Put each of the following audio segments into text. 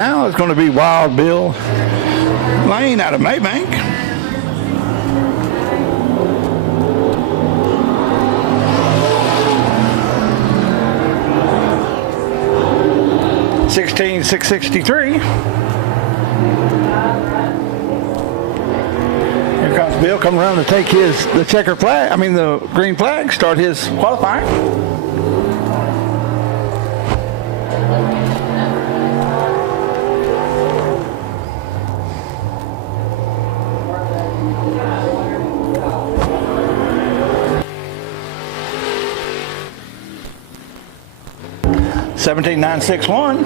Now it's going to be Wild Bill Lane out of Maybank. $16,663. Here comes Bill coming around to take the checker flag. The green flag. Start his qualifying. $17,961.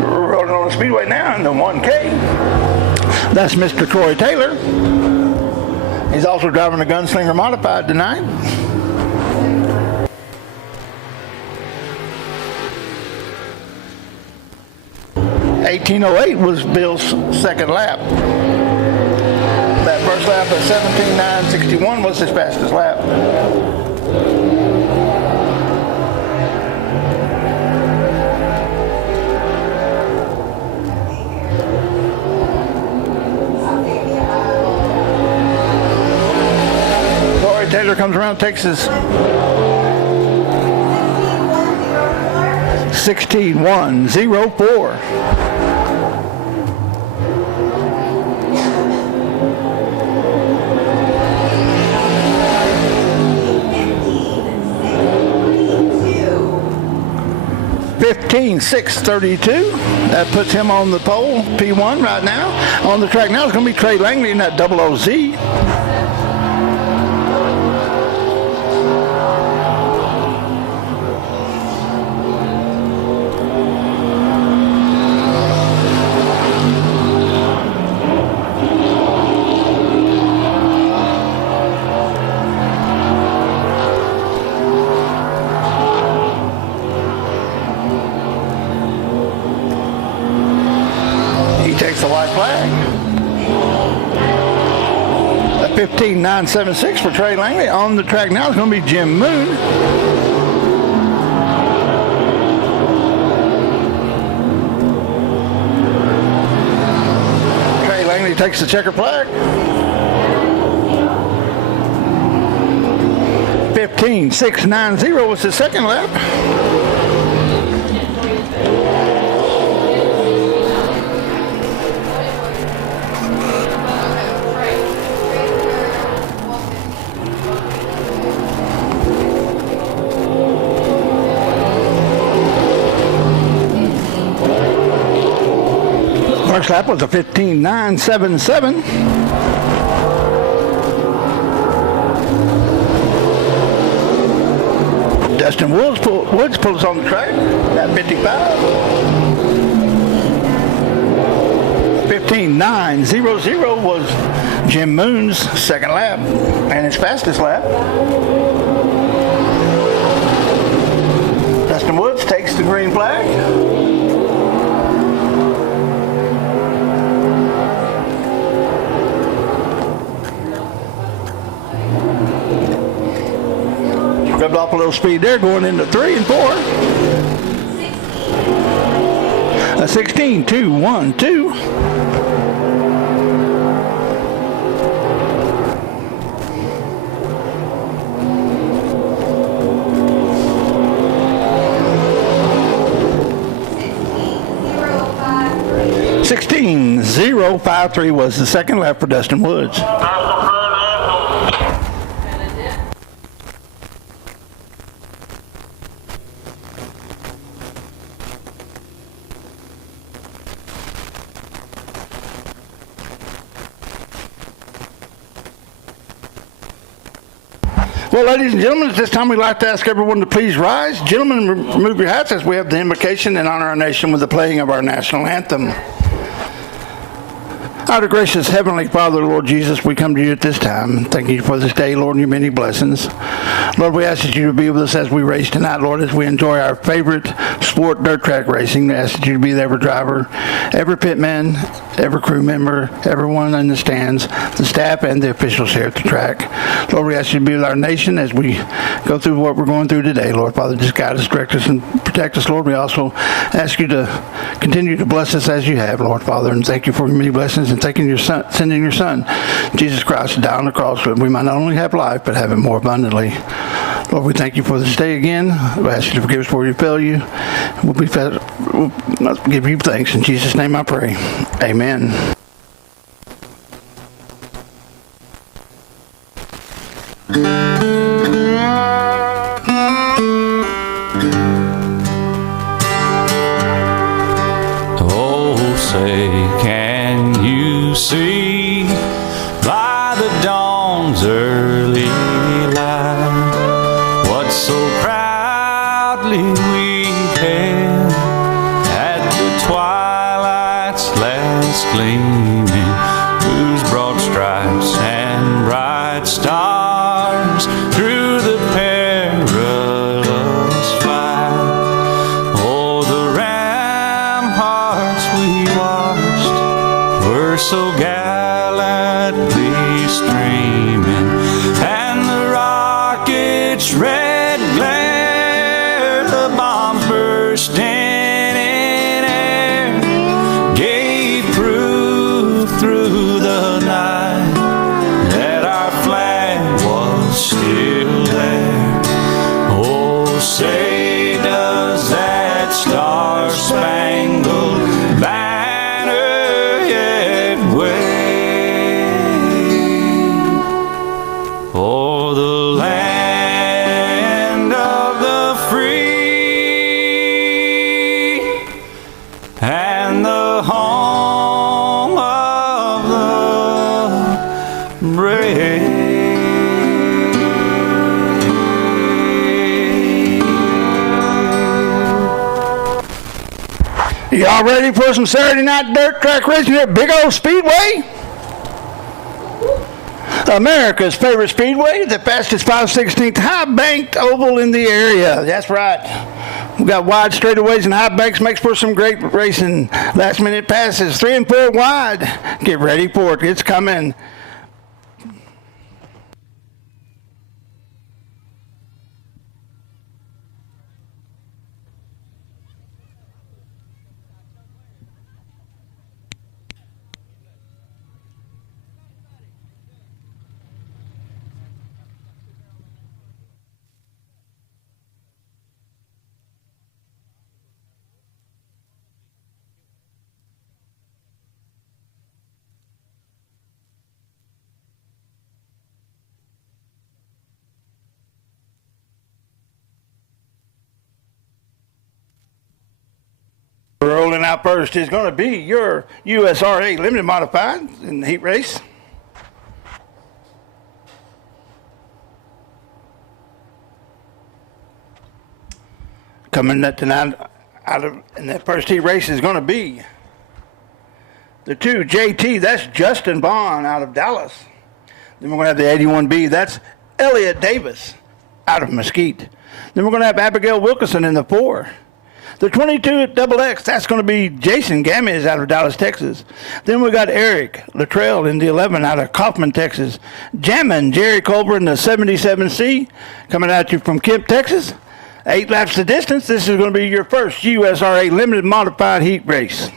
We're rolling on the Speedway now in the 1K. That's Mr. Troy Taylor. He's also driving a Gunslinger Modified tonight. $18.08 was Bill's second lap. That first lap at $17,961 was his fastest lap. Taylor comes around, takes his 16,104. $15,632. That puts him on the pole, P1 right now. On the track now is going to be Trey Langley in that 00Z. Takes the white flag. A 15,976 for Trey Langley. On the track now is going to be Jim Moon. Trey Langley takes the checker flag. 15,690 was his second lap. First lap was a 15,977. Dustin Woods pulled us on the track at 55. 15,900 was Jim Moon's second lap and his fastest lap. Dustin Woods takes the green flag. Rubbed off a little speed there, going into 3 and 4. A 16,212. $16,053 was the second lap for Dustin Woods. Well, ladies and gentlemen, at this time we'd like to ask everyone to please rise. Gentlemen, remove your hats as we have the invocation and honor our nation with the playing of our national anthem. Our gracious Heavenly Father, Lord Jesus, we come to you at this time. Thank you for this day, Lord, and your many blessings. Lord, we ask that you to be with us as we race tonight, Lord, as we enjoy our favorite sport, dirt track racing. We ask that you to be there, every driver, every pitman, every crew member, everyone in the stands, the staff, and the officials here at the track. Lord, we ask you to be with our nation as we go through what we're going through today. Lord, Father, just guide us, direct us, and protect us, Lord. We also ask you to continue to bless us as you have, Lord, Father, and thank you for your many blessings and sending your Son, Jesus Christ, to die on the cross so that we might not only have life, but have it more abundantly. Lord, we thank you for this day again. We ask you to forgive us where we fail you. We'll give you thanks. In Jesus' name I pray. Amen. Oh, say, can you see by the dawn's early light what so proudly we hailed at the twilight's last gleaming, whose broad stripes and bright stars through the perilous fight? Oh, the ramparts we watched were so gallantly streaming, and the rockets' red glare, the bombs bursting in air, gave proof through the night that our flag was still there. Oh, say does that star-spangled banner yet wave o'er the land of the free and the home of the brave? Y'all ready for some Saturday night dirt track racing at Big O Speedway? America's favorite speedway, the fastest 5/16 high-banked oval in the area. That's right. We've got wide straightaways and high banks, makes for some great racing. Last-minute passes, 3 and 4 wide. Get ready for it. It's coming. Rolling out first is going to be your USRA Limited Modified in the heat race. Coming up tonight in that first heat race is going to be the 2 JT. That's Justin Vaughn out of Dallas. Then we're going to have the 81B. That's Elliott Davis out of Mesquite. Then we're going to have Abigail Wilkerson in the 4. The 22 at XX, that's going to be Jason Gamez out of Dallas, Texas. Then we got Eric Luttrell in the 11 out of Kaufman, Texas. Jammin' Jerry Culver in the 77C coming at you from Kemp, Texas. 8 laps the distance. This is going to be your first USRA Limited Modified Heat race.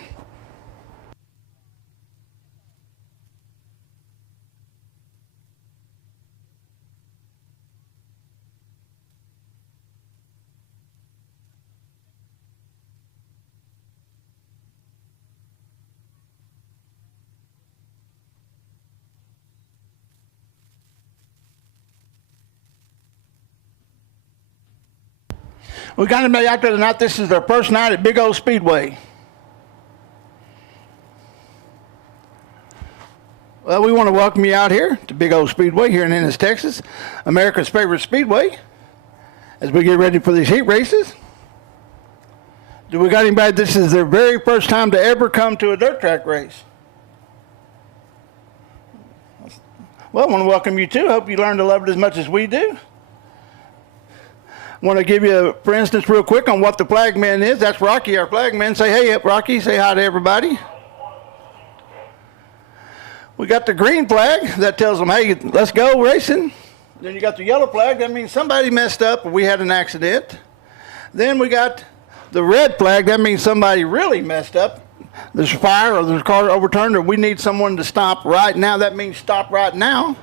We got anybody out there tonight. This is their first night at Big O Speedway. Well, we want to welcome you out here to Big O Speedway here in Ennis, Texas, America's favorite speedway, as we get ready for these heat races. Do we got anybody this is their very first time to ever come to a dirt track race? Well, I want to welcome you too. Hope you learned to love it as much as we do. Want to give you, for instance, real quick on what the flagman is. That's Rocky, our flagman. Say hey up, Rocky. Say hi to everybody. We got the green flag that tells them, hey, let's go racing. Then you got the yellow flag. That means somebody messed up or we had an accident. Then we got the red flag. That means somebody really messed up. There's a fire or there's a car overturned or we need someone to stop right now. That means stop right now.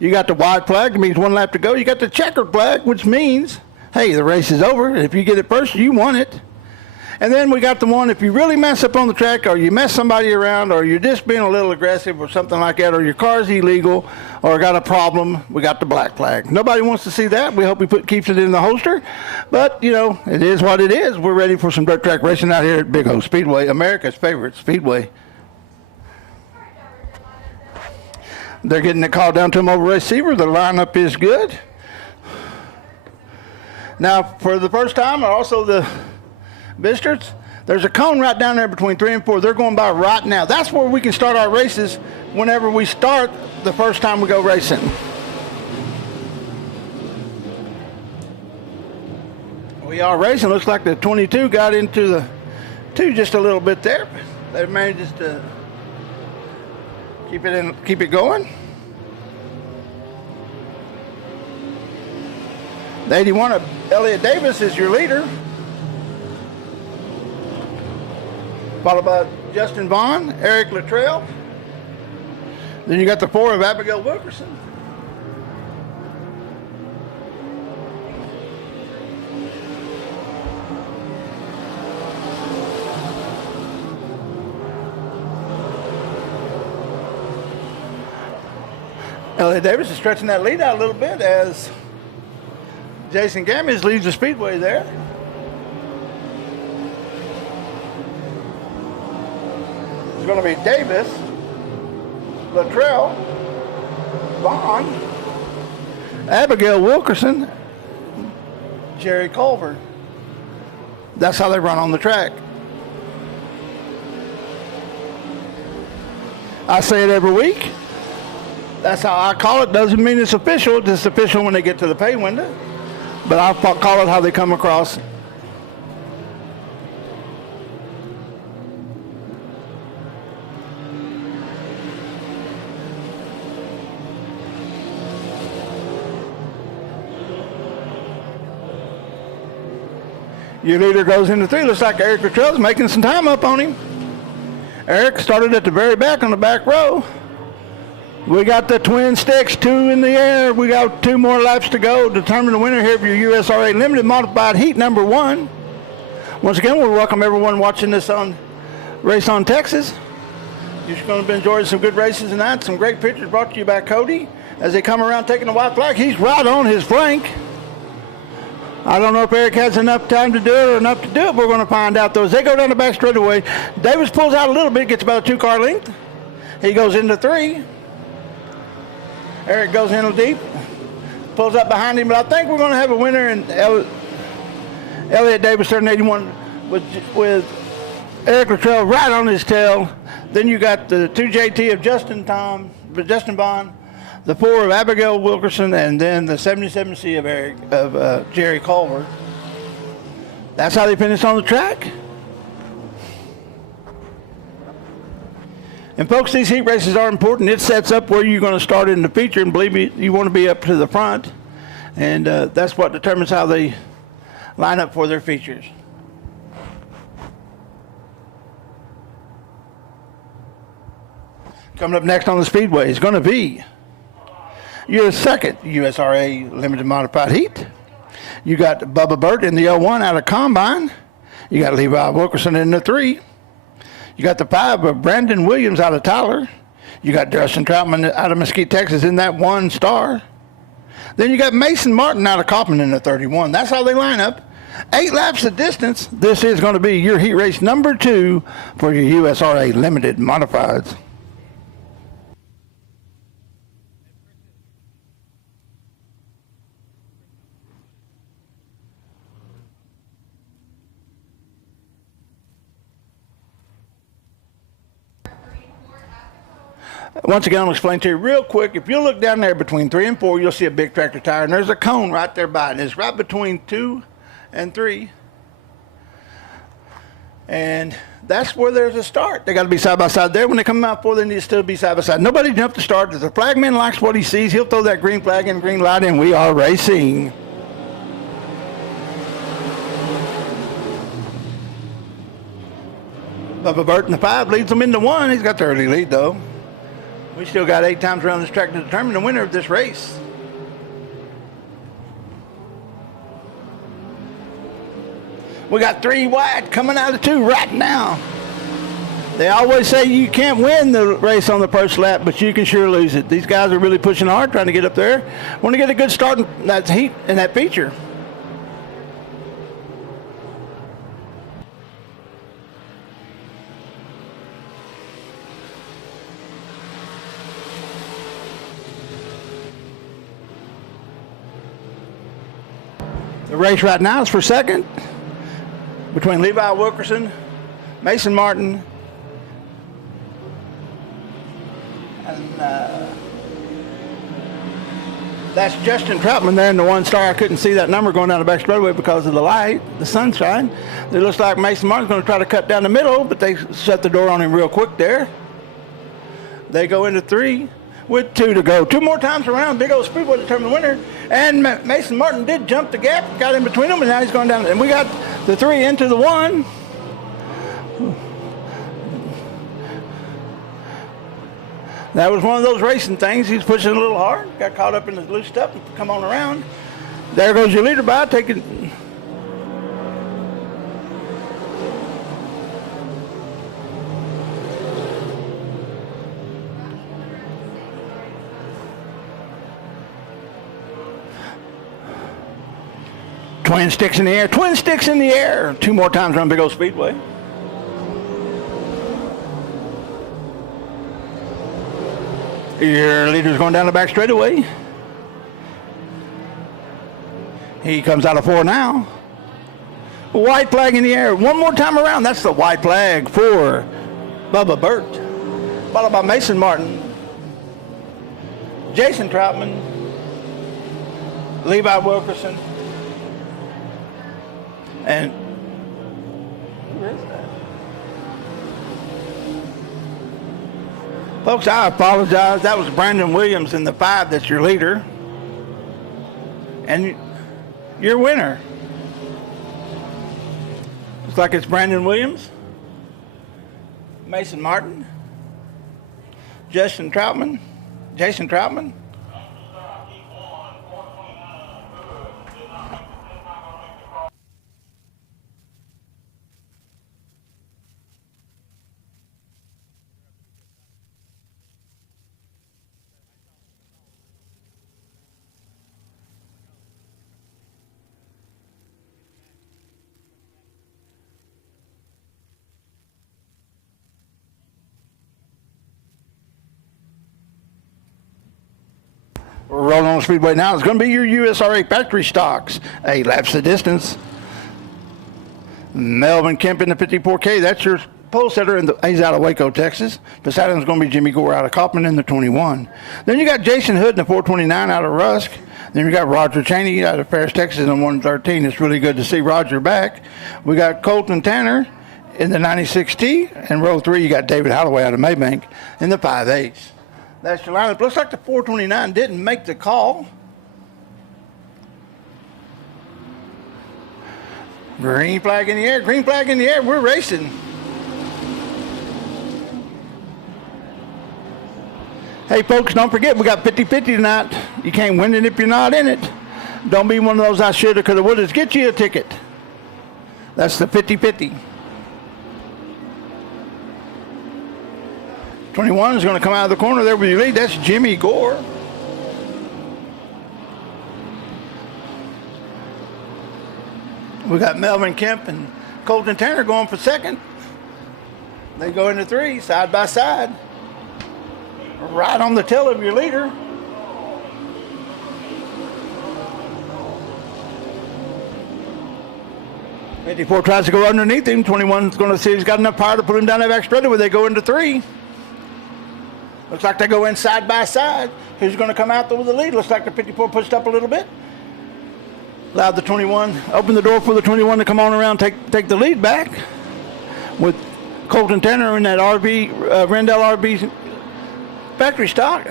You got the white flag. That means one lap to go. You got the checkered flag, which means, hey, the race is over. If you get it first, you won it. And then we got the one, if you really mess up on the track or you mess somebody around or you're just being a little aggressive or something like that or your car's illegal or got a problem, we got the black flag. Nobody wants to see that. We hope he keeps it in the holster. But, you know, it is what it is. We're ready for some dirt track racing out here at Big O Speedway, America's favorite speedway. They're getting the call down to them over receiver. The lineup is good. Now, for the first time, also the visitors, there's a cone right down there between 3 and 4. They're going by right now. That's where we can start our races whenever we start the first time we go racing. We are racing. Looks like the 22 got into the 2 just a little bit there. They managed to keep it going. The 81 of Elliott Davis is your leader, followed by Justin Vaughn, Eric Luttrell. Then you got the 4 of Abigail Wilkerson. Elliott Davis is stretching that lead out a little bit as Jason Gamage leads the speedway there. It's going to be Davis, Luttrell, Vaughn, Abigail Wilkerson, Jerry Culver. That's how they run on the track. I say it every week. That's how I call it. Doesn't mean it's official. It's just official when they get to the pay window. But I call it how they come across. Your leader goes into 3. Looks like Eric Luttrell's making some time up on him. Eric started at the very back on the back row. We got the twin sticks, 2 in the air. We got 2 more laps to go to determine the winner here of your USRA Limited Modified Heat number 1. Once again, we welcome everyone watching this on Race on Texas. You're going to be enjoying some good races tonight. Some great pictures brought to you by Cody as they come around taking the white flag. He's right on his flank. I don't know if Eric has enough time to do it or enough to do it. We're going to find out, though. As they go down the back straightaway, Davis pulls out a little bit, gets about a 2-car length. He goes into 3. Eric goes in deep, pulls up behind him. But I think we're going to have a winner in Elliott Davis, 81, with Eric Luttrell right on his tail. Then you got the 2JT of Justin Bond, the 4 of Abigail Wilkerson, and then the 77C of Jerry Culver. That's how they finished on the track. And folks, these heat races are important. It sets up where you're going to start in the feature, and believe me, you want to be up to the front, and that's what determines how they line up for their features. Coming up next on the Speedway is going to be your second USRA Limited Modified Heat. You got Bubba Burt in the 01 out of Combine. You got Levi Wilkerson in the 3. You got the 5 of Brandon Williams out of Tyler. You got Dustin Troutman out of Mesquite, Texas in that 1 star. Then you got Mason Martin out of Kaufman in the 31. That's how they line up. 8 laps of distance. This is going to be your heat race number 2 for your USRA Limited Modifieds. Once again, I'm going to explain to you real quick. If you look down there between 3 and 4, you'll see a big tractor tire, and there's a cone right there by it. And it's right between 2 and 3. And that's where there's a start. They got to be side by side there. When they come out 4, they need to still be side by side. Nobody jumped the start. If the flagman likes what he sees, he'll throw that green flag and green light, and we are racing. Bubba Burt in the 5 leads them into 1. He's got the early lead, though. We still got 8 times around this track to determine the winner of this race. We got 3 wide coming out of 2 right now. They always say you can't win the race on the first lap, but you can sure lose it. These guys are really pushing hard, trying to get up there. Want to get a good start in that heat and that feature. The race right now is for second between Levi Wilkerson, Mason Martin, and that's Justin Troutman there in the 1 star. I couldn't see that number going down the back straightaway because of the light, the sunshine. It looks like Mason Martin's going to try to cut down the middle, but they shut the door on him real quick there. They go into 3 with 2 to go. 2 more times around, big old Speedway determined the winner. And Mason Martin did jump the gap, got in between them, and now he's going down. And we got the 3 into the 1. That was one of those racing things. He's pushing a little hard, got caught up in the loose stuff, and come on around. There goes your leader by, taking. Twin sticks in the air, twin sticks in the air. 2 more times around Big O Speedway. Your leader's going down the back straightaway. He comes out of 4 now. White flag in the air. 1 more time around. That's the white flag for Bubba Burt. Followed by Mason Martin, Jason Troutman, Levi Wilkerson, and who is that? Folks, I apologize. That was Brandon Williams in the 5. That's your leader. And your winner. Looks like it's Brandon Williams, Mason Martin, Jason Troutman. We're rolling on the Speedway now. It's going to be your USRA factory stocks. 8 laps the distance. Melvin Kemp in the 54K. That's your pole setter. He's out of Waco, Texas. Beside him is going to be Jimmy Gore out of Kaufman in the 21. Then you got Jason Hood in the 429 out of Rusk. Then you got Roger Cheney out of Paris, Texas in the 113. It's really good to see Roger back. We got Colton Tanner in the 96T. And row 3, you got David Holloway out of Maybank in the 5.8. That's your lineup. Looks like the 429 didn't make the call. Green flag in the air, green flag in the air. We're racing. Hey, folks, don't forget, we got 50-50 tonight. You can't win it if you're not in it. Don't be one of those I shoulda, coulda, wouldas. Get you a ticket. That's the 50-50. 21 is going to come out of the corner there with your lead. That's Jimmy Gore. We got Melvin Kemp and Colton Tanner going for second. They go into 3, side by side. Right on the tail of your leader. '54 tries to go underneath him. 21's going to see he's got enough power to put him down that back straightaway. They go into 3. Looks like they go in side by side. Who's going to come out with the lead? Looks like the 54 pushed up a little bit. Allowed the 21, open the door for the 21 to come on around, take the lead back. With Colton Tanner in that Rendell RB factory stock.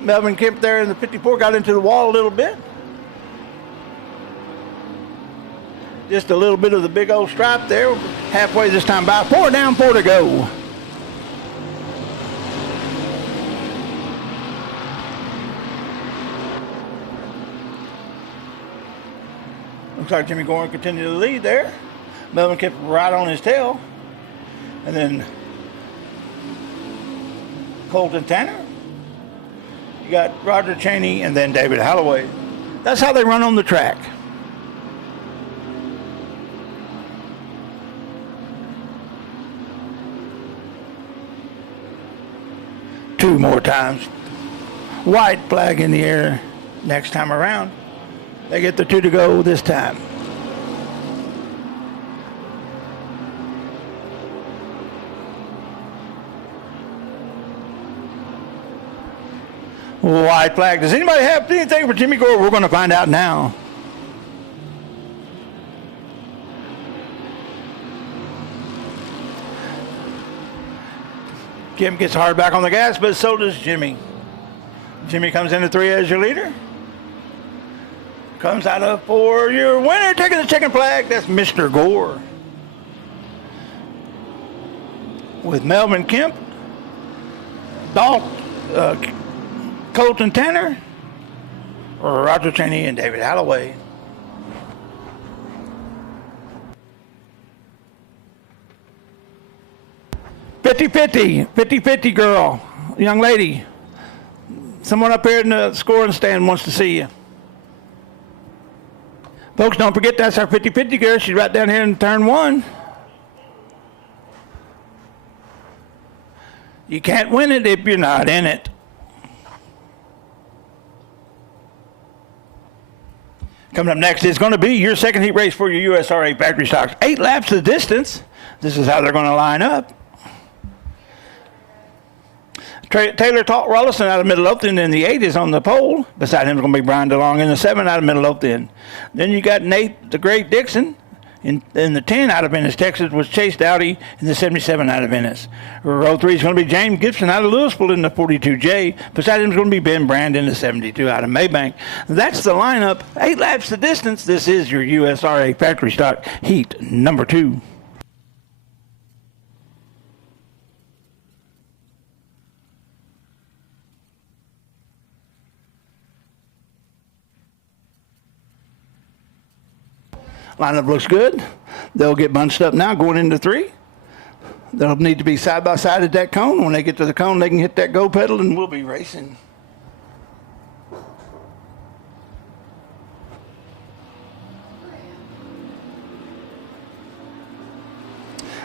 Melvin Kemp there in the 54 got into the wall a little bit. Just a little bit of the big old stripe there. Halfway this time by. 4 down, 4 to go. Looks like Jimmy Gorman continued to lead there. Melvin kept right on his tail. And then Colton Tanner. You got Roger Cheney and then David Holloway. That's how they run on the track. Two more times. White flag in the air next time around. They get the 2 to go this time. White flag. Does anybody have anything for Jimmy Gore? We're going to find out now. Kim gets hard back on the gas, but so does Jimmy. Jimmy comes into 3 as your leader. Comes out of 4, your winner, taking the checkered flag. That's Mr. Gore. With Melvin Kemp, Colton Tanner, Roger Cheney, and David Holloway. Fifty-fifty girl, young lady. Someone up here in the scoring stand wants to see you. Folks, don't forget that's our 50-50 girl. She's right down here in turn 1. You can't win it if you're not in it. Coming up next is going to be your second heat race for your USRA factory stocks. 8 laps the distance. This is how they're going to line up. Taylor Rollison out of Midlothian in the 8 is on the pole. Beside him is going to be Brian DeLong in the 7 out of Midlothian. Then you got Nate the Great Dixon in the 10 out of Ennis, Texas, with Chase Dowdy in the 77 out of Ennis. Row 3 is going to be James Gibson out of Louisville in the 42J. Beside him is going to be Ben Brand in the 72 out of Maybank. That's the lineup. 8 laps the distance. This is your USRA factory stock heat number 2. Lineup looks good. They'll get bunched up now going into 3. They'll need to be side by side at that cone. When they get to the cone, they can hit that go pedal and we'll be racing.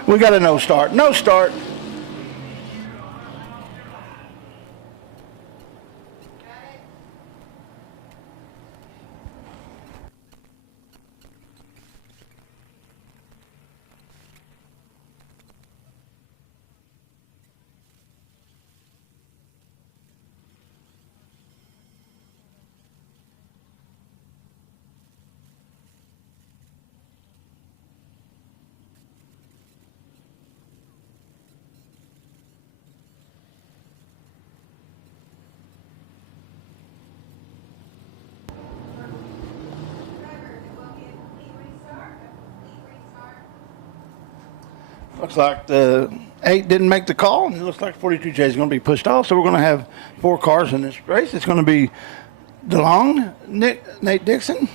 We got a no start. No start. Looks like the 8 didn't make the call, and it looks like 42J is going to be pushed off. So we're going to have 4 cars in this race. It's going to be DeLong, Nate Dixon,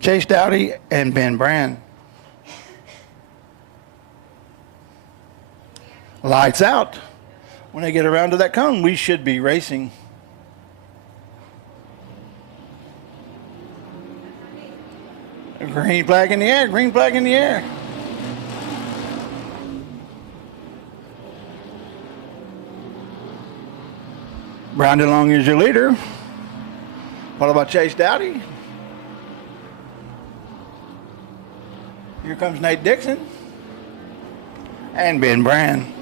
Chase Dowdy, and Ben Brand. Lights out. When they get around to that cone, we should be racing. Green flag in the air, green flag in the air. Brown DeLong is your leader, followed by Chase Dowdy. Here comes Nate Dixon and Ben Brand.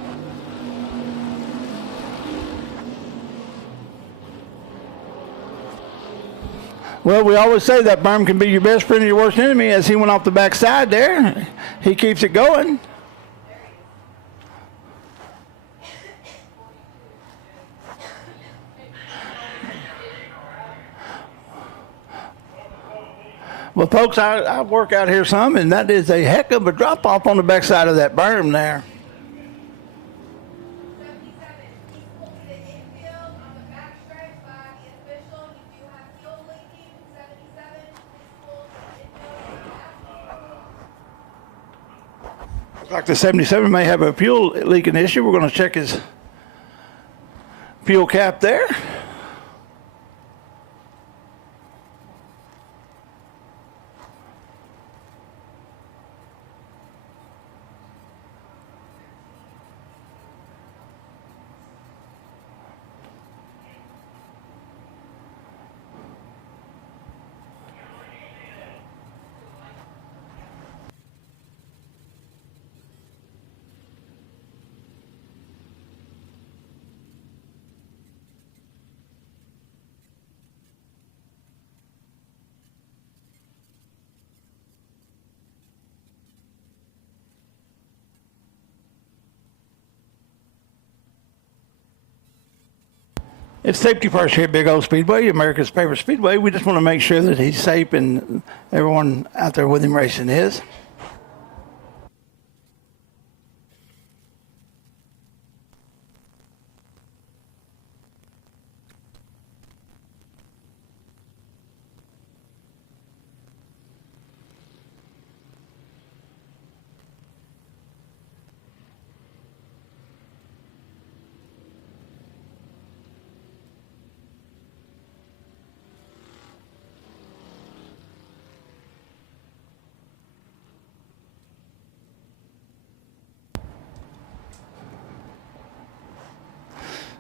Well, we always say that berm can be your best friend or your worst enemy. As he went off the backside there, he keeps it going. Well, folks, I work out here some, and that is a heck of a drop-off on the backside of that berm there. Looks like the 77 may have a fuel leaking issue. We're going to check his fuel cap there. It's safety first here at Big O Speedway, America's favorite speedway. We just want to make sure that he's safe and everyone out there with him racing is.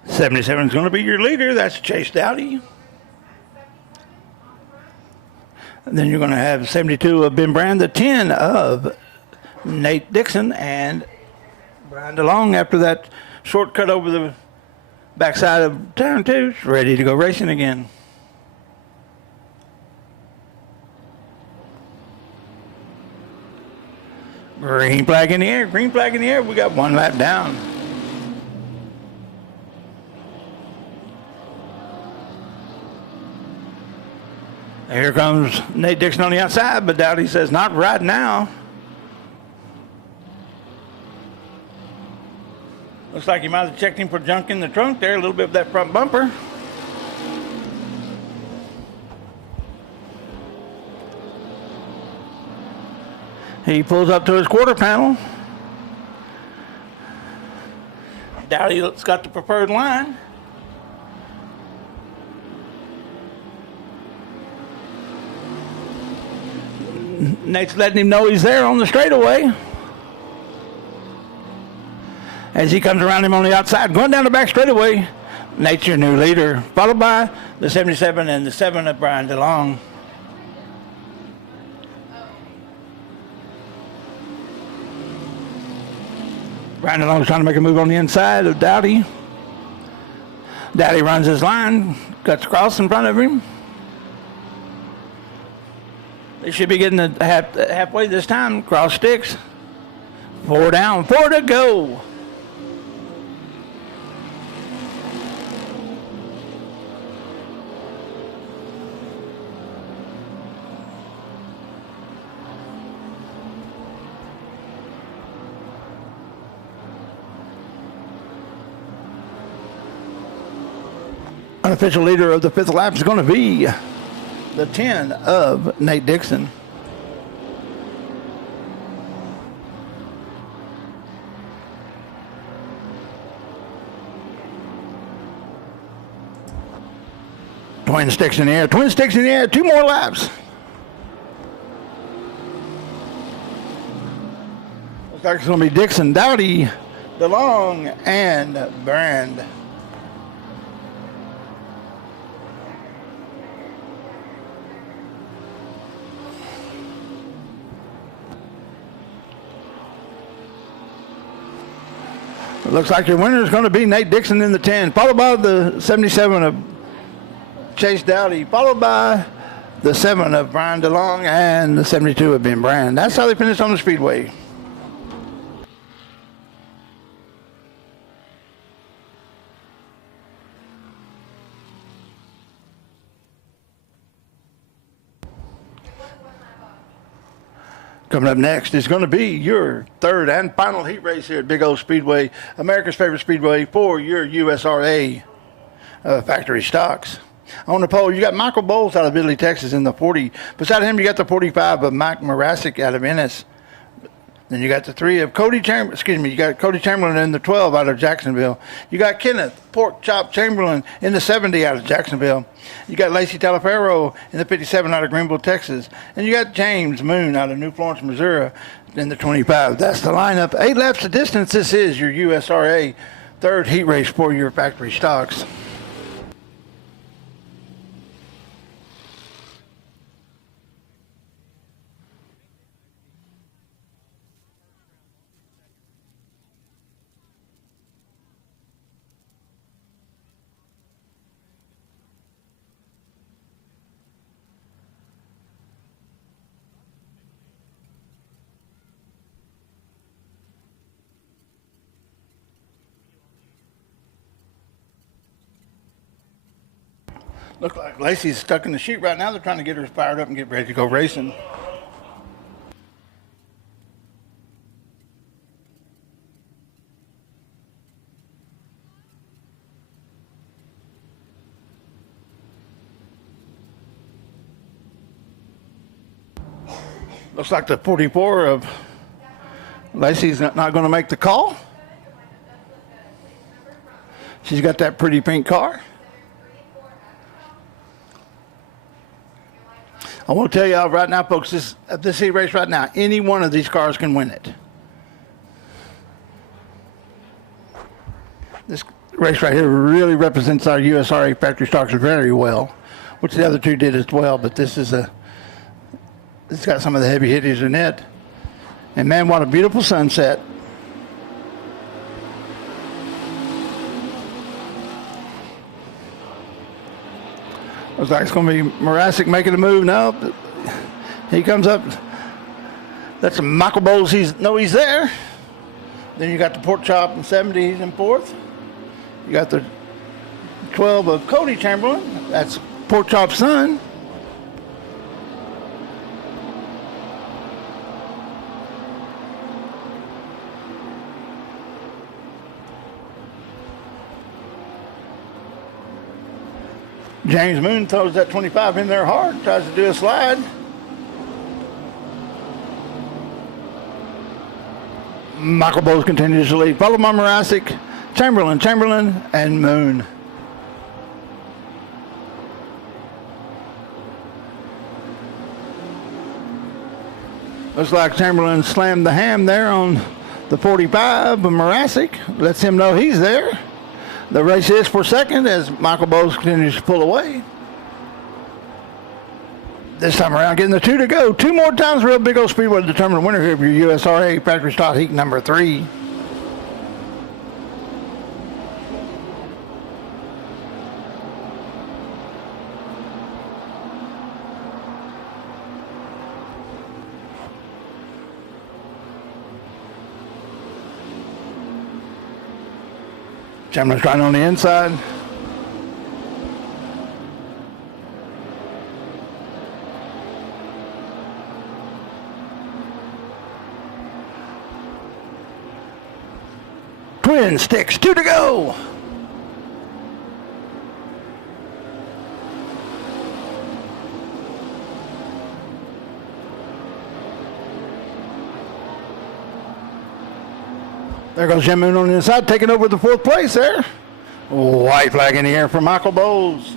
'77 is going to be your leader. That's Chase Dowdy. And then you're going to have 72 of Ben Brand, the 10 of Nate Dixon, and Brian DeLong after that shortcut over the backside of turn 2. Ready to go racing again. Green flag in the air, green flag in the air. We got one lap down. Here comes Nate Dixon on the outside, but Dowdy says, not right now. Looks like you might have checked him for junk in the trunk there, a little bit of that front bumper. He pulls up to his quarter panel. Dowdy's got the preferred line. Nate's letting him know he's there on the straightaway. As he comes around him on the outside, going down the back straightaway, Nate's your new leader, followed by the 77 and the 7 of Brian DeLong. Brian DeLong's trying to make a move on the inside of Dowdy. Dowdy runs his line, cuts across in front of him. They should be getting halfway this time. Cross sticks. 4 down, 4 to go. Unofficial leader of the 5th lap is going to be the 10 of Nate Dixon. Twin sticks in the air, twin sticks in the air, 2 more laps. Looks like it's going to be Dixon, Dowdy, DeLong, and Brand. It looks like your winner is going to be Nate Dixon in the 10, followed by the 77 of Chase Dowdy, followed by the 7 of Brian DeLong, and the 72 of Ben Brand. That's how they finished on the Speedway. Coming up next is going to be your third and final heat race here at Big O Speedway, America's favorite speedway for your USRA factory stocks. On the pole, you got Michael Bowles out of Italy, Texas in the 40. Beside him, you got the 45 of Mike Morasic out of Ennis. Then you got the 3 of you got Cody Chamberlain in the 12 out of Jacksonville. You got Kenneth Pork Chop Chamberlain in the 70 out of Jacksonville. You got Lacey Talaferro in the 57 out of Greenville, Texas. And you got James Moon out of New Florence, Missouri in the 25. That's the lineup. 8 laps of distance. This is your USRA third heat race for your factory stocks. Looks like Lacey's stuck in the chute right now. They're trying to get her fired up and get ready to go racing. Looks like the 44 of Lacey's not going to make the call. She's got that pretty pink car. I want to tell y'all right now, folks, this heat race right now, any one of these cars can win it. This race right here really represents our USRA factory stocks very well, which the other two did as well, but it's got some of the heavy hitters in it. And man, what a beautiful sunset. Looks like it's going to be Morasic making a move now. He comes up. That's Michael Bowles. He's there. Then you got the Pork Chop in 70. He's in 4th. You got the 12 of Cody Chamberlain. That's Pork Chop's son. James Moon throws that 25 in there hard, tries to do a slide. Michael Bowles continues to lead. Followed by Morasic, Chamberlain, and Moon. Looks like Chamberlain slammed the ham there on the 45, but Morasic lets him know he's there. The race is for second as Michael Bowles continues to pull away. This time around, getting the 2 to go. 2 more times real Big O Speedway to determine the winner here of your USRA factory stock heat number 3. Chamberlain's trying on the inside. Twin sticks, 2 to go. There goes Jim Moon on the inside, taking over the 4th place there. White flag in the air for Michael Bowles.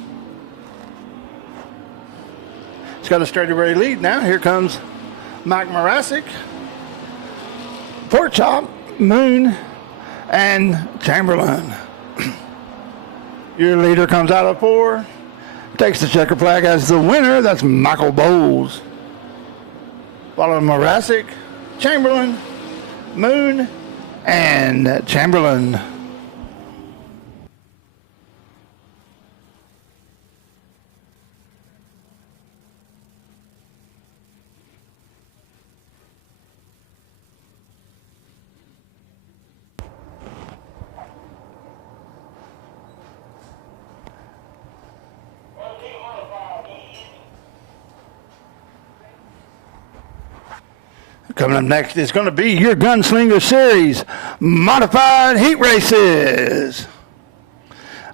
He's got a straightaway lead now. Here comes Mike Morasic, Pork Chop, Moon, and Chamberlain. Your leader comes out of 4, takes the checker flag as the winner. That's Michael Bowles. Following Morasic, Chamberlain, Moon, and Chamberlain. Coming up next is going to be your Gunslinger Series Modified Heat Races.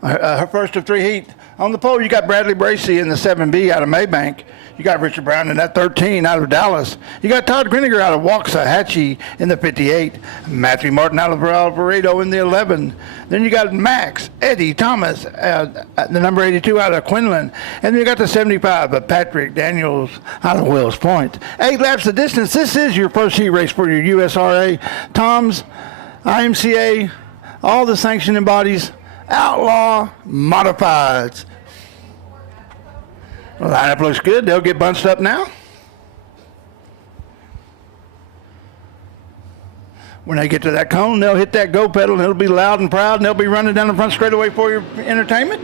Her first of 3 heat. On the pole, you got Bradley Bracey in the 7B out of Maybank. You got Richard Brown in that 13 out of Dallas. You got Todd Griniger out of Waxahachie in the 58. Matthew Martin out of Alvarado in the 11. Then you got Max Eddie Thomas, the number 82 out of Quinlan. And then you got the 75 of Patrick Daniels out of Wills Point. 8 laps of distance. This is your first heat race for your USRA, TOMS, IMCA, all the sanctioning bodies, Outlaw Modifieds. The lineup looks good. They'll get bunched up now. When they get to that cone, they'll hit that go pedal, and it'll be loud and proud, and they'll be running down the front straightaway for your entertainment.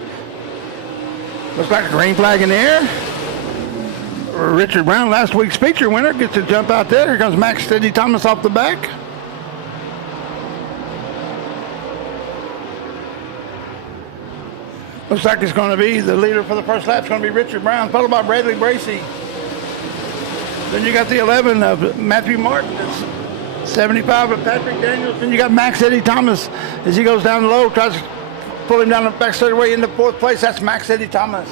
Looks like a green flag in the air. Richard Brown, last week's feature winner, gets to jump out there. Here comes Max Eddie Thomas off the back. Looks like it's going to be the leader for the first lap. It's going to be Richard Brown, followed by Bradley Bracey. Then you got the 11 of Matthew Martin. It's 75 of Patrick Daniels. Then you got Max Eddie Thomas as he goes down low, tries to pull him down the back straightaway into 4th place. That's Max Eddie Thomas.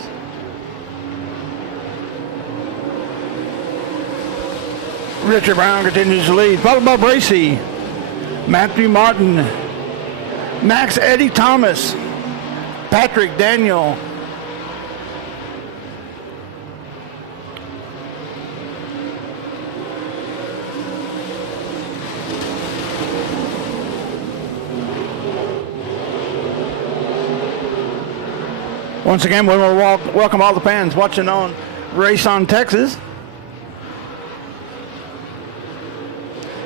Richard Brown continues to lead, followed by Bracey, Matthew Martin, Max Eddie Thomas, Patrick Daniel. Once again, we will welcome all the fans watching on Race on Texas.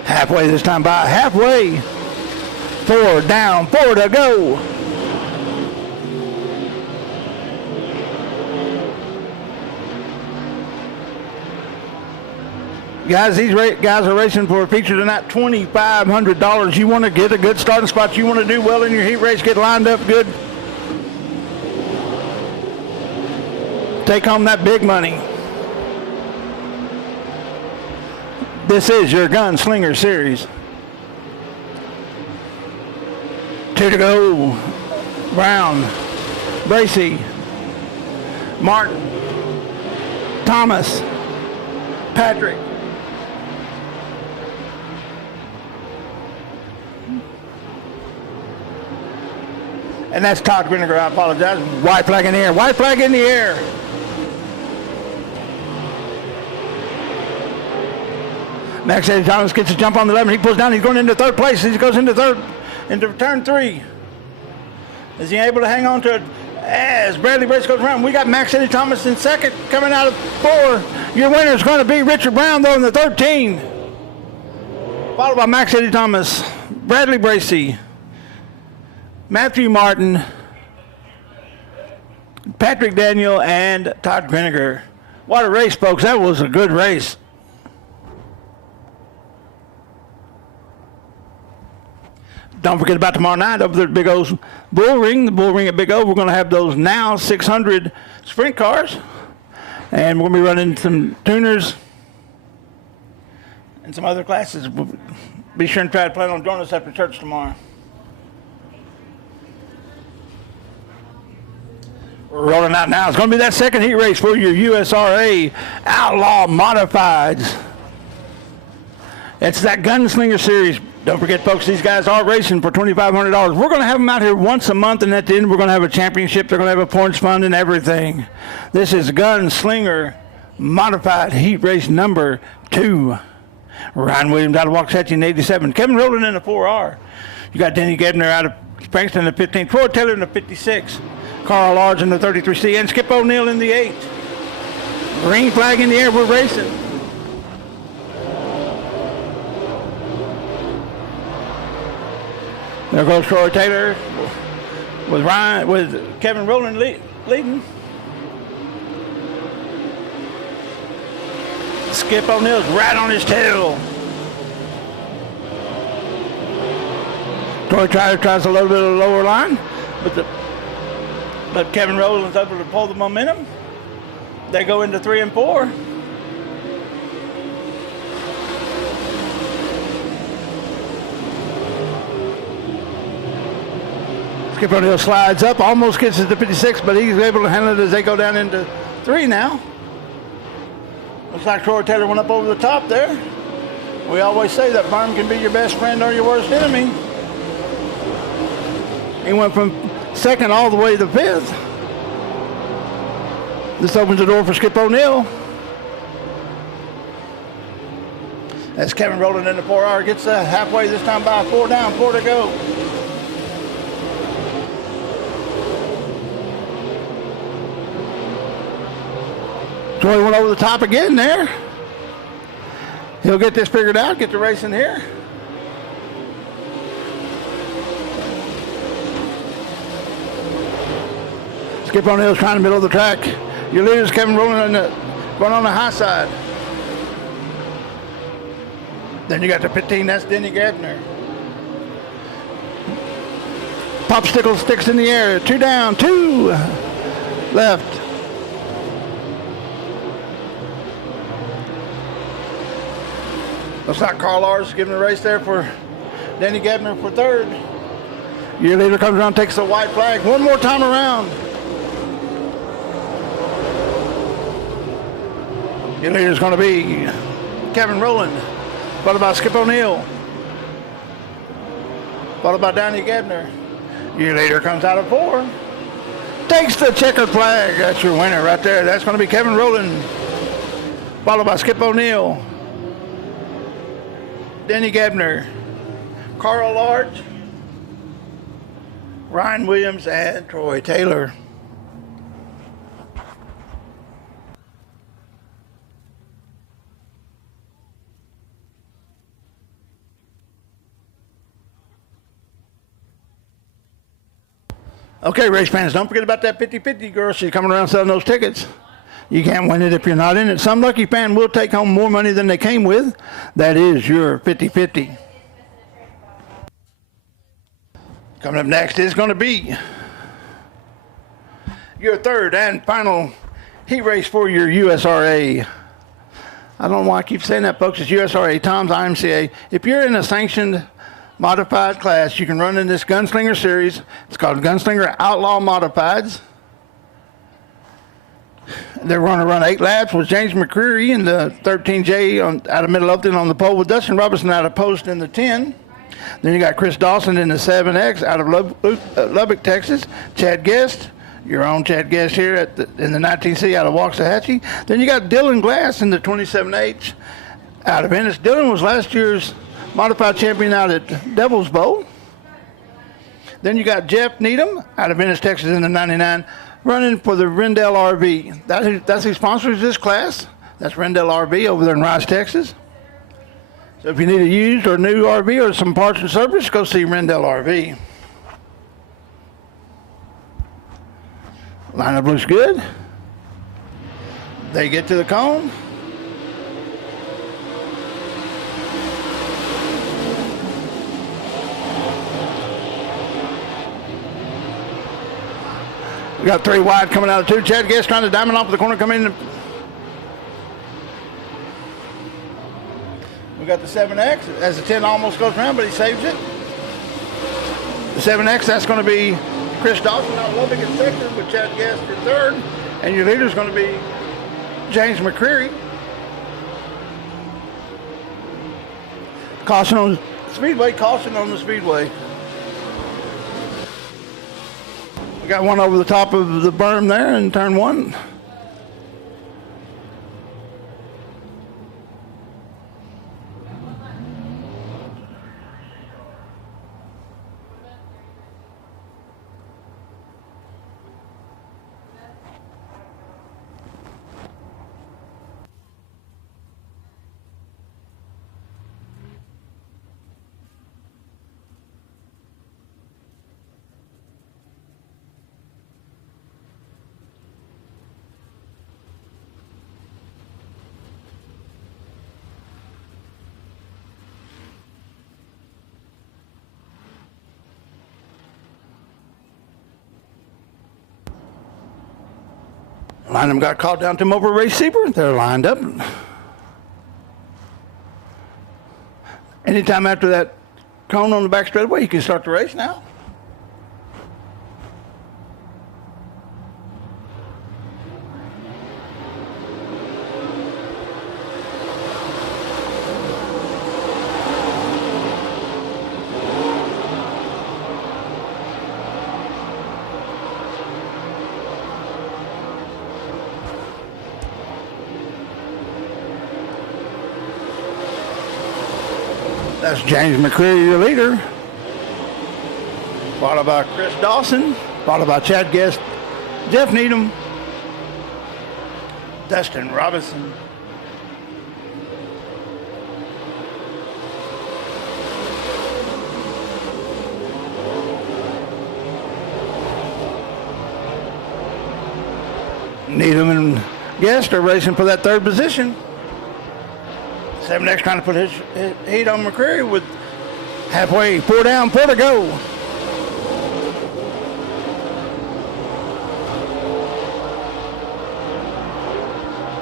Halfway this time by, halfway. 4 down, 4 to go. Guys, these guys are racing for a feature tonight, $2,500. You want to get a good starting spot. You want to do well in your heat race, get lined up good. Take home that big money. This is your Gunslinger Series. 2 to go. Brown, Bracey, Martin, Thomas, Patrick. And that's Todd Griniger. I apologize. White flag in the air. White flag in the air. Max Eddie Thomas gets a jump on the 11. He pulls down. He's going into 3rd place. He goes into turn 3. Is he able to hang on to it as Bradley Bracey goes around? We got Max Eddie Thomas in 2nd, coming out of 4. Your winner is going to be Richard Brown, though, in the 13. Followed by Max Eddie Thomas, Bradley Bracey, Matthew Martin, Patrick Daniel, and Todd Griniger. What a race, folks. That was a good race. Don't forget about tomorrow night over there at Big O's Bull Ring, the Bull Ring at Big O. We're going to have those now 600 sprint cars. And we're going to be running some tuners and some other classes. Be sure and try to plan on joining us after church tomorrow. We're rolling out now. It's going to be that 2nd heat race for your USRA Outlaw Modifieds. It's that Gunslinger Series. Don't forget, folks, these guys are racing for $2,500. We're going to have them out here once a month, and at the end, we're going to have a championship. They're going to have a points fund and everything. This is Gunslinger Modified Heat Race number 2. Ryan Williams out of Waxahachie in 87. Kevin Rowland in the 4R. You got Denny Gebner out of Frankston in the 15. Troy Taylor in the 56. Carl Large in the 33C. And Skip O'Neill in the 8. Green flag in the air. We're racing. There goes Troy Taylor with Kevin Rowland leading. Skip O'Neill's right on his tail. Troy Taylor tries a little bit of the lower line, but Kevin Rowland's able to pull the momentum. They go into 3 and 4. Skip O'Neill slides up, almost gets it to 56, but he's able to handle it as they go down into 3 now. Looks like Troy Taylor went up over the top there. We always say that berm can be your best friend or your worst enemy. He went from 2nd all the way to 5th. This opens the door for Skip O'Neill. As Kevin Rowland in the 4R gets halfway this time by 4 down, 4 to go. Troy went over the top again there. He'll get this figured out, get the race in here. Skip O'Neill's trying to middle of the track. Your leader is Kevin Rowland going on the high side. Then you got the 15, that's Denny Gabner. Popsicle sticks in the air, 2 down, 2 left. Looks like Carl Lars giving the race there for Denny Gabner for 3rd. Your leader comes around, takes the white flag. One more time around. Your leader is going to be Kevin Rowland, followed by Skip O'Neill, followed by Denny Gabner. Your leader comes out of 4. Takes the checkered flag. That's your winner right there. That's going to be Kevin Rowland, followed by Skip O'Neill, Denny Gabner, Carl Large, Ryan Williams, and Troy Taylor. Okay, race fans, don't forget about that 50-50 girl. She's coming around selling those tickets. You can't win it if you're not in it. Some lucky fan will take home more money than they came with. That is your 50-50. Coming up next is going to be your 3rd and final heat race for your USRA. I don't know why I keep saying that, folks. It's USRA, Tom's IMCA. If you're in a sanctioned modified class, you can run in this Gunslinger series. It's called Gunslinger Outlaw Modifieds. They're going to run 8 laps with James McCreary in the 13J out of Middle Upton on the pole, with Dustin Robertson out of post in the 10. Then you got Chris Dawson in the 7X out of Lubbock, Texas. Chad Guest, your own Chad Guest here in the 19C out of Waxahachie. Then you got Dylan Glass in the 27H out of Ennis. Dylan was last year's modified champion out at Devil's Bowl. Then you got Jeff Needham out of Ennis, Texas in the 99, running for the Rendell RV. That's who sponsors this class. That's Rendell RV over there in Rice, Texas. So if you need a used or new RV or some parts and service, go see Rendell RV. Lineup looks good. They get to the cone. We got 3 wide coming out of 2. Chad Guest trying to diamond off the corner, come in. We got the 7X as the 10 almost goes around, but he saves it. The 7X, that's going to be Chris Dawson out of Lubbock in second with Chad Guest in 3rd. And your leader is going to be James McCreary. Caution on the Speedway, caution on the Speedway. We got one over the top of the berm there in turn 1. Line them got called down to them over race Seaper. They're lined up. Anytime after that cone on the back straightaway, you can start the race now. That's James McCreary, your leader. Followed by Chris Dawson. Followed by Chad Guest, Jeff Needham, Dustin Robinson. Needham and Guest are racing for that third position. 7X trying to put his heat on McCreary with halfway, 4 down, 4 to go.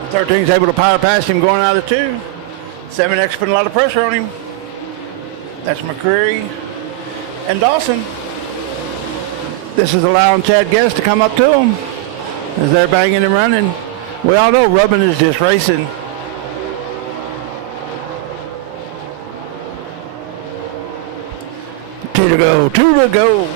The 13's able to power past him going out of the 2. 7X putting a lot of pressure on him. That's McCreary and Dawson. This is allowing Chad Guest to come up to him as they're banging and running. We all know Rubbin is just racing. Two to go.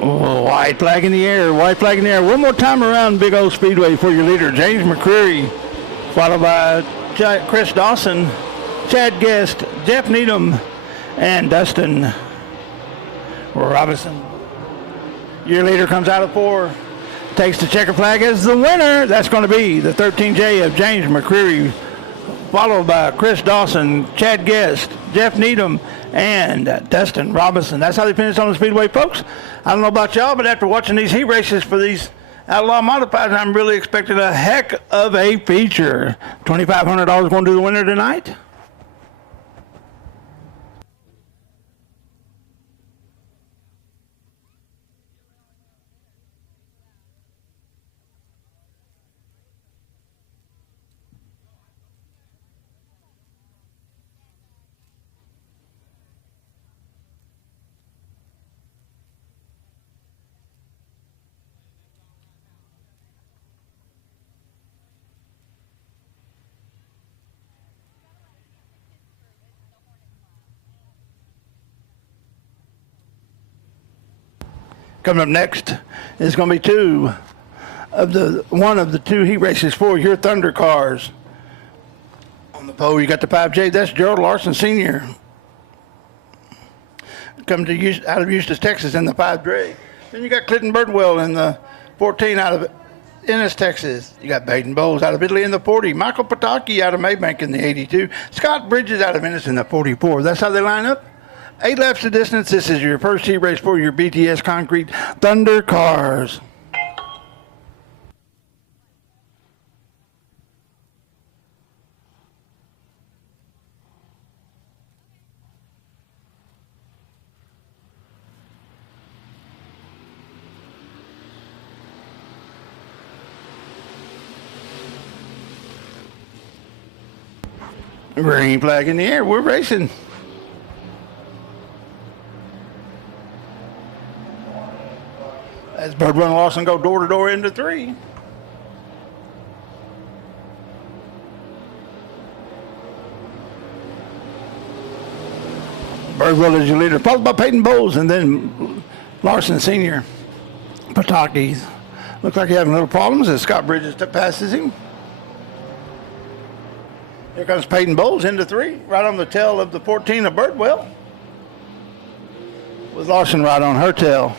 Oh, white flag in the air. One more time around Big O Speedway for your leader, James McCreary, followed by Chris Dawson, Chad Guest, Jeff Needham, and Dustin Robinson. Your leader comes out of 4, takes the checker flag as the winner. That's going to be the 13J of James McCreary, followed by Chris Dawson, Chad Guest, Jeff Needham, and Dustin Robinson. That's how they finished on the Speedway, folks. I don't know about y'all, but after watching these heat races for these Outlaw Modifieds, I'm really expecting a heck of a feature. $2,500 going to the winner tonight. Coming up next is going to be one of the 2 heat races for your Thunder cars. On the pole, you got the 5J. That's Gerald Larson Sr. Coming out of Eustis, Texas in the 5J. Then you got Clinton Birdwell in the 14 out of Ennis, Texas. You got Baden Bowles out of Italy in the 40. Michael Pataki out of Maybank in the 82. Scott Bridges out of Ennis in the 44. That's how they line up. 8 laps of distance. This is your first heat race for your BTS Concrete Thunder cars. Green flag in the air. We're racing. As Birdwell and Lawson go door to door into 3. Birdwell is your leader, followed by Peyton Bowles, and then Larson Sr. Pataki. Looks like he's having little problems as Scott Bridges passes him. Here comes Peyton Bowles into 3, right on the tail of the 14 of Birdwell, with Larson right on her tail.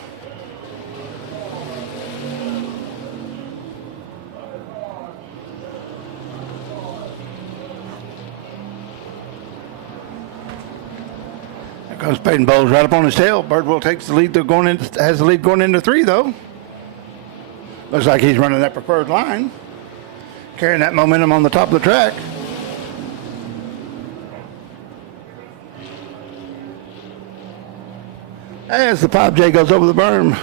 Here comes Peyton Bowles right up on his tail. Birdwell takes the lead. Has the lead going into 3 though. Looks like he's running that preferred line, carrying that momentum on the top of the track. As the 5J goes over the berm.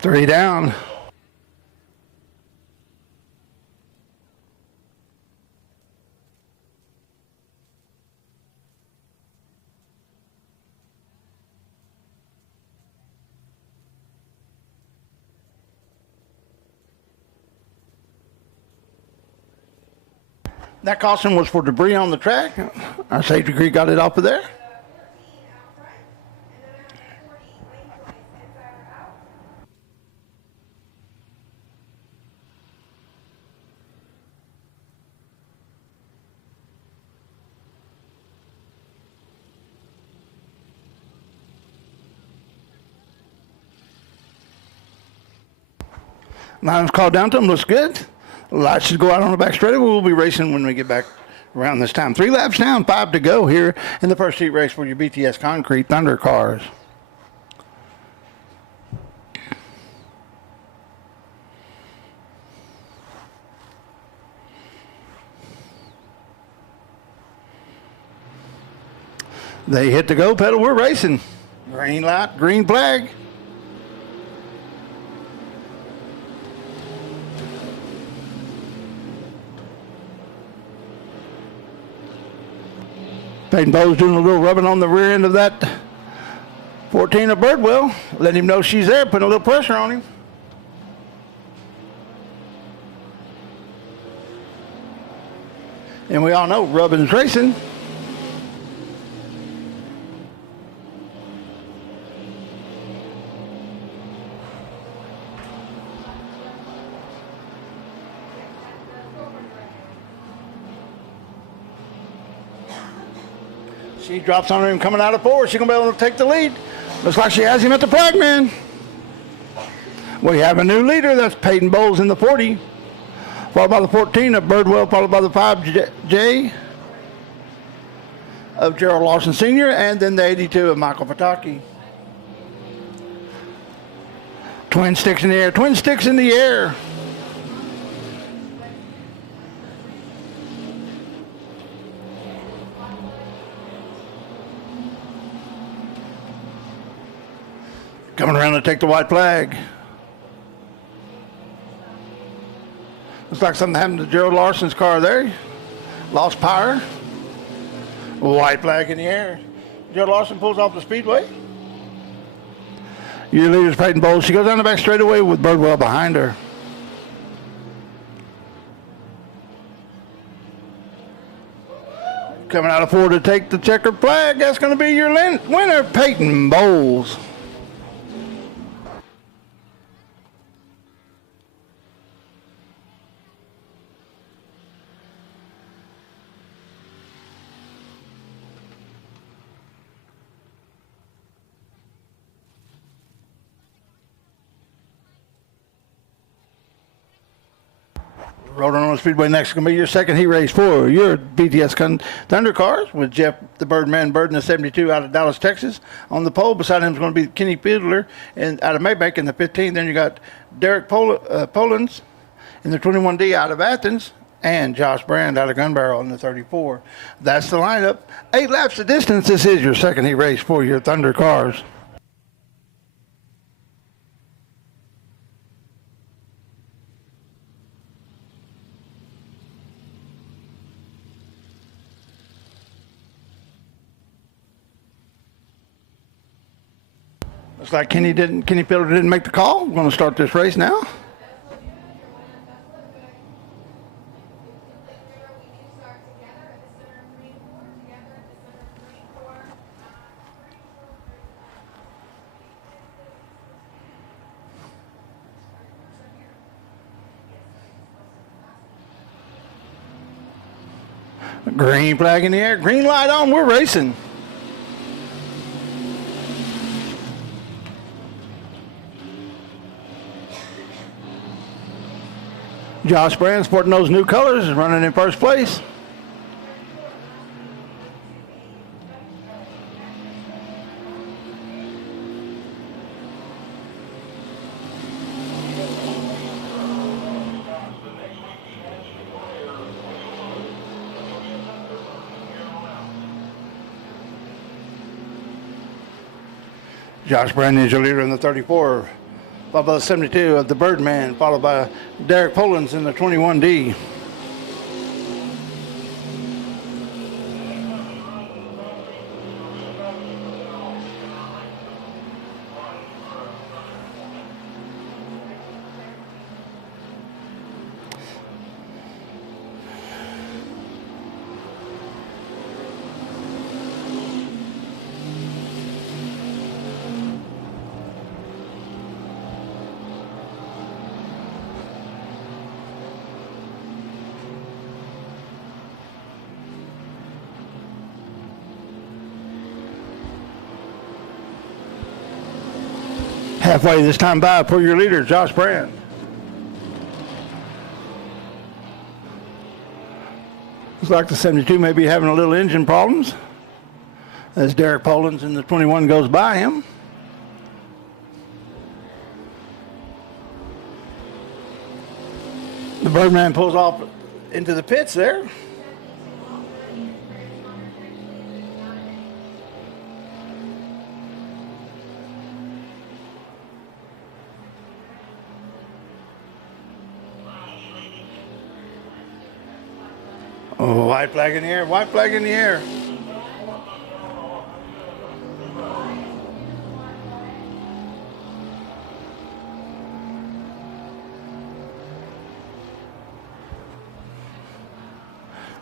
Three down. That caution was for debris on the track. Our safety crew got it off of there. Line's called down to him. Looks good. Lights should go out on the back straightaway. We'll be racing when we get back around this time. 3 laps down, 5 to go here in the first heat race for your BTS Concrete Thunder cars. They hit the go pedal. We're racing. Green light, green flag. Peyton Bowe's doing a little rubbing on the rear end of that 14 of Birdwell, letting him know she's there, putting a little pressure on him. And we all know rubbing's racing. She drops on him coming out of 4. She's going to be able to take the lead. Looks like she has him at the flagman. We have a new leader. That's Peyton Bowles in the 40. Followed by the 14 of Birdwell, followed by the 5J of Gerald Lawson Sr., and then the 82 of Michael Pataki. Twin sticks in the air. Twin sticks in the air. Coming around to take the white flag. Looks like something happened to Gerald Larson's car there. Lost power. White flag in the air. Gerald Larson pulls off the speedway. Your leader's Peyton Bowles. She goes down the back straightaway with Birdwell behind her. Coming out of 4 to take the checkered flag. That's going to be your winner, Peyton Bowles. Rolling on the Speedway next is going to be your second heat race for your BTS Thunder cars with Jeff the Birdman Burden, the 72 out of Dallas, Texas. On the pole beside him is going to be Kenny Fiedler out of Maybach in the 15. Then you got Derek Polans in the 21D out of Athens, and Josh Brand out of Gun Barrel in the 34. That's the lineup. 8 laps of distance. This is your second heat race for your Thunder cars. Looks like Kenny Fiedler didn't make the call. We're going to start this race now. Green flag in the air, green light on, we're racing. Josh Brand, sporting those new colors, is running in first place. Josh Brand is your leader in the 34. Followed by the 72 of the Birdman, followed by Derek Polans in the 21D. Halfway this time by for your leader, Josh Brand. Looks like the 72 may be having a little engine problems as Derek Polins in the 21 goes by him. The Birdman pulls off into the pits there. Oh, white flag in the air, white flag in the air.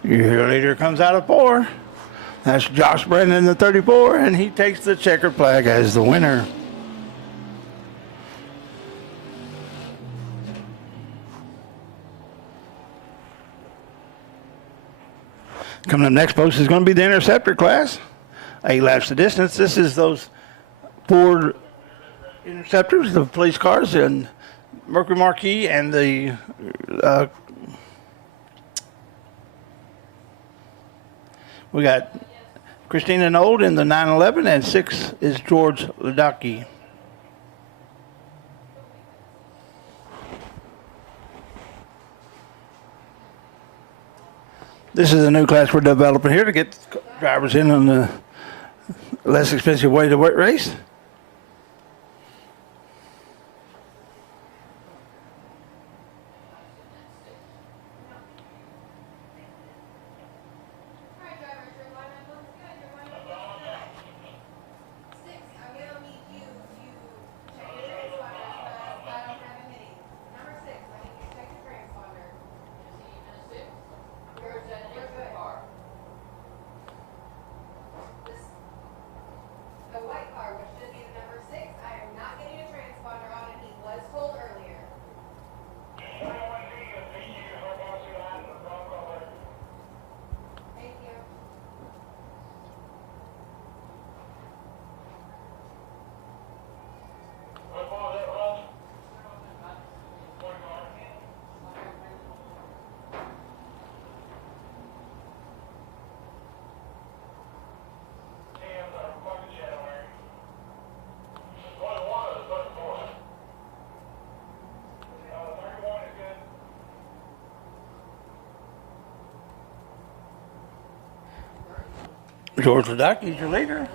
Your leader comes out of 4. That's Josh Brennan, the 34, and he takes the checkered flag as the winner. Coming up next, folks, is going to be the interceptor class. 8 laps the distance. This is those Ford interceptors, the police cars, and Mercury Marquis, and the we got Christina Nold in the 911, and 6 is George Ledocki. This is a new class we're developing here to get drivers in on the less expensive way to race. George Ledocki is your leader.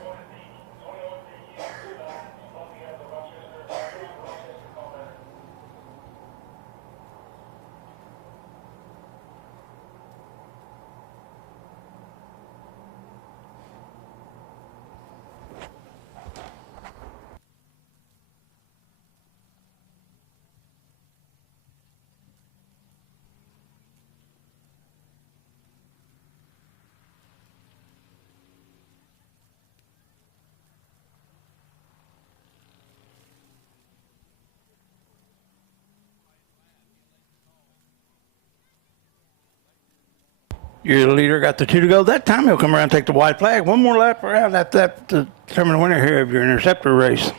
Your leader got the 2 to go. That time he'll come around and take the white flag. One more lap around that to determine the winner here of your interceptor race.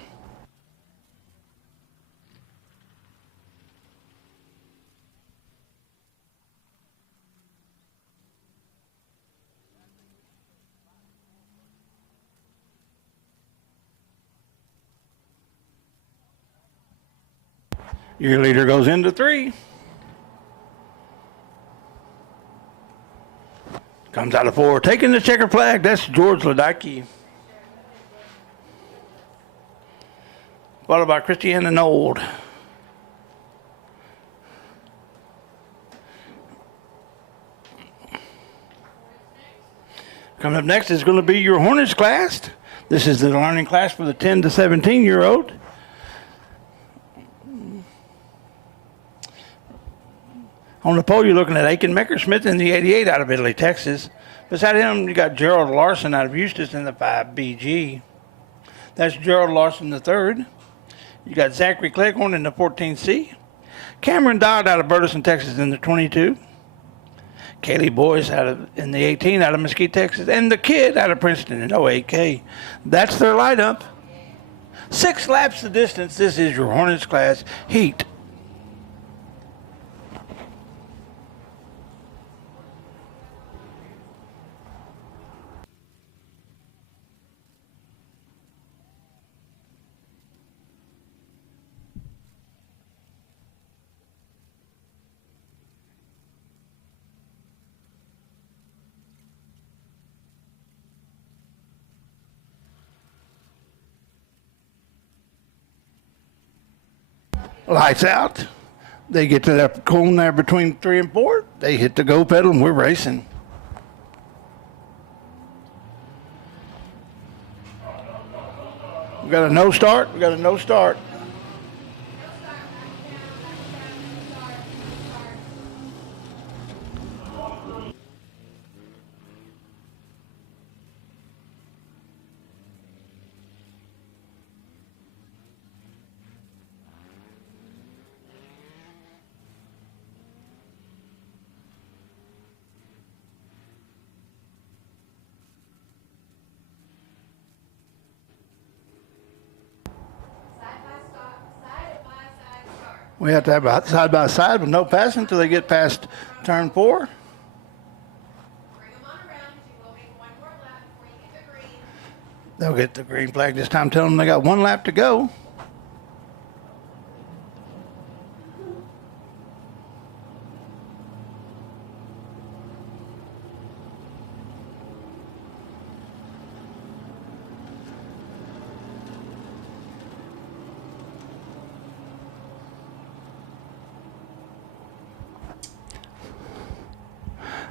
Your leader goes into 3. Comes out of 4, taking the checkered flag. That's George Ledocki. Followed by Christiana Nold. Coming up next is going to be your Hornets class. This is the learning class for the 10 to 17-year-old. On the pole, you're looking at Aiken Meckersmith in the 88 out of Italy, Texas. Beside him, you got Gerald Larson out of Eustis in the 5BG. That's Gerald Larson III. You got Zachary Cleghorn in the 14C. Cameron Dodd out of Burleson, Texas in the 22. Kaylee Boyce in the 18 out of Mesquite, Texas. And the kid out of Princeton in 08K. That's their lineup. 6 laps the distance. This is your Hornets class heat. Lights out. They get to that cone there between 3 and 4. They hit the go pedal and we're racing. We got a no start. We got a no start. We have to have a side by side with no passing until they get past turn 4. Bring them on around, you will make one more lap before you get the green. They'll get the green flag this time. Tell them they got 1 lap to go.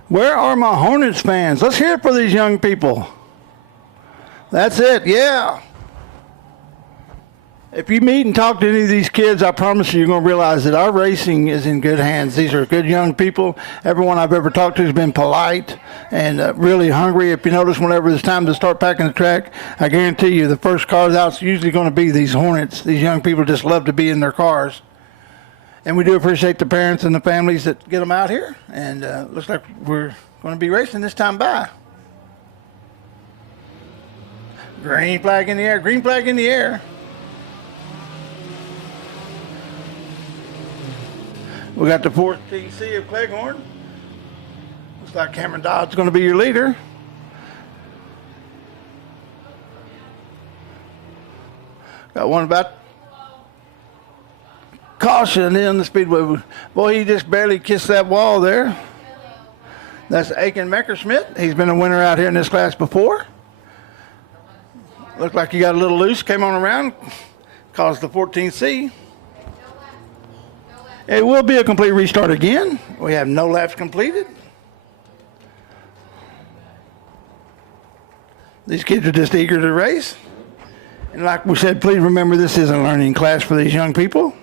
Where are my Hornets fans? Let's hear it for these young people. That's it, yeah. If you meet and talk to any of these kids, I promise you, you're going to realize that our racing is in good hands. These are good young people. Everyone I've ever talked to has been polite and really hungry. If you notice, whenever it's time to start packing the track, I guarantee you the first cars out is usually going to be these Hornets. These young people just love to be in their cars. And we do appreciate the parents and the families that get them out here. And looks like we're going to be racing this time by. Green flag in the air. Green flag in the air. We got the 14C of Cleghorn. Looks like Cameron Dodd's going to be your leader. Got one about caution in the Speedway. Boy, he just barely kissed that wall there. That's Aiken Meckerschmidt. He's been a winner out here in this class before. Looked like he got a little loose, came on around, caused the 14C. It will be a complete restart again. We have no laps completed. These kids are just eager to race. And like we said, please remember this is a learning class for these young people.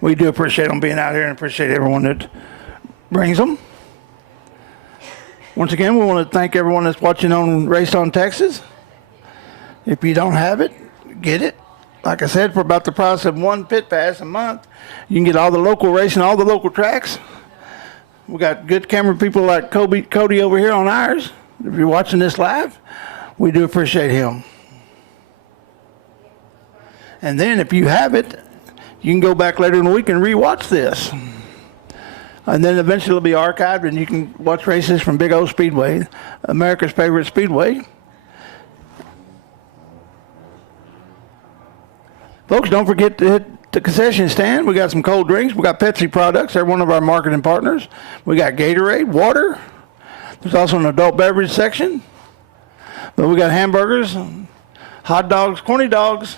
We do appreciate them being out here and appreciate everyone that brings them. Once again, we want to thank everyone that's watching on Race on Texas. If you don't have it, get it. Like I said, for about the price of 1 pit pass a month, you can get all the local racing, all the local tracks. We got good camera people like Cody over here on ours. If you're watching this live, we do appreciate him. And then if you have it, you can go back later in the week and rewatch this. And then eventually it'll be archived and you can watch races from Big O Speedway, America's favorite speedway. Folks, don't forget to hit the concession stand. We got some cold drinks. We got Pepsi products. They're one of our marketing partners. We got Gatorade, water. There's also an adult beverage section. But we got hamburgers, hot dogs, corny dogs,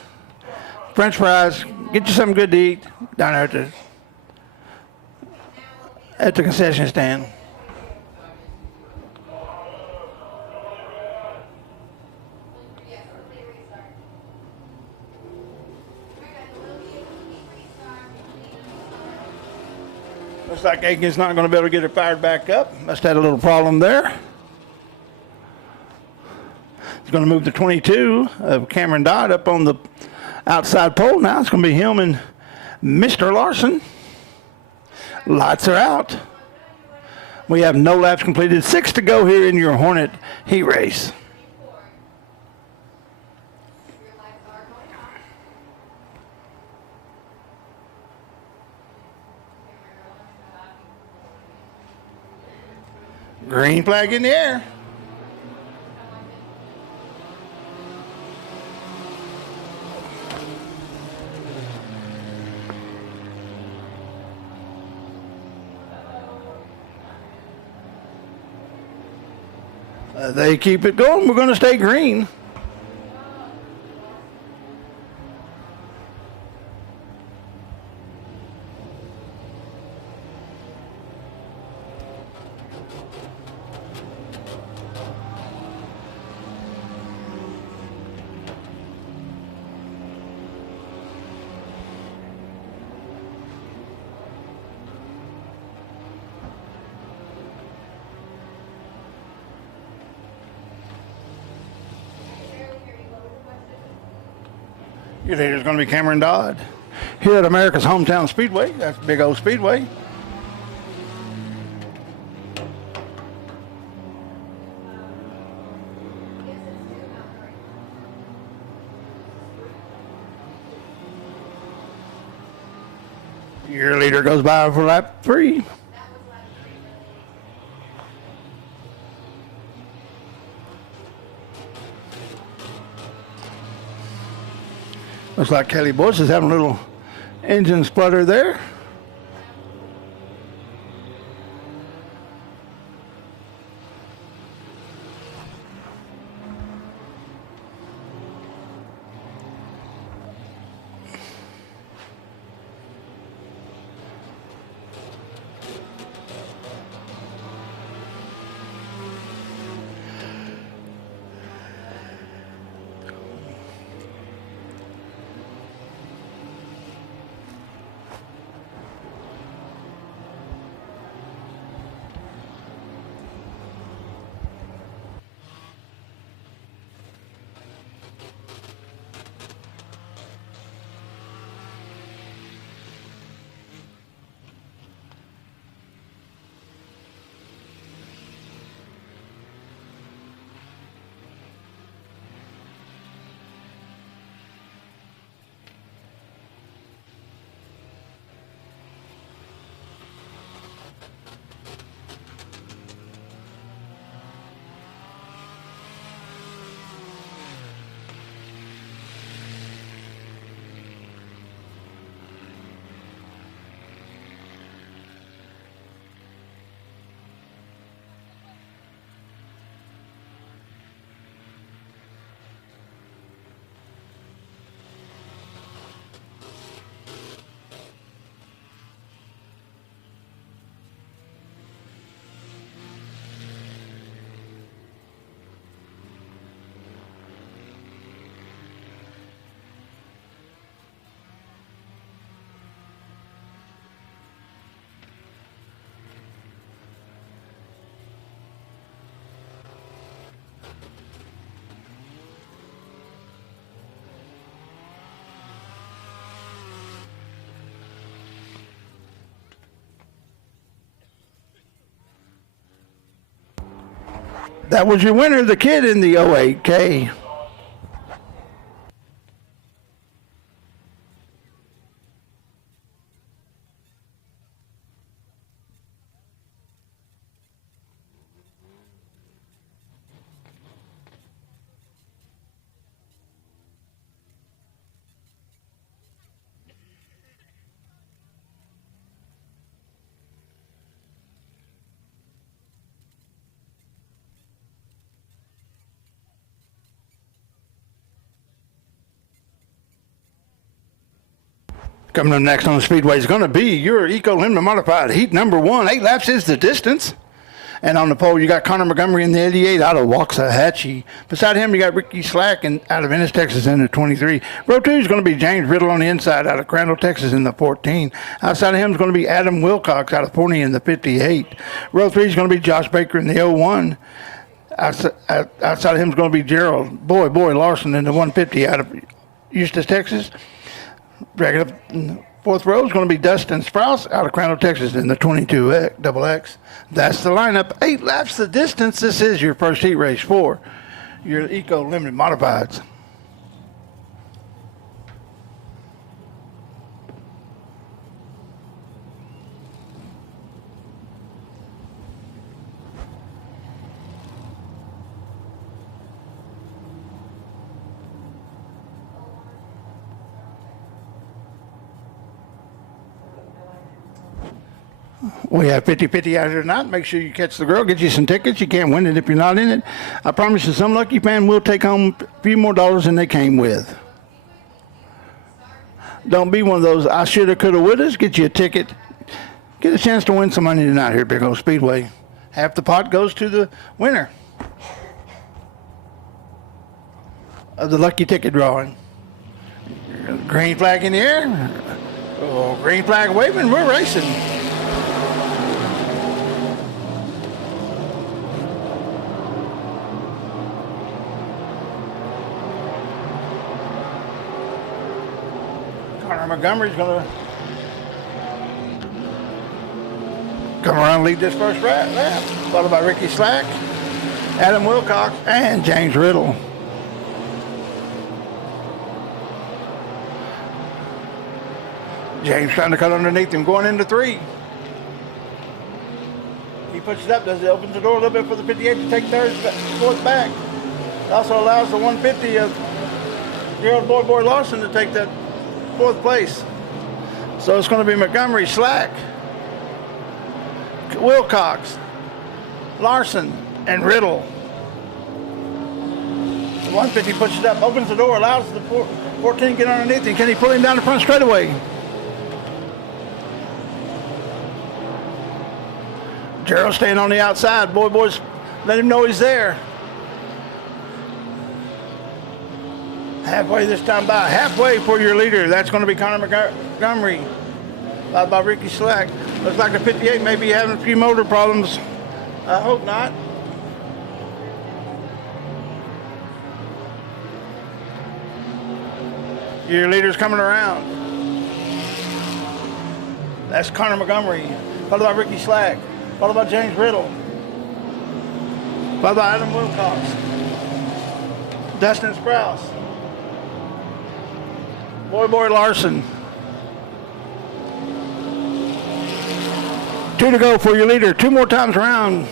French fries. Get you something good to eat down there at the concession stand. Looks like Aiken's not going to be able to get it fired back up. Must have had a little problem there. He's going to move the 22 of Cameron Dodd up on the outside pole. Now it's going to be him and Mr. Larson. Lights are out. We have no laps completed. 6 to go here in your Hornet heat race. Green flag in the air. They keep it going. We're going to stay green. You think there's going to be Cameron Dodd? Here at America's hometown speedway. That's big O Speedway. Your leader goes by for lap 3. Looks like Kelly Bush is having a little engine splutter there. That was your winner, the kid in the 08K. Coming up next on the Speedway is going to be your Eco Limited Modified Heat number 1. 8 laps is the distance. And on the pole, you got Connor Montgomery in the 88 out of Waxahachie. Beside him, you got Ricky Slack out of Ennis, Texas in the 23. Row 2 is going to be James Riddle on the inside out of Crandall, Texas in the 14. Outside of him is going to be Adam Wilcox out of Forney in the 58. Row 3 is going to be Josh Baker in the 01. Outside of him is going to be Gerald Boy Larson in the 150 out of Eustis, Texas. Dragging up in the 4th row is going to be Dustin Sprouse out of Crandall, Texas in the 22XX. That's the lineup. 8 laps the distance. This is your first heat race for your Eco Limited Modifieds. We have 50-50 out here tonight. Make sure you catch the girl. Get you some tickets. You can't win it if you're not in it. I promise you, some lucky fan will take home a few more dollars than they came with. Don't be one of those I shoulda, coulda, wouldas. Get you a ticket. Get a chance to win some money tonight here at Big O Speedway. Half the pot goes to the winner of the lucky ticket drawing. Green flag in the air. Oh, green flag waving. We're racing. Connor Montgomery's going to come around and lead this first lap. Followed by Ricky Slack, Adam Wilcox, and James Riddle. James trying to cut underneath him, going into 3. He pushes up, opens the door a little bit for the 58 to take fourth back. It also allows the 150 of Gerald Boy Larson to take that 4th place. So it's going to be Montgomery, Slack, Wilcox, Larson, and Riddle. The 150 pushes up, opens the door, allows the 14 to get underneath him. Can he pull him down the front straightaway? Gerald staying on the outside. Boys, let him know he's there. Halfway this time by. Halfway for your leader. That's going to be Connor Montgomery. Followed by Ricky Slack. Looks like the 58 may be having a few motor problems. I hope not. Your leader's coming around. That's Connor Montgomery. Followed by Ricky Slack. Followed by James Riddle. Followed by Adam Wilcox. Dustin Sprouse. Boy Larson. 2 to go for your leader. 2 more times around.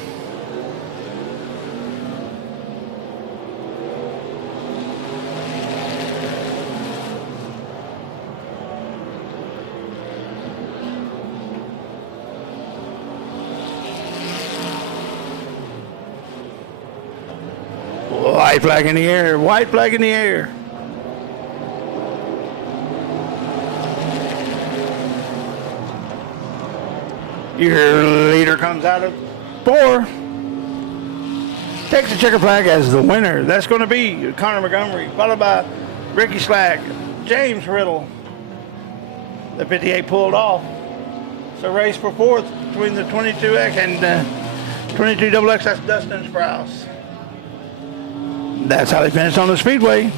White flag in the air. White flag in the air. Your leader comes out of 4. Takes the checker flag as the winner. That's going to be Connor Montgomery, followed by Ricky Slack, James Riddle. The 58 pulled off. So race for 4th between the 22X and 22XX. That's Dustin Sprouse. That's how they finished on the Speedway.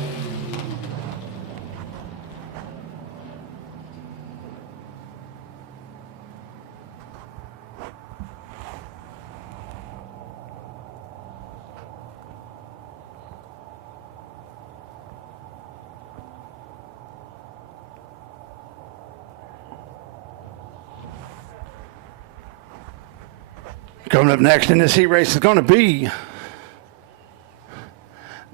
Coming up next in this heat race is going to be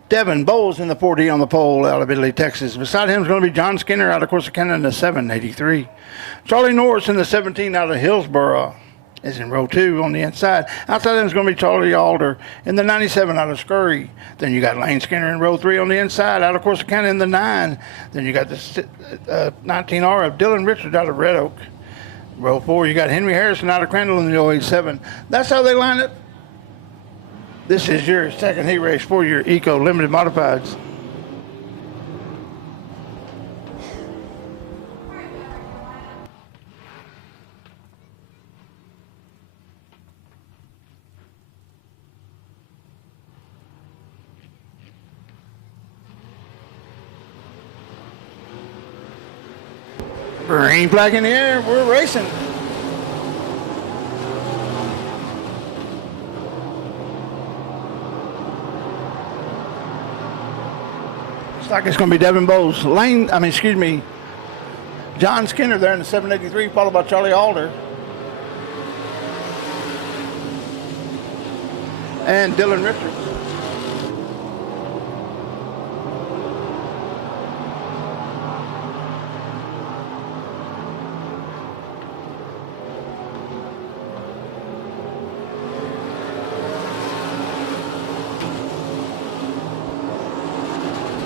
Devin Bowles in the 4D on the pole out of Italy, Texas. Beside him is going to be John Skinner out of Corsicana in the 783. Charlie Norris in the 17 out of Hillsboro is in row 2 on the inside. Outside him is going to be Charlie Alder in the 97 out of Scurry. Then you got Lane Skinner in row 3 on the inside out of Corsicana in the 9. Then you got the 19R of Dylan Richards out of Red Oak. Row 4, you got Henry Harrison out of Crandall in the 087. That's how they line it. This is your second heat race for your Eco Limited Modifieds. Green flag in the air, we're racing. Looks like it's going to be Devin Bowles. John Skinner there in the 783, followed by Charlie Alder. And Dylan Richards.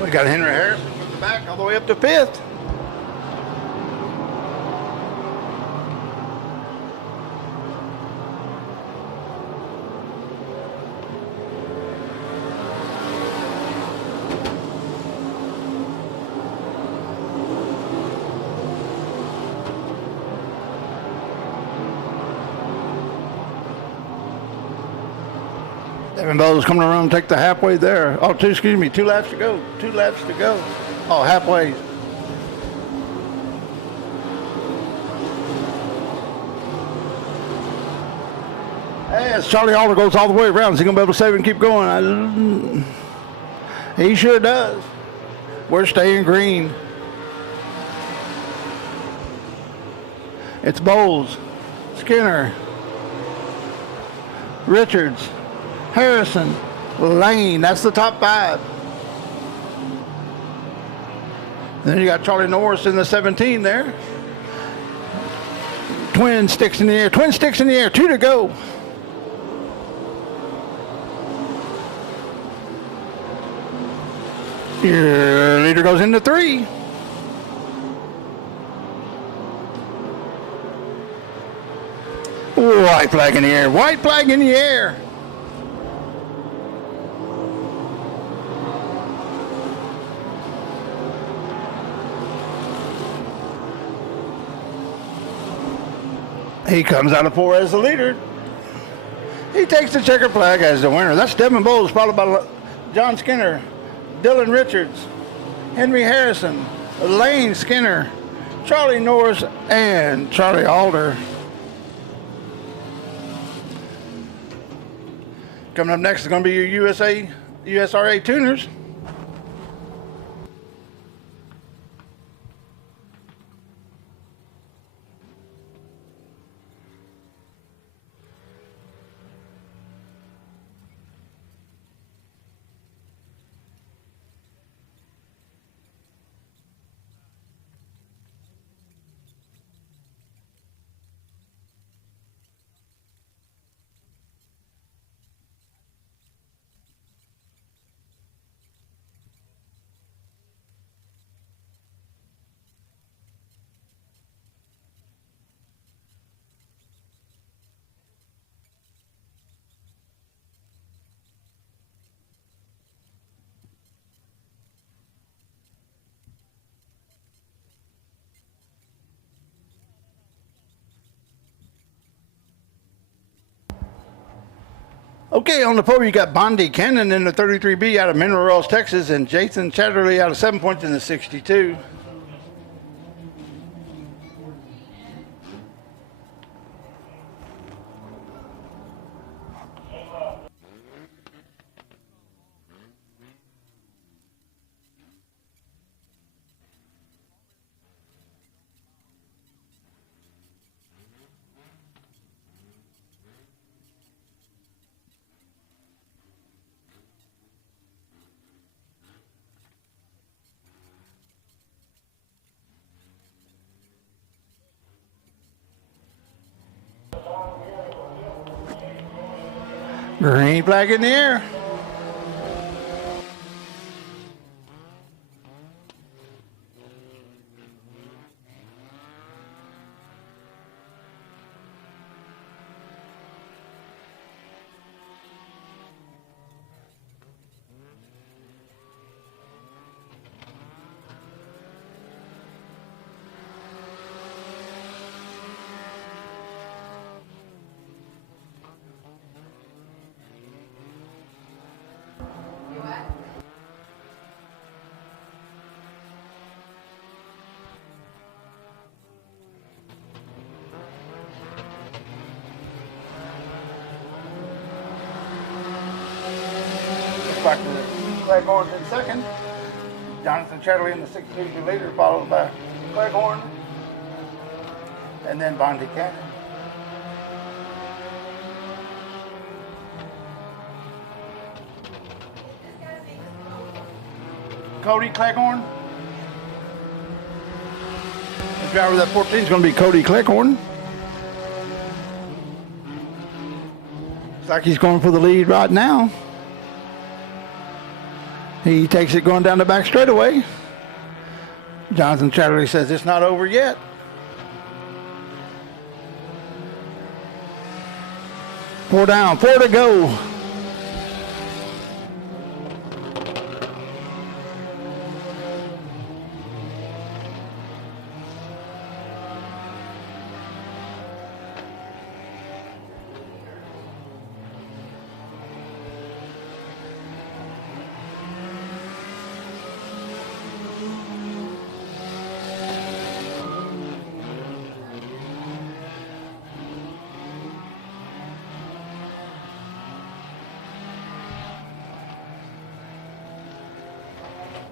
We got Henry Harrison from the back all the way up to 5th. Devin Bowles coming around, take the halfway there. Oh, excuse me, 2 laps to go. 2 laps to go. Oh, halfway. Hey, as Charlie Alder goes all the way around, is he going to be able to save and keep going? He sure does. We're staying green. It's Bowles, Skinner, Richards, Harrison, Lane. That's the top 5. Then you got Charlie Norris in the 17 there. Twin sticks in the air. Twin sticks in the air. 2 to go. Your leader goes into 3. White flag in the air. White flag in the air. He comes out of 4 as the leader. He takes the checkered flag as the winner. That's Devin Bowles, followed by John Skinner, Dylan Richards, Henry Harrison, Lane Skinner, Charlie Norris, and Charlie Alder. Coming up next is going to be your USRA tuners. Okay, on the pole you got Bondi Cannon in the 33B out of Mineral Wells, Texas, and Jason Chatterley out of 7 Points in the 62. Green flag in the air. Back to Cleghorn in second. Jonathan Chatterley in the 62 leader, followed by Cleghorn, and then Bondi Cannon. Cody Cleghorn. The driver of that 14 is going to be Cody Cleghorn. Looks like he's going for the lead right now. He takes it going down the back straightaway. Jonathan Chatterley says it's not over yet. Four down, four to go.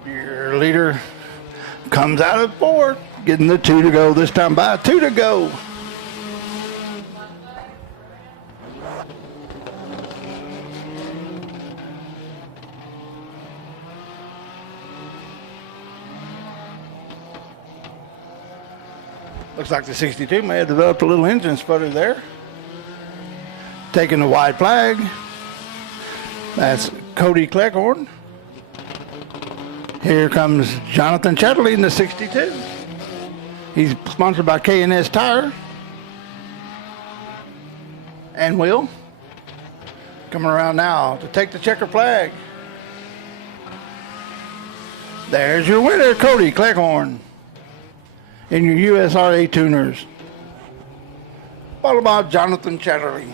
Your leader comes out of fourth, getting the two to go this time by. Two to go. Looks like the 62 may have developed a little engine sputter there. Taking the white flag. That's Cody Cleghorn. Here comes Jonathan Chatterley in the 62. He's sponsored by K&S Tire. And Will. Coming around now to take the checker flag. There's your winner, Cody Cleghorn. In your USRA tuners. Followed by Jonathan Chatterley.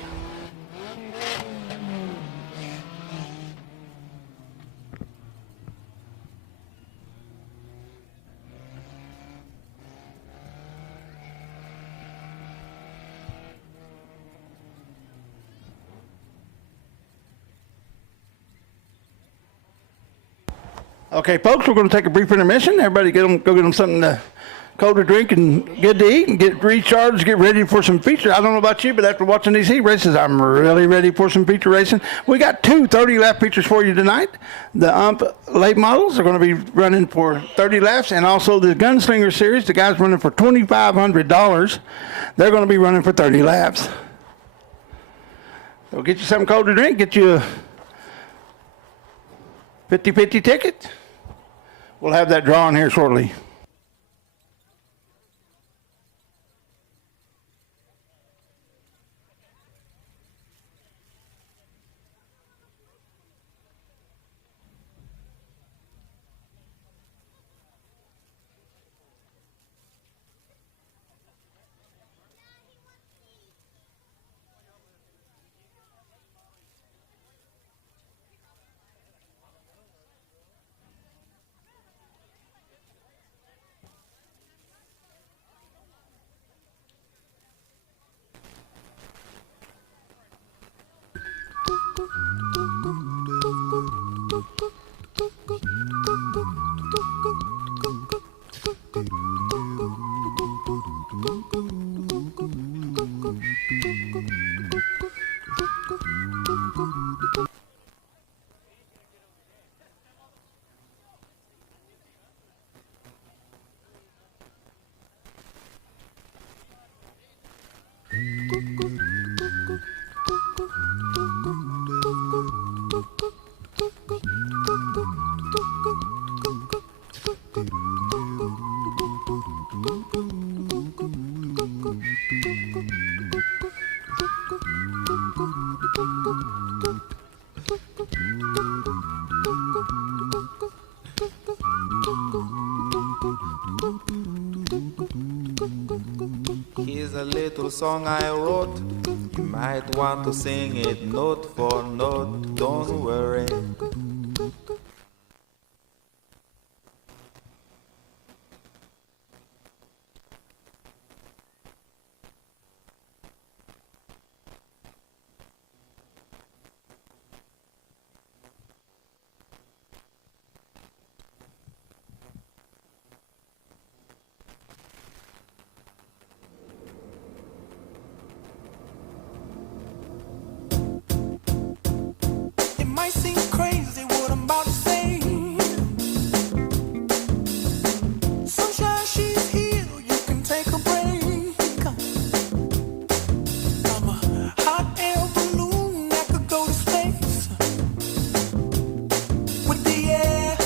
Okay, folks, we're going to take a brief intermission. Everybody go get them something cold to drink and good to eat and get recharged, get ready for some feature. I don't know about you, but after watching these heat races, I'm really ready for some feature racing. We got two 30-lap features for you tonight. The UMP late models are going to be running for 30 laps, and also the Gunslinger Series, the guys running for $2,500, they're going to be running for 30 laps. So get you something cold to drink, get you a 50-50 ticket. We'll have that drawn here shortly. Here's a little song I wrote. You might want to sing it note for note. Don't worry. It might seem crazy what I'm about to say. Sunshine, she's here, you can take a break. I'm a hot air balloon that could go to space. With the air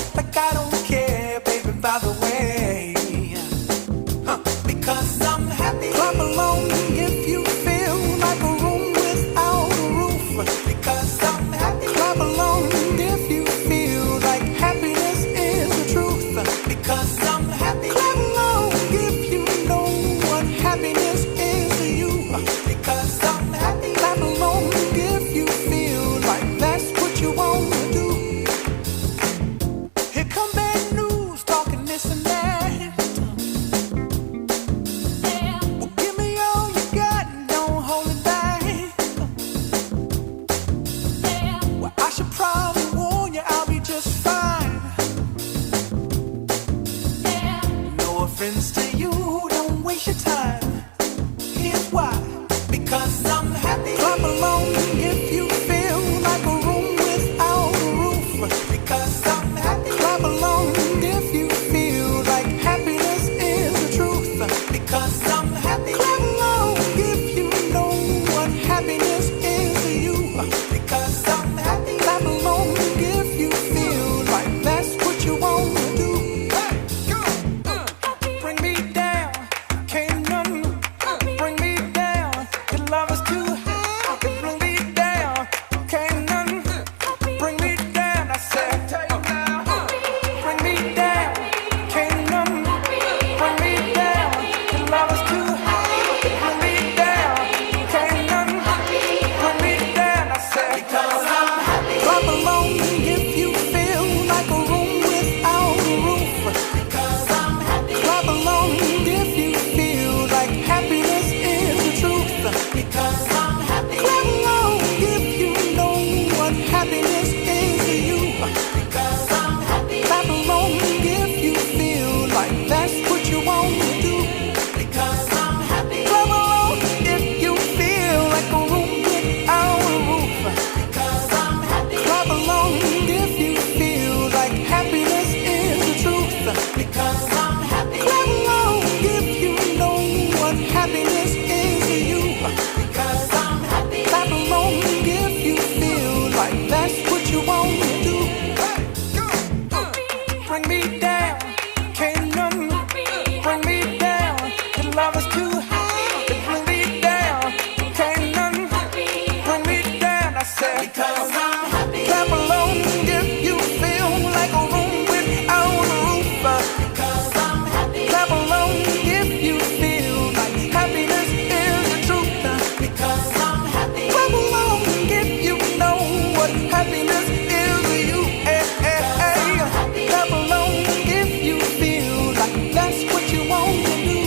because I'm happy. Clap along if you feel like happiness is the truth, because I'm happy. Clap along if you know what happiness is to you, because I'm happy. Clap along if you feel like that's what you want to do. Bring me down, can't none bring me down. Your love is too high. Bring me down, can't none bring me down. I said, bring me down, can't none bring me down. Your love is too high. Bring me down, can't none bring me down. I said, because I'm happy. Clap along if you feel like a room without a roof. Because I'm happy. Clap along if you feel like happiness is the truth. Because I'm happy. Clap along if you know what happiness is to you. Because I'm happy. Clap along if you feel like that's what you want to do. Because I'm happy. Clap along if you feel like a room without a roof. Because I'm happy. Clap along if you feel like happiness is the truth. Because I'm happy. Clap along if you know what happiness is to you. Because I'm happy. Clap along if you feel like that's what you want to do. Bring me down, can't none bring me down. Your love is too high. Bring me down, can't none bring me down. I said, because I'm happy. Clap along if you feel like a room without a roof. Because I'm happy. Clap along if you feel like happiness is the truth. Because I'm happy. Clap along if you know what happiness is to you. Clap along if you feel like that's what you want to do.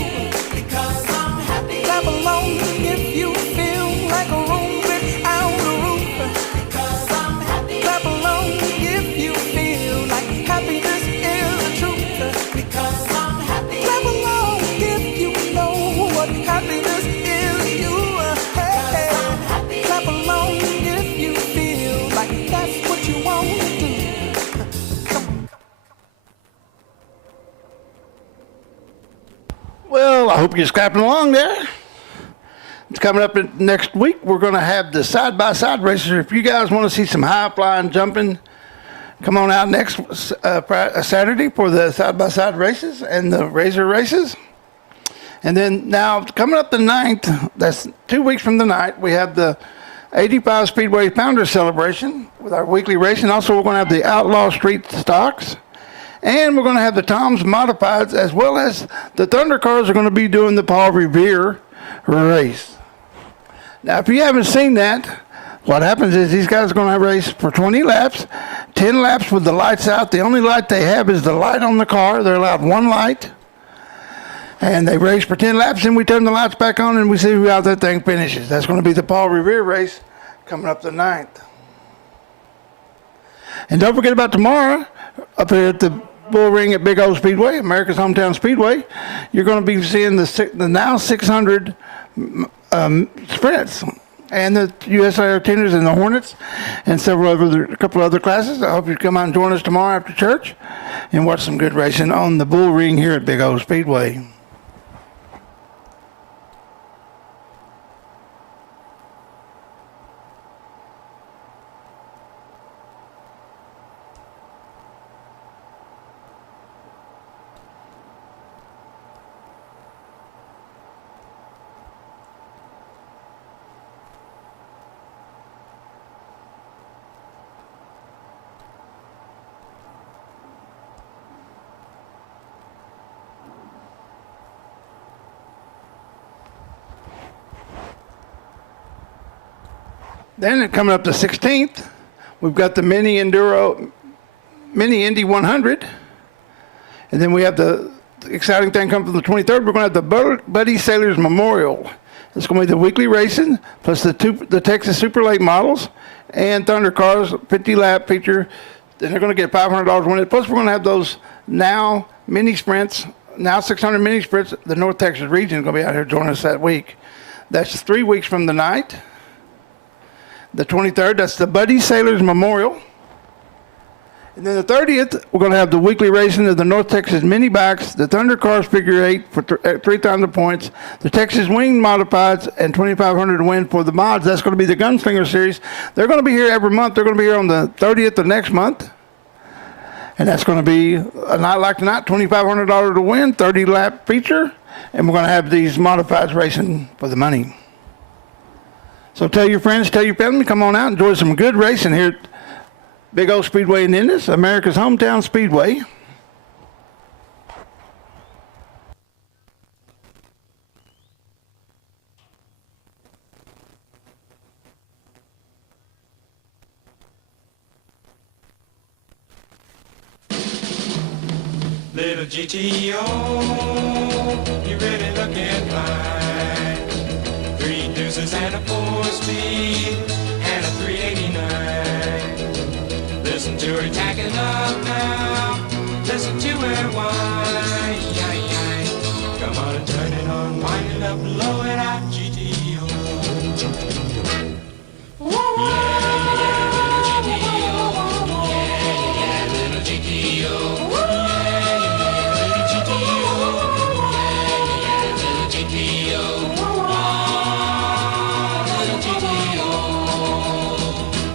Because I'm happy. Clap along if you feel like a room without a roof. Because I'm happy. Clap along if you feel like happiness is the truth. Because I'm happy. Clap along if you know what happiness is to you. Clap along if you feel like that's what you want to do. Well, I hope you're clapping along there. It's coming up next week. We're going to have the side-by-side races. If you guys want to see some high-flying jumping, come on out next Saturday for the side-by-side races and the razor races. And then now, coming up the 9th, that's 2 weeks from the night, we have the 85 Speedway Founders Celebration with our weekly racing. Also, we're going to have the Outlaw Street Stocks. And we're going to have the Tom's Modifieds, as well as the Thunder Cars are going to be doing the Paul Revere race. Now, if you haven't seen that, what happens is these guys are going to race for 20 laps, 10 laps with the lights out. The only light they have is the light on the car. They're allowed one light. And they race for 10 laps, and we turn the lights back on, and we see how that thing finishes. That's going to be the Paul Revere race coming up the 9th. And don't forget about tomorrow, up here at the Bull Ring at Big O Speedway, America's hometown speedway. You're going to be seeing the now 600 sprints and the USAR Tenders and the Hornets and a couple other classes. I hope you come out and join us tomorrow after church and watch some good racing on the Bull Ring here at Big O Speedway. Then coming up the 16th, we've got the Mini Indy 100. And then we have the exciting thing coming from the 23rd. We're going to have the Buddy Sailors Memorial. It's going to be the weekly racing, plus the Texas Super Late models and Thunder Cars 50-lap feature. Then they're going to get $500 win it. Plus, we're going to have those now mini sprints, now 600 mini sprints. The North Texas region is going to be out here joining us that week. That's 3 weeks from the night. The 23rd, that's the Buddy Sailors Memorial. And then the 30th, we're going to have the weekly racing of the North Texas Mini Bikes, the Thunder Cars Figure 8 for 3,000 points, the Texas Wing Modifieds, and 2,500 to win for the mods. That's going to be the Gunslinger Series. They're going to be here every month. They're going to be here on the 30th of next month. And that's going to be a night like tonight, $2,500 to win, 30-lap feature. And we're going to have these modifieds racing for the money. So tell your friends, tell your family, come on out, enjoy some good racing here at Big O Speedway in Ennis, America's hometown speedway. Little GTO, you really looking fine. 3 deuces and a 4-speed and a 389. Listen to her tacking up now. Listen to her whine. Come on and turn it on, wind it up, blow it out, GTO. Little GTO.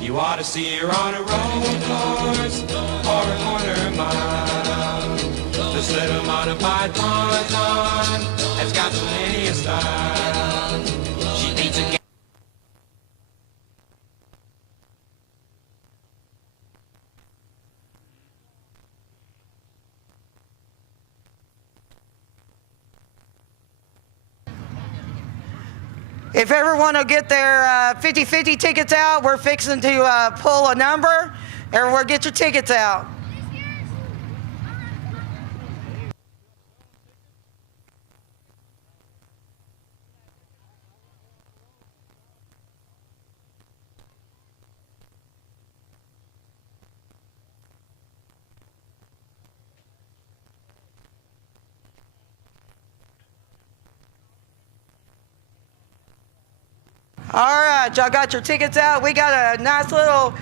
You ought to see her on a road course or a corner mile. This little modified Ponton has got plenty of style. She beats a If everyone will get their 50-50 tickets out, we're fixing to pull a number. Everyone get your tickets out. All right, y'all got your tickets out. We got a nice little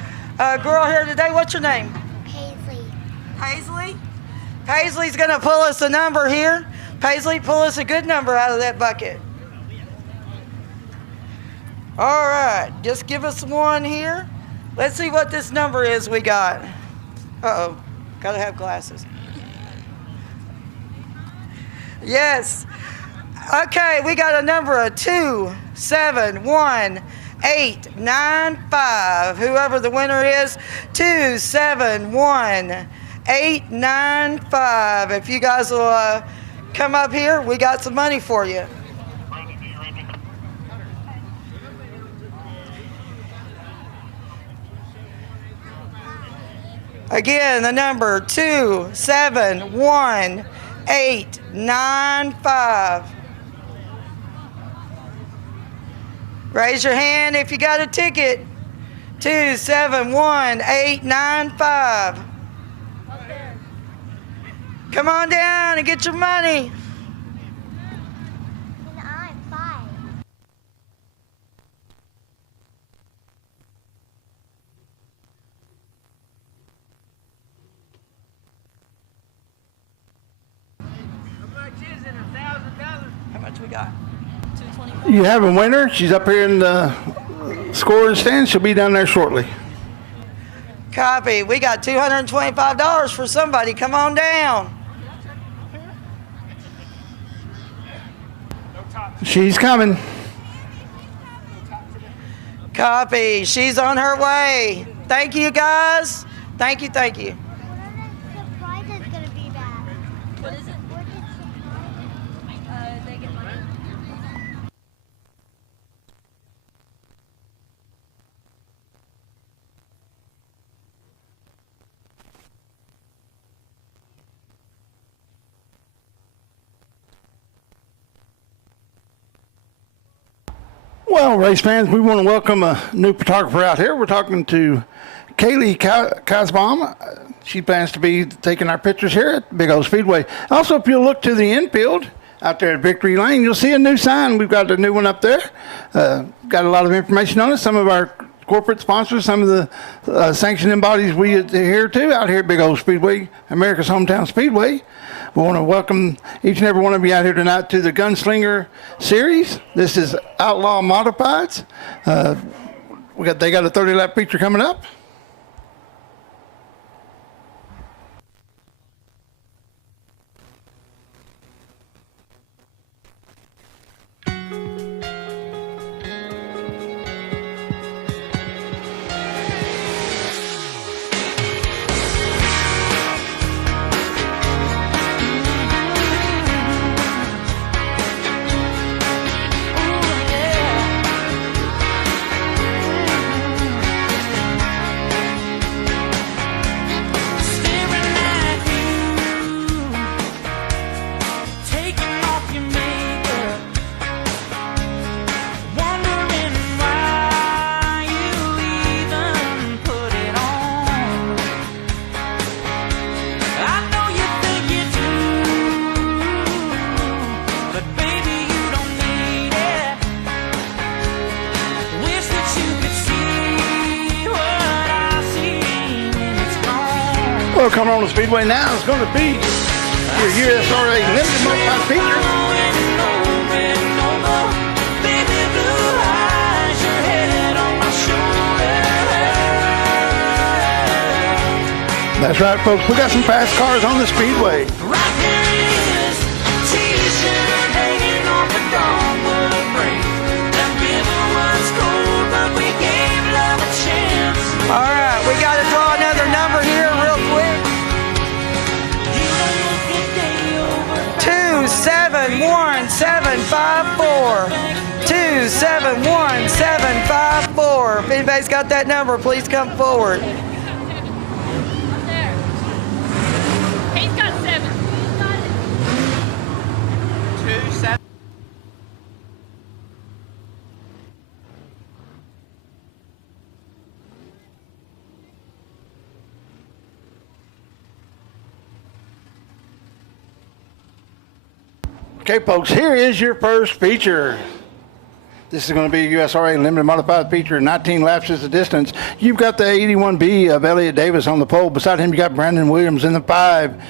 girl here today. What's your name? Paisley. Paisley? Paisley's going to pull us a number here. Paisley, pull us a good number out of that bucket. All right, just give us one here. Let's see what this number is we got. Uh-oh, got to have glasses. Yes. Okay, we got a number of 271895. Whoever the winner is, 271895. If you guys will come up here, we got some money for you. Again, the number 271895. Raise your hand if you got a ticket. 271895. Come on down and get your money. And I'm 5. How much we got? You have a winner. She's up here in the scoring stand. She'll be down there shortly. Copy. We got $225 for somebody. Come on down. She's coming. Copy. She's on her way. Thank you, guys. Thank you, thank you. What are the surprises going to be back? What is it? What is surprise? They get money. Well, race fans, we want to welcome a new photographer out here. We're talking to Kaylee Kasbaum. She plans to be taking our pictures here at Big O Speedway. Also, if you look to the infield out there at Victory Lane, you'll see a new sign. We've got a new one up there. Got a lot of information on it. Some of our corporate sponsors, some of the sanctioning bodies we adhere to out here at Big O Speedway, America's hometown speedway. We want to welcome each and every one of you out here tonight to the Gunslinger Series. This is Outlaw Modifieds. They got a 30-lap feature coming up. Well, coming on the Speedway now is going to be your USRA Limited Modified feature. That's right, folks. We got some fast cars on the Speedway. All right, we got to draw another number here real quick. 271754. 271754. If anybody's got that number, please come forward. There. He's got 7. He's got it. 2 7. Okay, folks, here is your first feature. This is going to be a USRA Limited Modified feature, 19 laps is the distance. You've got the 81B of Elliott Davis on the pole. Beside him, you got Brandon Williams in the 5.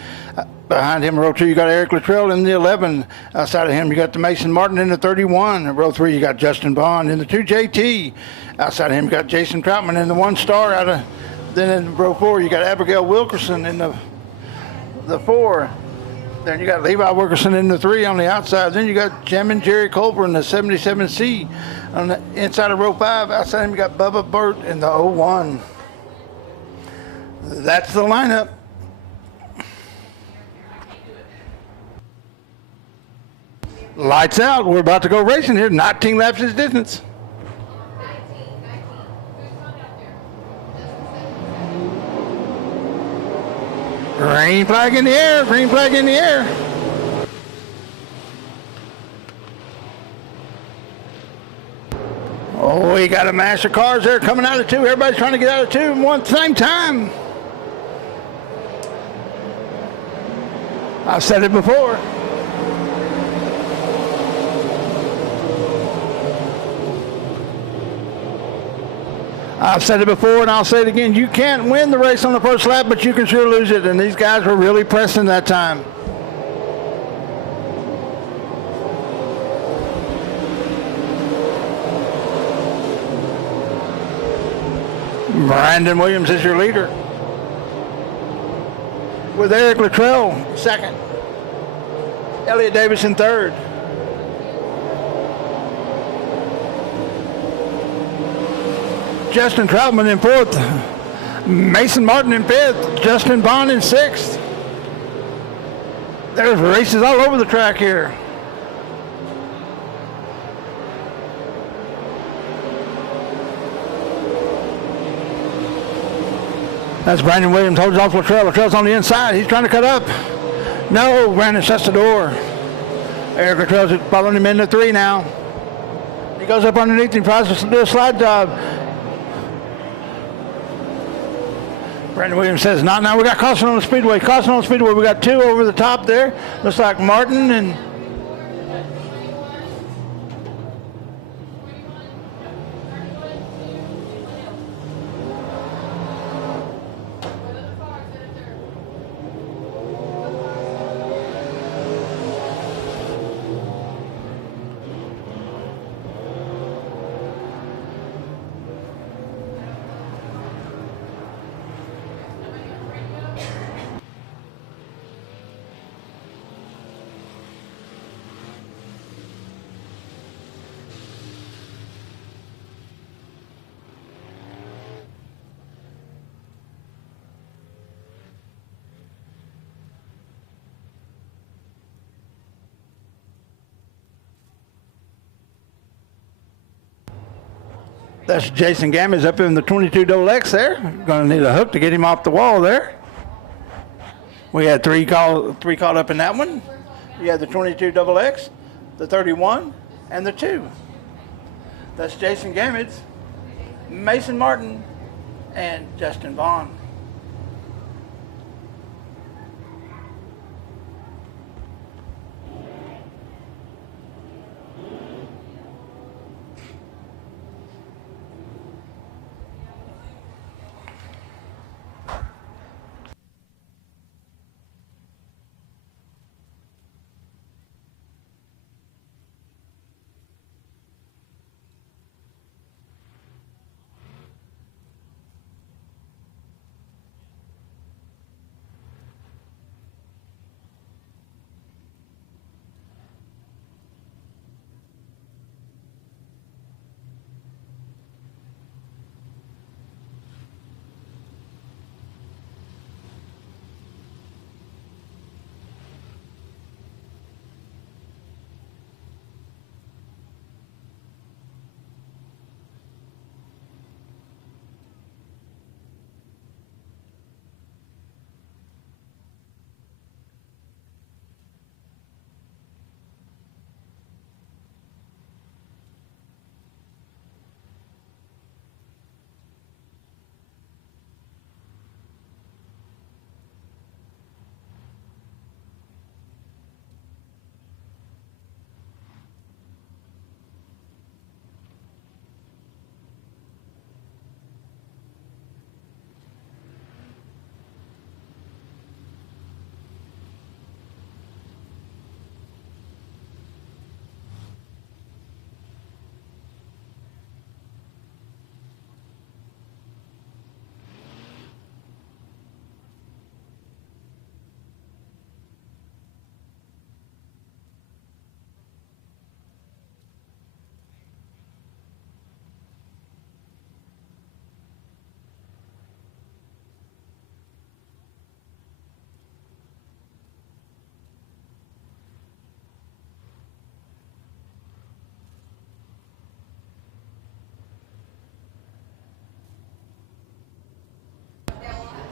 Behind him, row 2, you got Eric Luttrell in the 11. Outside of him, you got the Mason Martin in the 31. In row 3, you got Justin Bond in the 2 JT. Outside of him, you got Jason Troutman in the 1 star. Then in row 4, you got Abigail Wilkerson in the 4. Then you got Levi Wilkerson in the 3 on the outside. Then you got Jim and Jerry Culver in the 77C on the inside of row 5. Outside him, you got Bubba Burt in the 01. That's the lineup. Lights out. We're about to go racing here. 19 laps is distance. Green flag in the air, green flag in the air. Oh, we got a mass of cars there coming out of 2. Everybody's trying to get out of 2 at one same time. I've said it before. I've said it before and I'll say it again. You can't win the race on the first lap, but you can sure lose it. And these guys were really pressing that time. Brandon Williams is your leader, with Eric Luttrell second. Elliott Davis in third. Justin Troutman in fourth. Mason Martin in fifth. Justin Bond in sixth. There's races all over the track here. That's Brandon Williams, holds off Luttrell. Luttrell's on the inside. He's trying to cut up. No, Brandon shuts the door. Eric Luttrell's following him into 3 now. He goes up underneath him, tries to do a slide job. Brandon Williams says, not now. We got caution on the Speedway. Caution on the Speedway. We got 2 over the top there. Looks like Martin and That's Jason Gammons up in the 22XX there. Going to need a hook to get him off the wall there. We had three caught up in that one. You had the 22XX, the 31, and the 2. That's Jason Gammons, Mason Martin, and Justin Vaughn.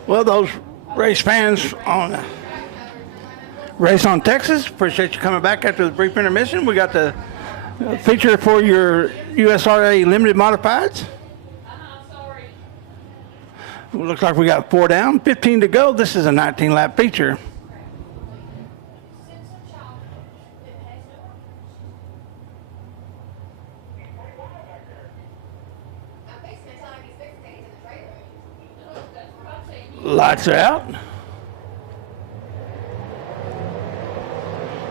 Well, those race fans on Race on Texas, appreciate you coming back after the brief intermission. We got the feature for your USRA limited modifieds. Sorry. Looks like we got 4 down, 15 to go. This is a 19-lap feature. Lights are out.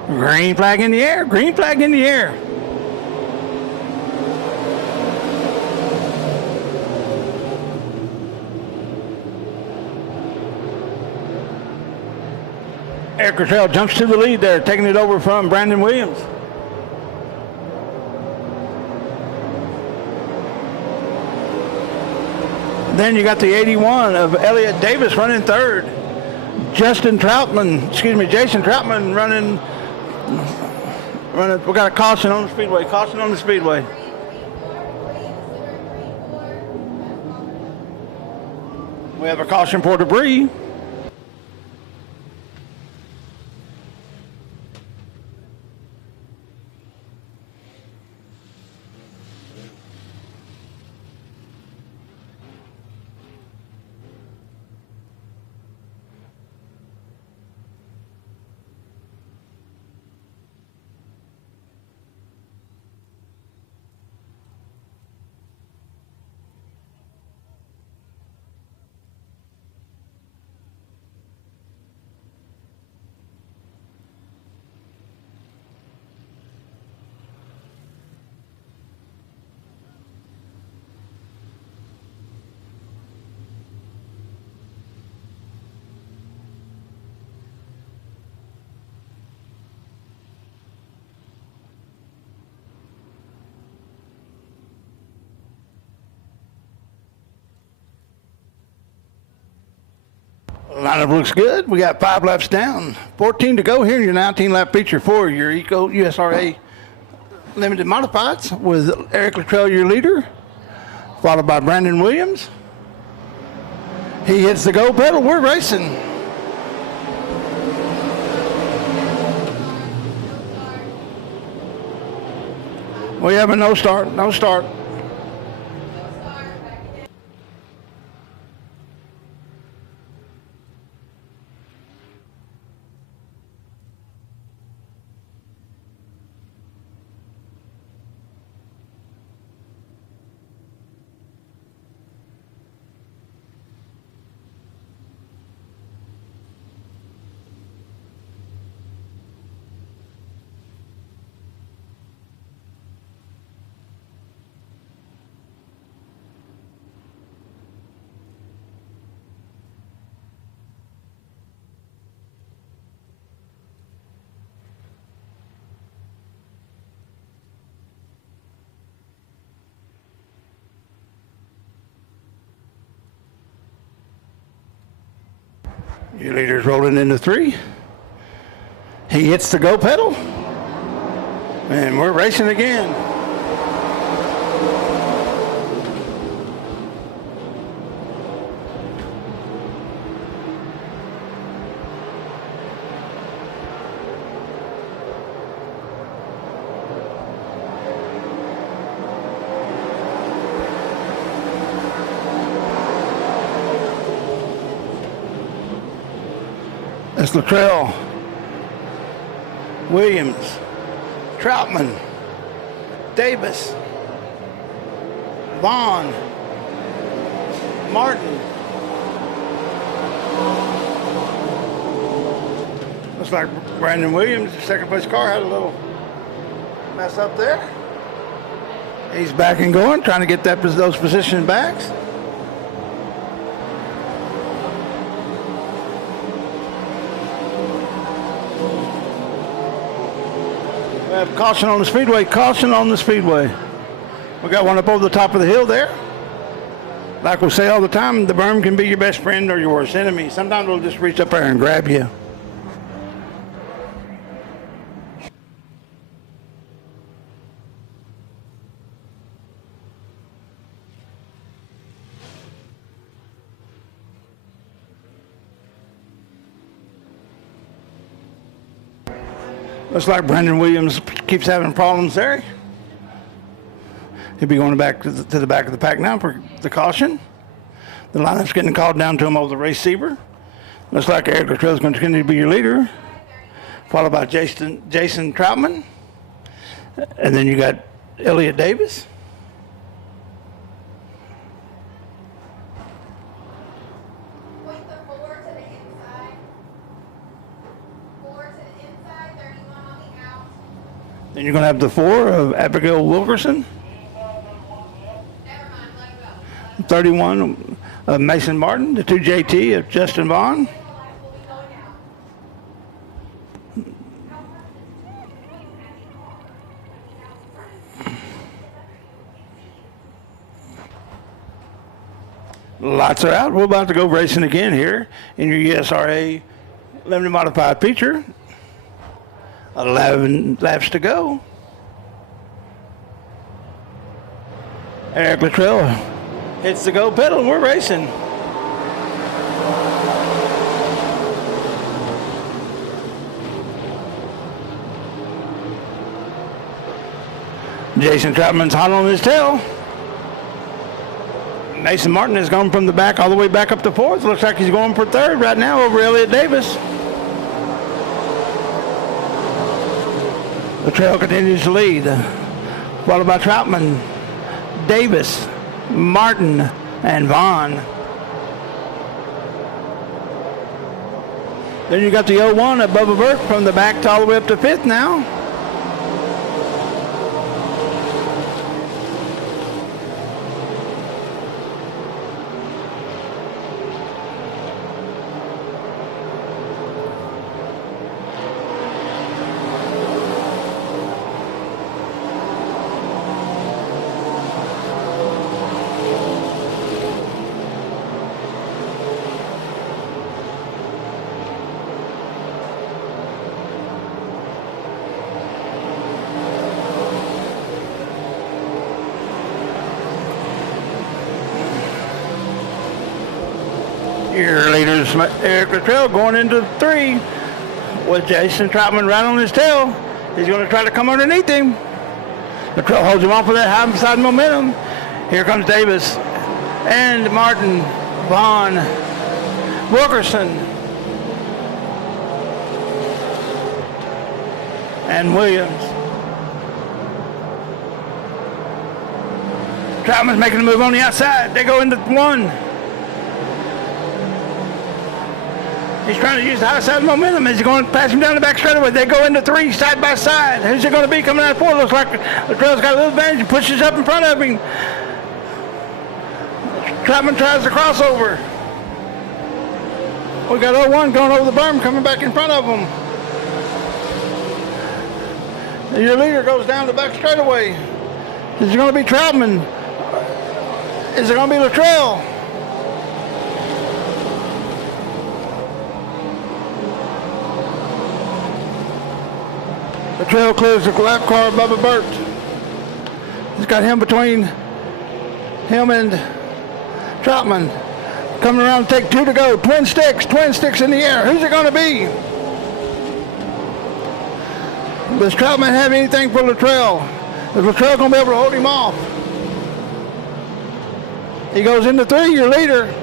Green flag in the air. Green flag in the air. Eric Cottrell jumps to the lead there, taking it over from Brandon Williams. Then you got the 81 of Elliott Davis running third. Jason Troutman running. We got a caution on the speedway. Caution on the speedway. We have a caution for debris. Lineup looks good. We got 5 laps down. 14 to go here in your 19-lap feature for your Eco USRA Limited Modifieds with Eric Luttrell, your leader. followed by Brandon Williams. He hits the go pedal. We're racing. We have a no start. No start. Your leader's rolling into 3. He hits the go pedal. And we're racing again. That's Luttrell, Williams, Troutman, Davis, Vaughn, Martin. Looks like Brandon Williams, the second place car, had a little mess up there. He's back and going, trying to get those position backs. We have caution on the speedway, caution on the speedway. We got one up over the top of the hill there. Like we say all the time, the berm can be your best friend or your worst enemy. Sometimes it'll just reach up there and grab you. Looks like Brandon Williams keeps having problems there. He'll be going back to the back of the pack now for the caution. The lineup's getting called down to him over the receiver. Looks like Eric Luttrell is going to continue to be your leader, followed by Jason Troutman. And then you got Elliott Davis. Point the 4 to the inside. 4 to the inside, 31 on the out. Then you're going to have the 4 of Abigail Wilkerson. Never mind, let go. 31 of Mason Martin. The 2 JT of Justin Vaughn. Lights will be going out. Lights are out. We're about to go racing again here in your USRA limited modified feature. 11 laps to go. Eric Luttrell hits the go pedal and we're racing. Jason Troutman's hot on his tail. Mason Martin has gone from the back all the way back up to 4th. Looks like he's going for 3rd right now over Elliott Davis. The trail continues to lead, followed by Troutman, Davis, Martin, and Vaughn. Then you got the 01 of Bubba Burke from the back to all the way up to 5th now. leader is Eric Luttrell going into 3 with Jason Troutman right on his tail. He's going to try to come underneath him. Luttrell holds him off with that high side momentum. Here comes Davis and Martin, Vaughn, Wilkerson, and Williams. Troutman's making a move on the outside. They go into 1. He's trying to use the high side momentum. Is he going to pass him down the back straightaway? They go into 3 side by side. Who's it going to be coming out of 4? Looks like Luttrell's got a little advantage and pushes up in front of him. Troutman tries the crossover. We got 0-1 going over the berm, coming back in front of him. Your leader goes down the back straightaway. Is it going to be Troutman? Is it going to be Luttrell? Luttrell clears the lap car, Bubba Burt. He's got him between him and Troutman. Coming around to take 2 to go. Twin sticks in the air. Who's it going to be? Does Troutman have anything for Luttrell? Is Luttrell going to be able to hold him off? He goes into 3, your leader.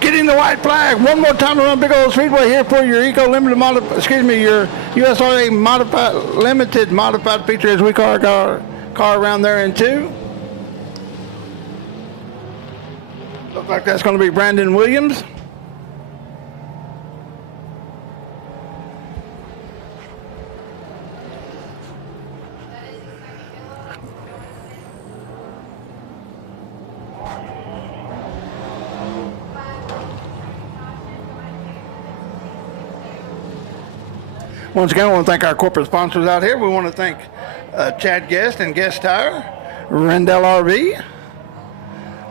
Getting the white flag. One more time around Big Old Speedway here for your Eco Limited your USRA modified feature as we call our car around there in 2. Looks like that's going to be Brandon Williams. Once again, I want to thank our corporate sponsors out here. We want to thank Chad Guest and Guest Tire, Rendell RV,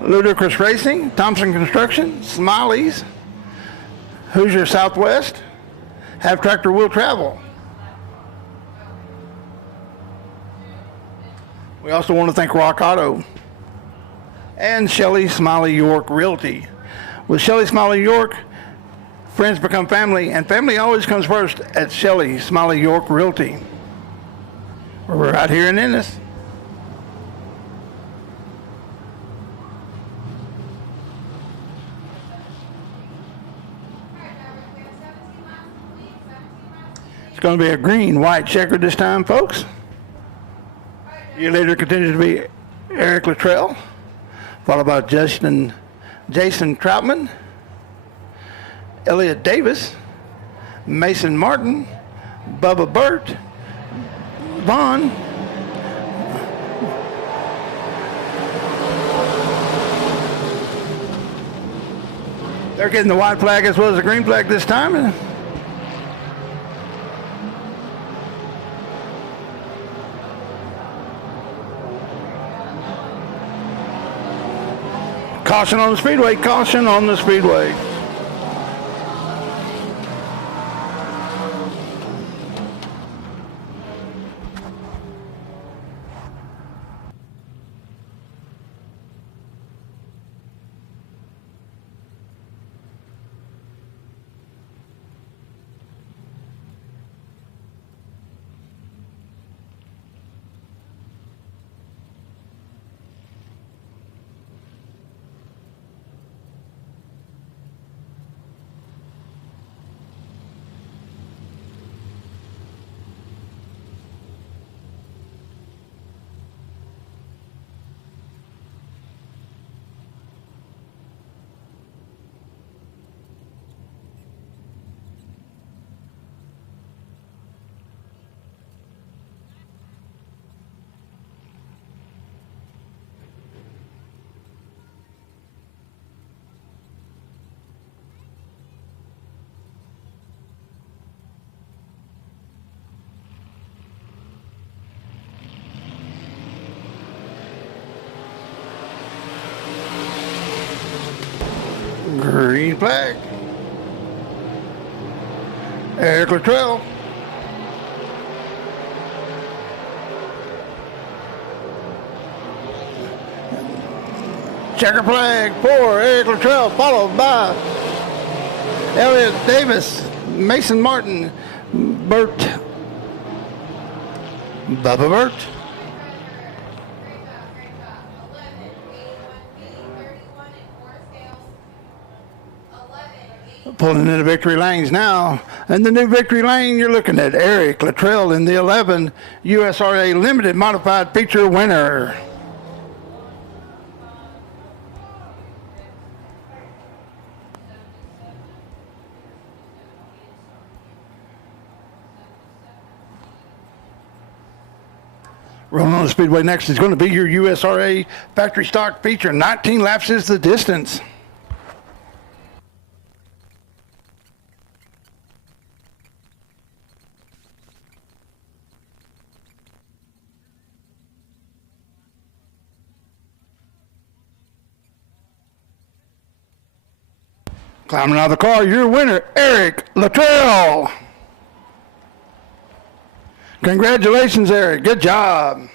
Ludicrous Racing, Thompson Construction, Smiley's, Hoosier Southwest, Have Tractor Will Travel. We also want to thank Rock Auto and Shelley Smiley York Realty. With Shelley Smiley York, friends become family, and family always comes first at Shelley Smiley York Realty. We're right here in Ennis. It's going to be a green, white checker this time, folks. Your leader continues to be Eric Luttrell, followed by Jason Troutman, Elliott Davis, Mason Martin, Bubba Burt, Vaughn, they're getting the white flag as well as the green flag this time. Caution on the speedway, caution on the speedway. Green flag. Eric Luttrell. Checker flag for Eric Luttrell, followed by Elliot Davis, Mason Martin, Bert, Bubba Burt. Great job. 11, 81B, 31, and 4 scales. 11, 8. Pulling into victory lanes now. In the new victory lane, you're looking at Eric Luttrell in the 11 USRA Limited Modified Feature winner. Rolling on the Speedway next is going to be your USRA factory stock feature. 19 laps is the distance. Climbing out of the car, your winner, Eric Luttrell. Congratulations, Eric. Good job.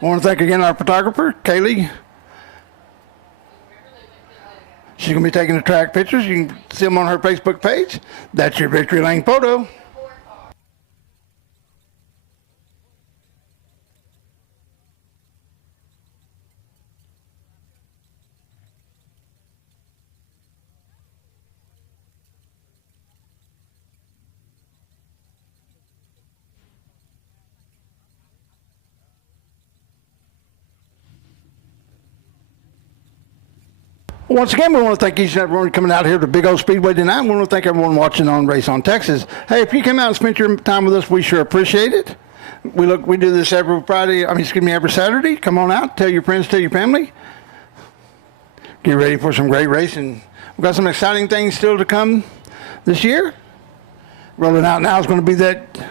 I want to thank again our photographer, Kaylee. She's going to be taking the track pictures. You can see them on her Facebook page. That's your victory lane photo. Once again, we want to thank each and everyone coming out here to Big O Speedway tonight. We want to thank everyone watching on Race on Texas. Hey, if you came out and spent your time with us, we sure appreciate it. We do this every every Saturday. Come on out, tell your friends, tell your family. Get ready for some great racing. We've got some exciting things still to come this year. Rolling out now is going to be that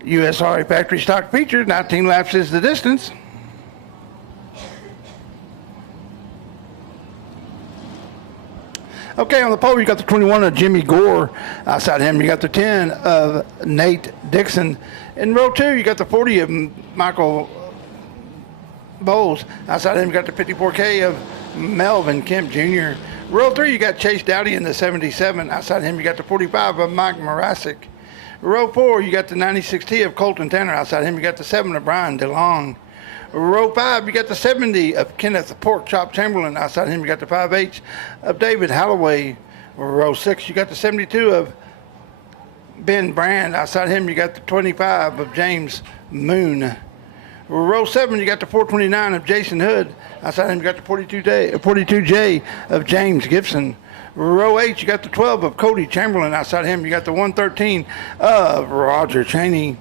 USRA factory stock feature. 19 laps is the distance. Okay, on the pole, you got the 21 of Jimmy Gore. Outside him, you got the 10 of Nate Dixon. In row 2, you got the 40 of Michael Bowles. Outside him, you got the 54K of Melvin Kemp Jr. Row 3, you got Chase Dowdy in the 77. Outside him, you got the 45 of Mike Morasic. Row 4, you got the 96T of Colton Tanner. Outside him, you got the 7 of Brian DeLong. Row 5, you got the 70 of Kenneth Pork Chop Chamberlain. Outside him, you got the 5H of David Holloway. Row 6, you got the 72 of Ben Brand. Outside him, you got the 25 of James Moon. Row 7, you got the 429 of Jason Hood. Outside him, you got the 42J of James Gibson. Row 8, you got the 12 of Cody Chamberlain. Outside him, you got the 113 of Roger Cheney.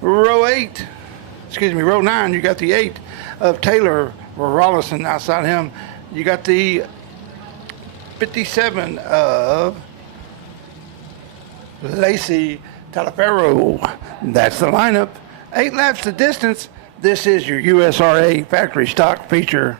Row 9, you got the 8 of Taylor Rollison. Outside him, you got the 57 of Lacey Talaferro. That's the lineup. 8 laps the distance. This is your USRA factory stock feature.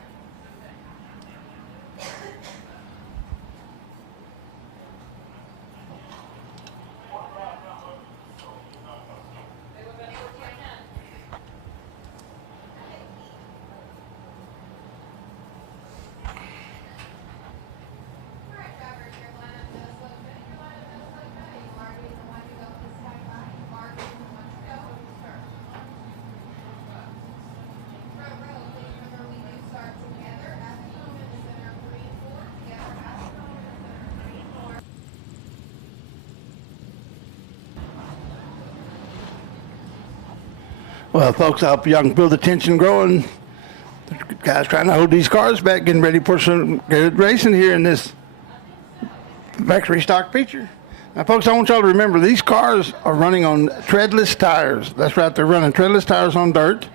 Well, folks, I hope y'all can feel the tension growing. The guys trying to hold these cars back, getting ready for some good racing here in this factory stock feature. Now, folks, I want y'all to remember these cars are running on treadless tires. That's right, they're running treadless tires on dirt.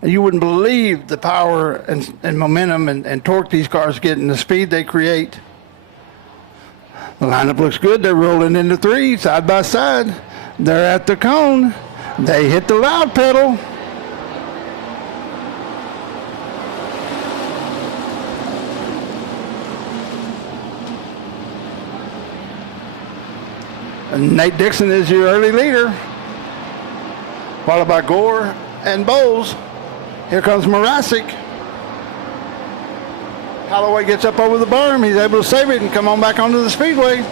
And you wouldn't believe the power and momentum and torque these cars get and the speed they create. The lineup looks good. They're rolling into 3 side by side. They're at the cone. They hit the loud pedal. And Nate Dixon is your early leader, followed by Gore and Bowles. Here comes Morasic. Holloway gets up over the berm. He's able to save it and come on back onto the speedway.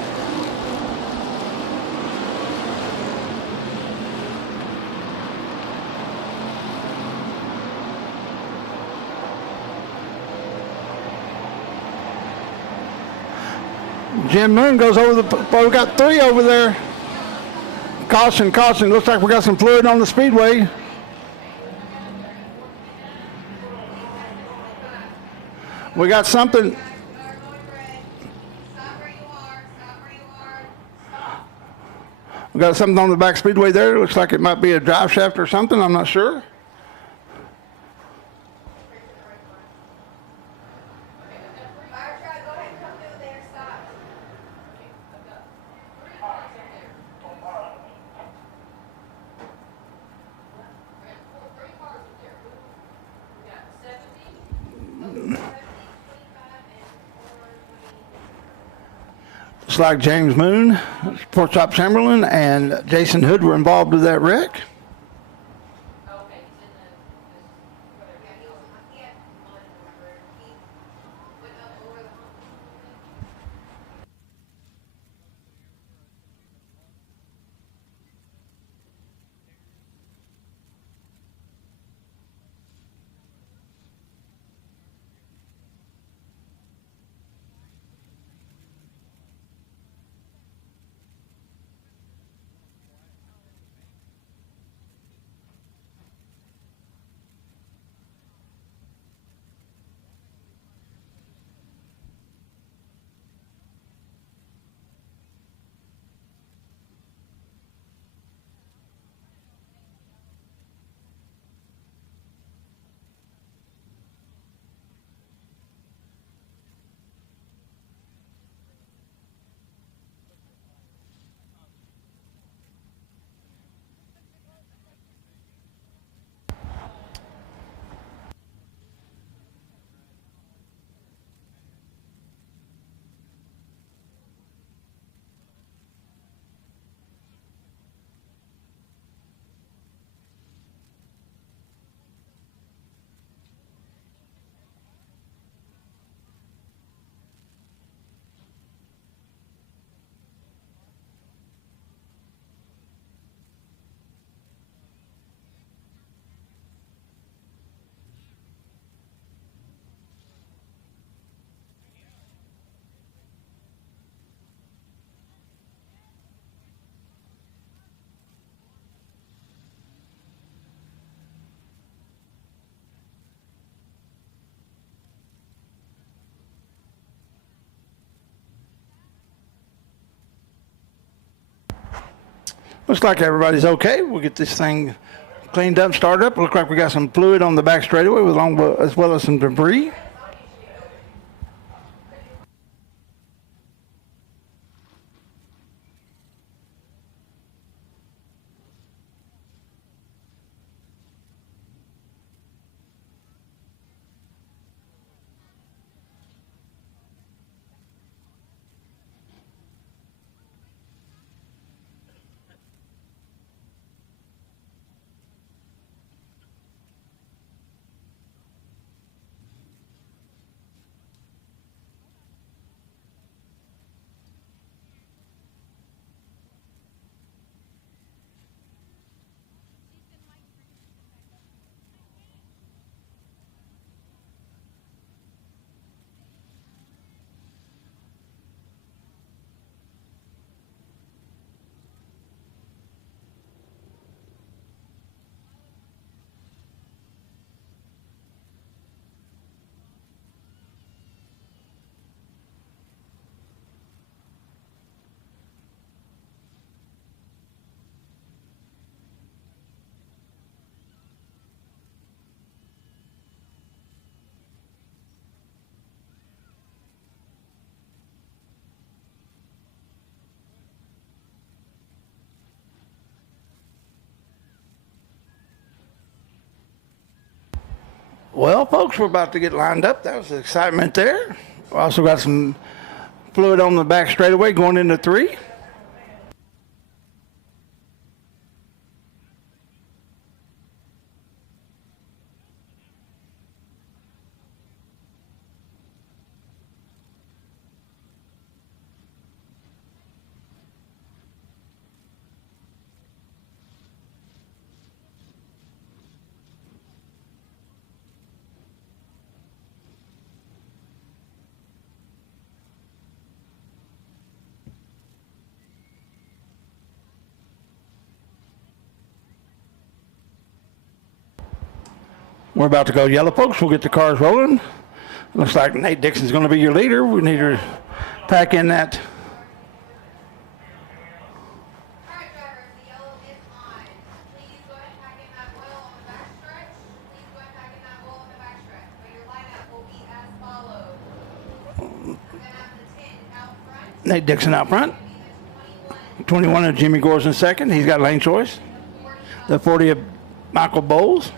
Jim Moon goes over the, well, we got 3 over there. Caution, caution. Looks like we got some fluid on the speedway. We got something. Stop where you are. Stop where you are. We got something on the back speedway there. Looks like it might be a drive shaft or something. I'm not sure. Fire truck, go ahead and come through there. Stop. Looks like James Moon, Pork Chop Chamberlain, and Jason Hood were involved with that wreck. Looks like everybody's okay. We'll get this thing cleaned up, started up. Looks like we got some fluid on the back straightaway as well as some debris. Well, folks, we're about to get lined up. That was the excitement there. We also got some fluid on the back straightaway going into 3. We're about to go yellow, folks. We'll get the cars rolling. Looks like Nate Dixon's going to be your leader. We need to pack in that. All right, drivers, the yellow is on. Please go ahead and pack in that oil on the back stretch. Please go ahead and pack in that oil on the back stretch. But your lineup will be as follows. We're going to have the 10 out front. Nate Dixon out front. Be the 21 of Jimmy Gore's in second. He's got lane choice. 40 The 40 of Michael Bowles.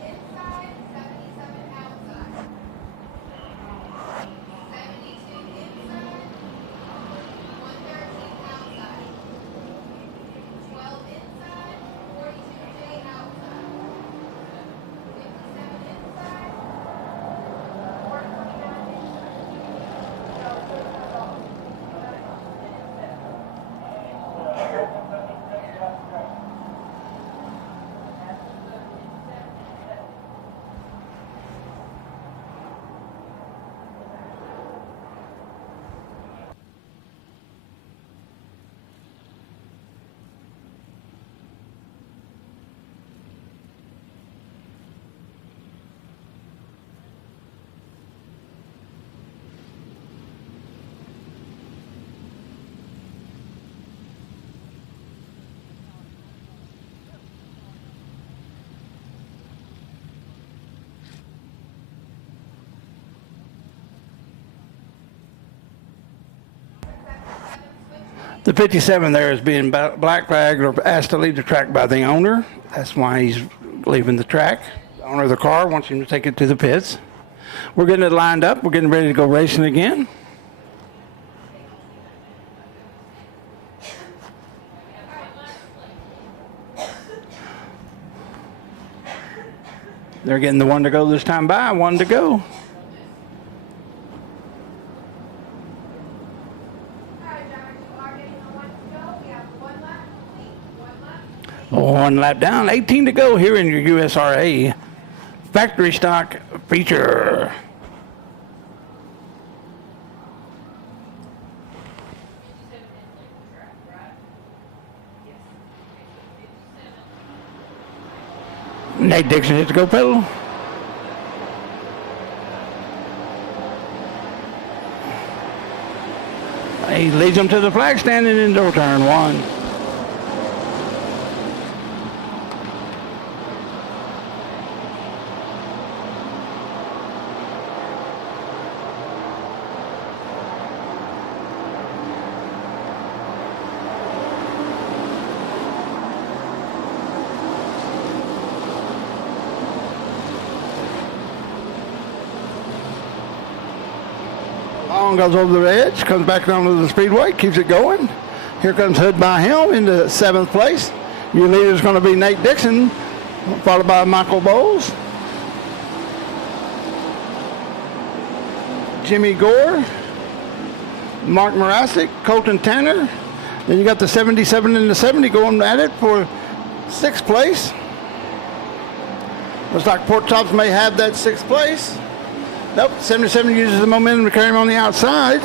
inside, 77 outside. 72 inside, 113 outside. 12 inside, 42J outside. 57 inside, 429 The 57 there is being black flagged or asked to leave the track by the owner. That's why he's leaving the track. The owner of the car wants him to take it to the pits. We're getting it lined up. We're getting ready to go racing again. They're getting the one to go this time by, one to go. All right, drivers, you are getting the one to go. We have 1 lap complete, 1 lap. One lap down, 18 to go here in your USRA factory stock feature. Nate Dixon hits the go pedal. He leads them to the flag standing into turn one. Long goes over the edge, comes back down to the speedway, keeps it going. Here comes Hood by him into 7th place. Your leader is going to be Nate Dixon, followed by Michael Bowles, Jimmy Gore, Mark Morasic, Colton Tanner. Then you got the 77 and the 70 going at it for 6th place. Looks like Port Tops may have that 6th place. Nope, 77 uses the momentum to carry him on the outside.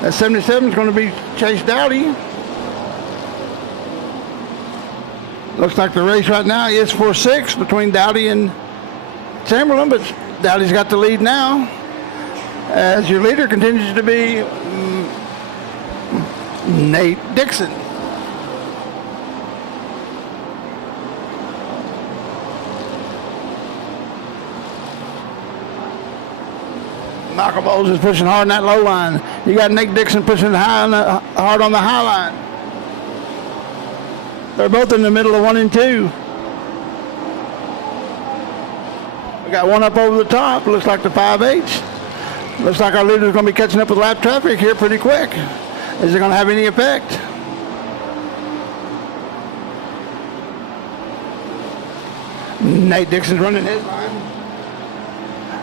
That 77 is going to be Chase Dowdy. Looks like the race right now is for 6 between Dowdy and Chamberlain, but Dowdy's got the lead now. As your leader continues to be Nate Dixon. Michael Bowles is pushing hard in that low line. You got Nate Dixon pushing hard on the high line. They're both in the middle of 1 and 2. We got one up over the top. Looks like the 5H. Looks like our leader's going to be catching up with lap traffic here pretty quick. Is it going to have any effect? Nate Dixon's running his line.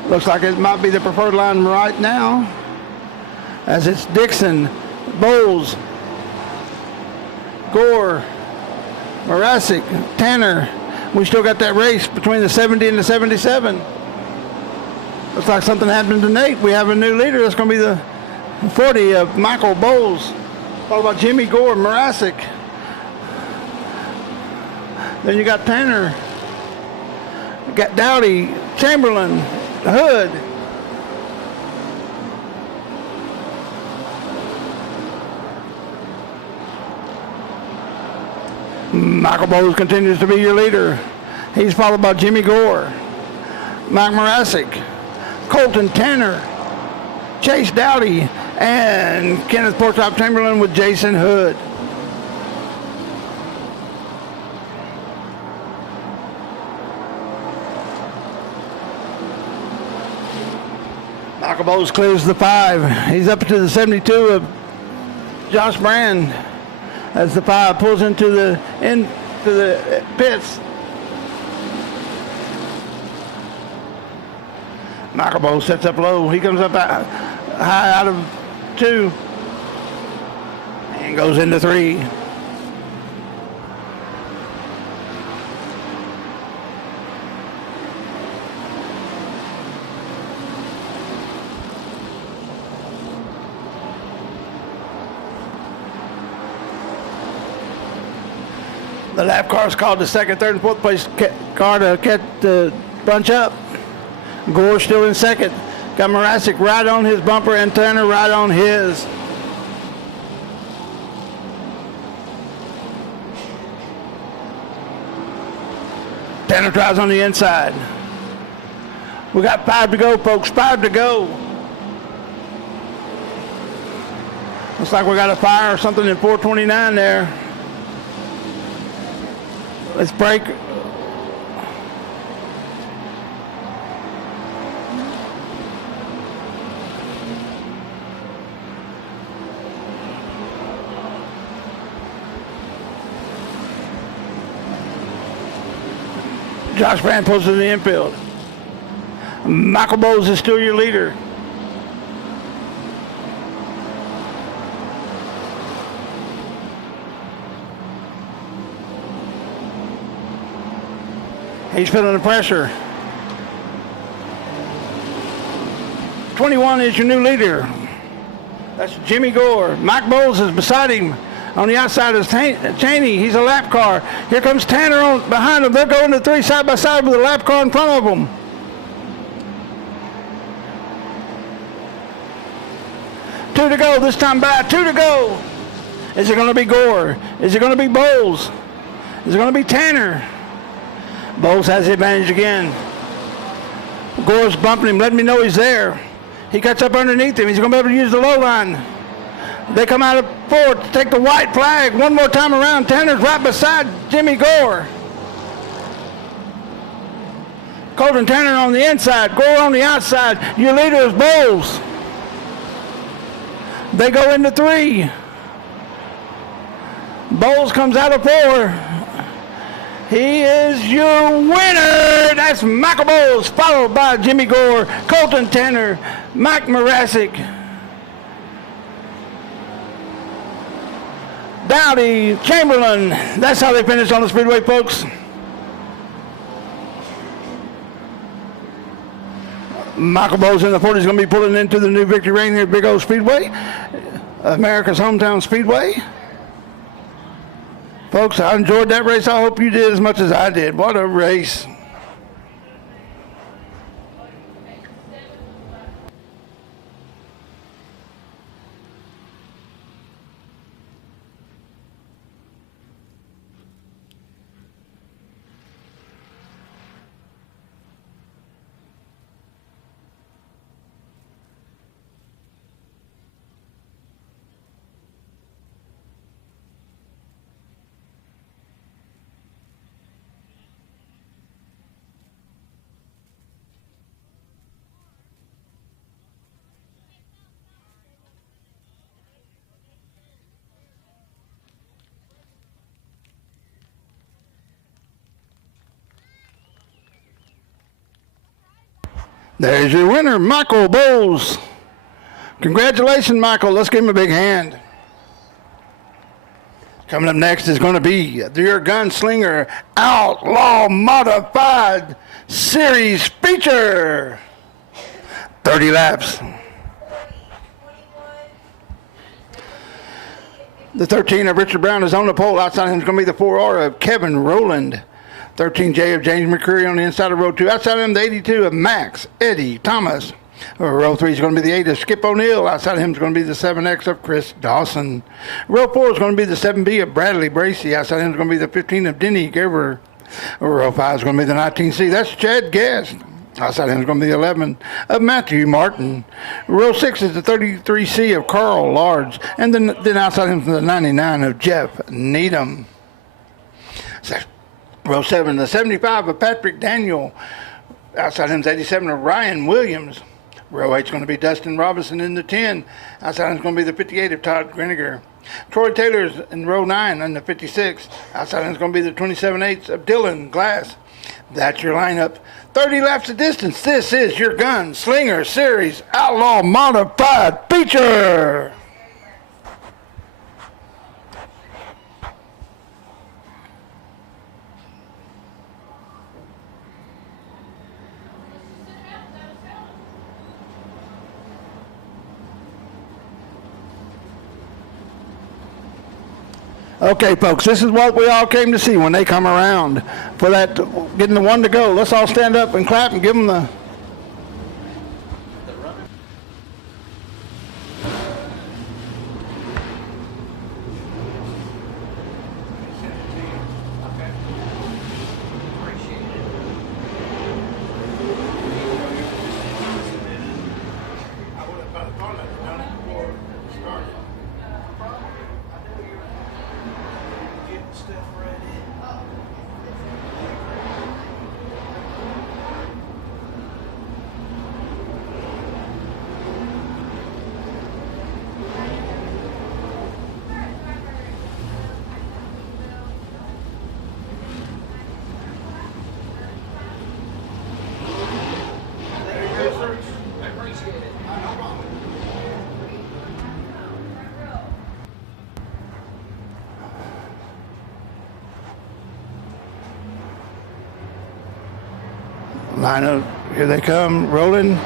Looks like it might be the preferred line right now, as it's Dixon, Bowles, Gore, Morasic, Tanner. We still got that race between the 70 and the 77. Looks like something happened to Nate. We have a new leader. That's going to be the 40 of Michael Bowles, followed by Jimmy Gore, Morasic. Then you got Tanner. You got Dowdy, Chamberlain, Hood. Michael Bowles continues to be your leader. He's followed by Jimmy Gore, Mike Morasic, Colton Tanner, Chase Dowdy, and Kenneth Portop Chamberlain with Jason Hood. Michael Bowles clears the 5. He's up to the 72 of Josh Brand as the 5 pulls into the pits. Michael Bowles sets up low. He comes up high out of 2 and goes into 3. The lap car is called the second, third, and fourth place car to catch the bunch up. Gore still in second. Got Morasic right on his bumper and Tanner right on his. Tanner tries on the inside. We got 5 to go, folks. 5 to go. Looks like we got a fire or something in 429 there. Let's break. Josh Brand pulls to the infield. Michael Bowles is still your leader. He's feeling the pressure. 21 is your new leader. That's Jimmy Gore. Mike Bowles is beside him. On the outside is Cheney. He's a lap car. Here comes Tanner on behind him. They're going to 3 side by side with a lap car in front of them. Two to go this time by. 2 to go. Is it going to be Gore? Is it going to be Bowles? Is it going to be Tanner? Bowles has the advantage again. Gore's bumping him, letting me know he's there. He cuts up underneath him. He's going to be able to use the low line. They come out of 4 to take the white flag. One more time around. Tanner's right beside Jimmy Gore. Colton Tanner on the inside. Gore on the outside. Your leader is Bowles. They go into 3. Bowles comes out of 4. He is your winner. That's Michael Bowles, followed by Jimmy Gore, Colton Tanner, Mike Morasic, Dowdy, Chamberlain. That's how they finish on the Speedway, folks. Michael Bowles in the 40 is going to be pulling into the new victory lane here at Big O Speedway, America's hometown speedway. Folks, I enjoyed that race. I hope you did as much as I did. What a race. There's your winner, Michael Bowles. Congratulations, Michael. Let's give him a big hand. Coming up next is going to be your Gunslinger Outlaw Modified Series feature. 30 laps. The 13 of Richard Brown is on the pole. Outside him is going to be the 4R of Kevin Rowland. 13J of James McCreary on the inside of row 2. Outside of him, the 82 of Max Eddie Thomas. Row 3 is going to be the 8 of Skip O'Neill. Outside of him is going to be the 7X of Chris Dawson. Row 4 is going to be the 7B of Bradley Bracey. Outside of him is going to be the 15 of Denny Gerber. Row 5 is going to be the 19C. That's Chad Guest. Outside of him is going to be the 11 of Matthew Martin. Row 6 is the 33C of Carl Large. And then outside of him is the 99 of Jeff Needham. Row 7, the 75 of Patrick Daniel. Outside him is 87 of Ryan Williams. Row 8 is going to be Dustin Robinson in the 10. Outside him is going to be the 58 of Todd Greniger. Troy Taylor's in row 9 in the 56. Outside him is going to be the 27/8 of Dylan Glass. That's your lineup. 30 laps of distance. This is your Gunslinger Series Outlaw Modified feature. Okay, folks, this is what we all came to see when they come around for that, getting the one to go. Let's all stand up and clap and give them the... Line up, here they come, rolling.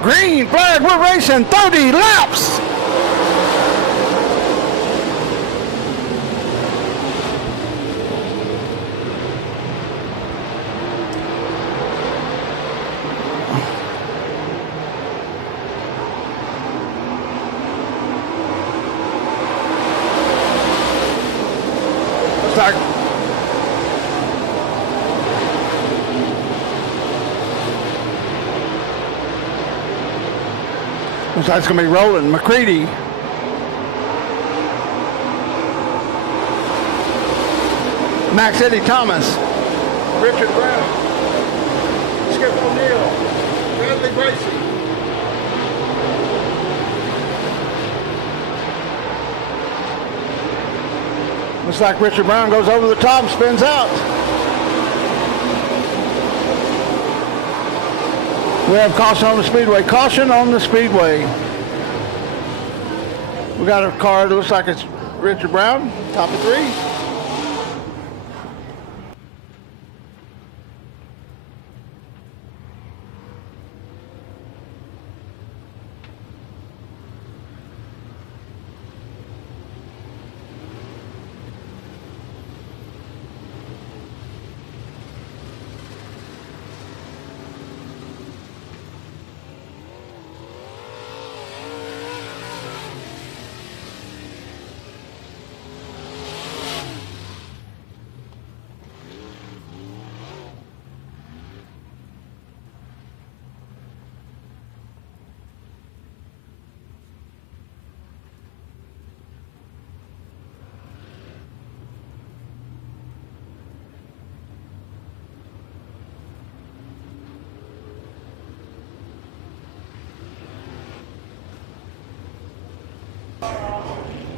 Green flag, we're racing 30 laps. Looks like looks like it's going to be rolling. McCready. Max Eddie Thomas. Richard Brown. Skip O'Neill. Bradley Bracey. Looks like Richard Brown goes over the top, spins out. We have caution on the speedway. Caution on the speedway. We got a car that looks like it's Richard Brown, top of 3.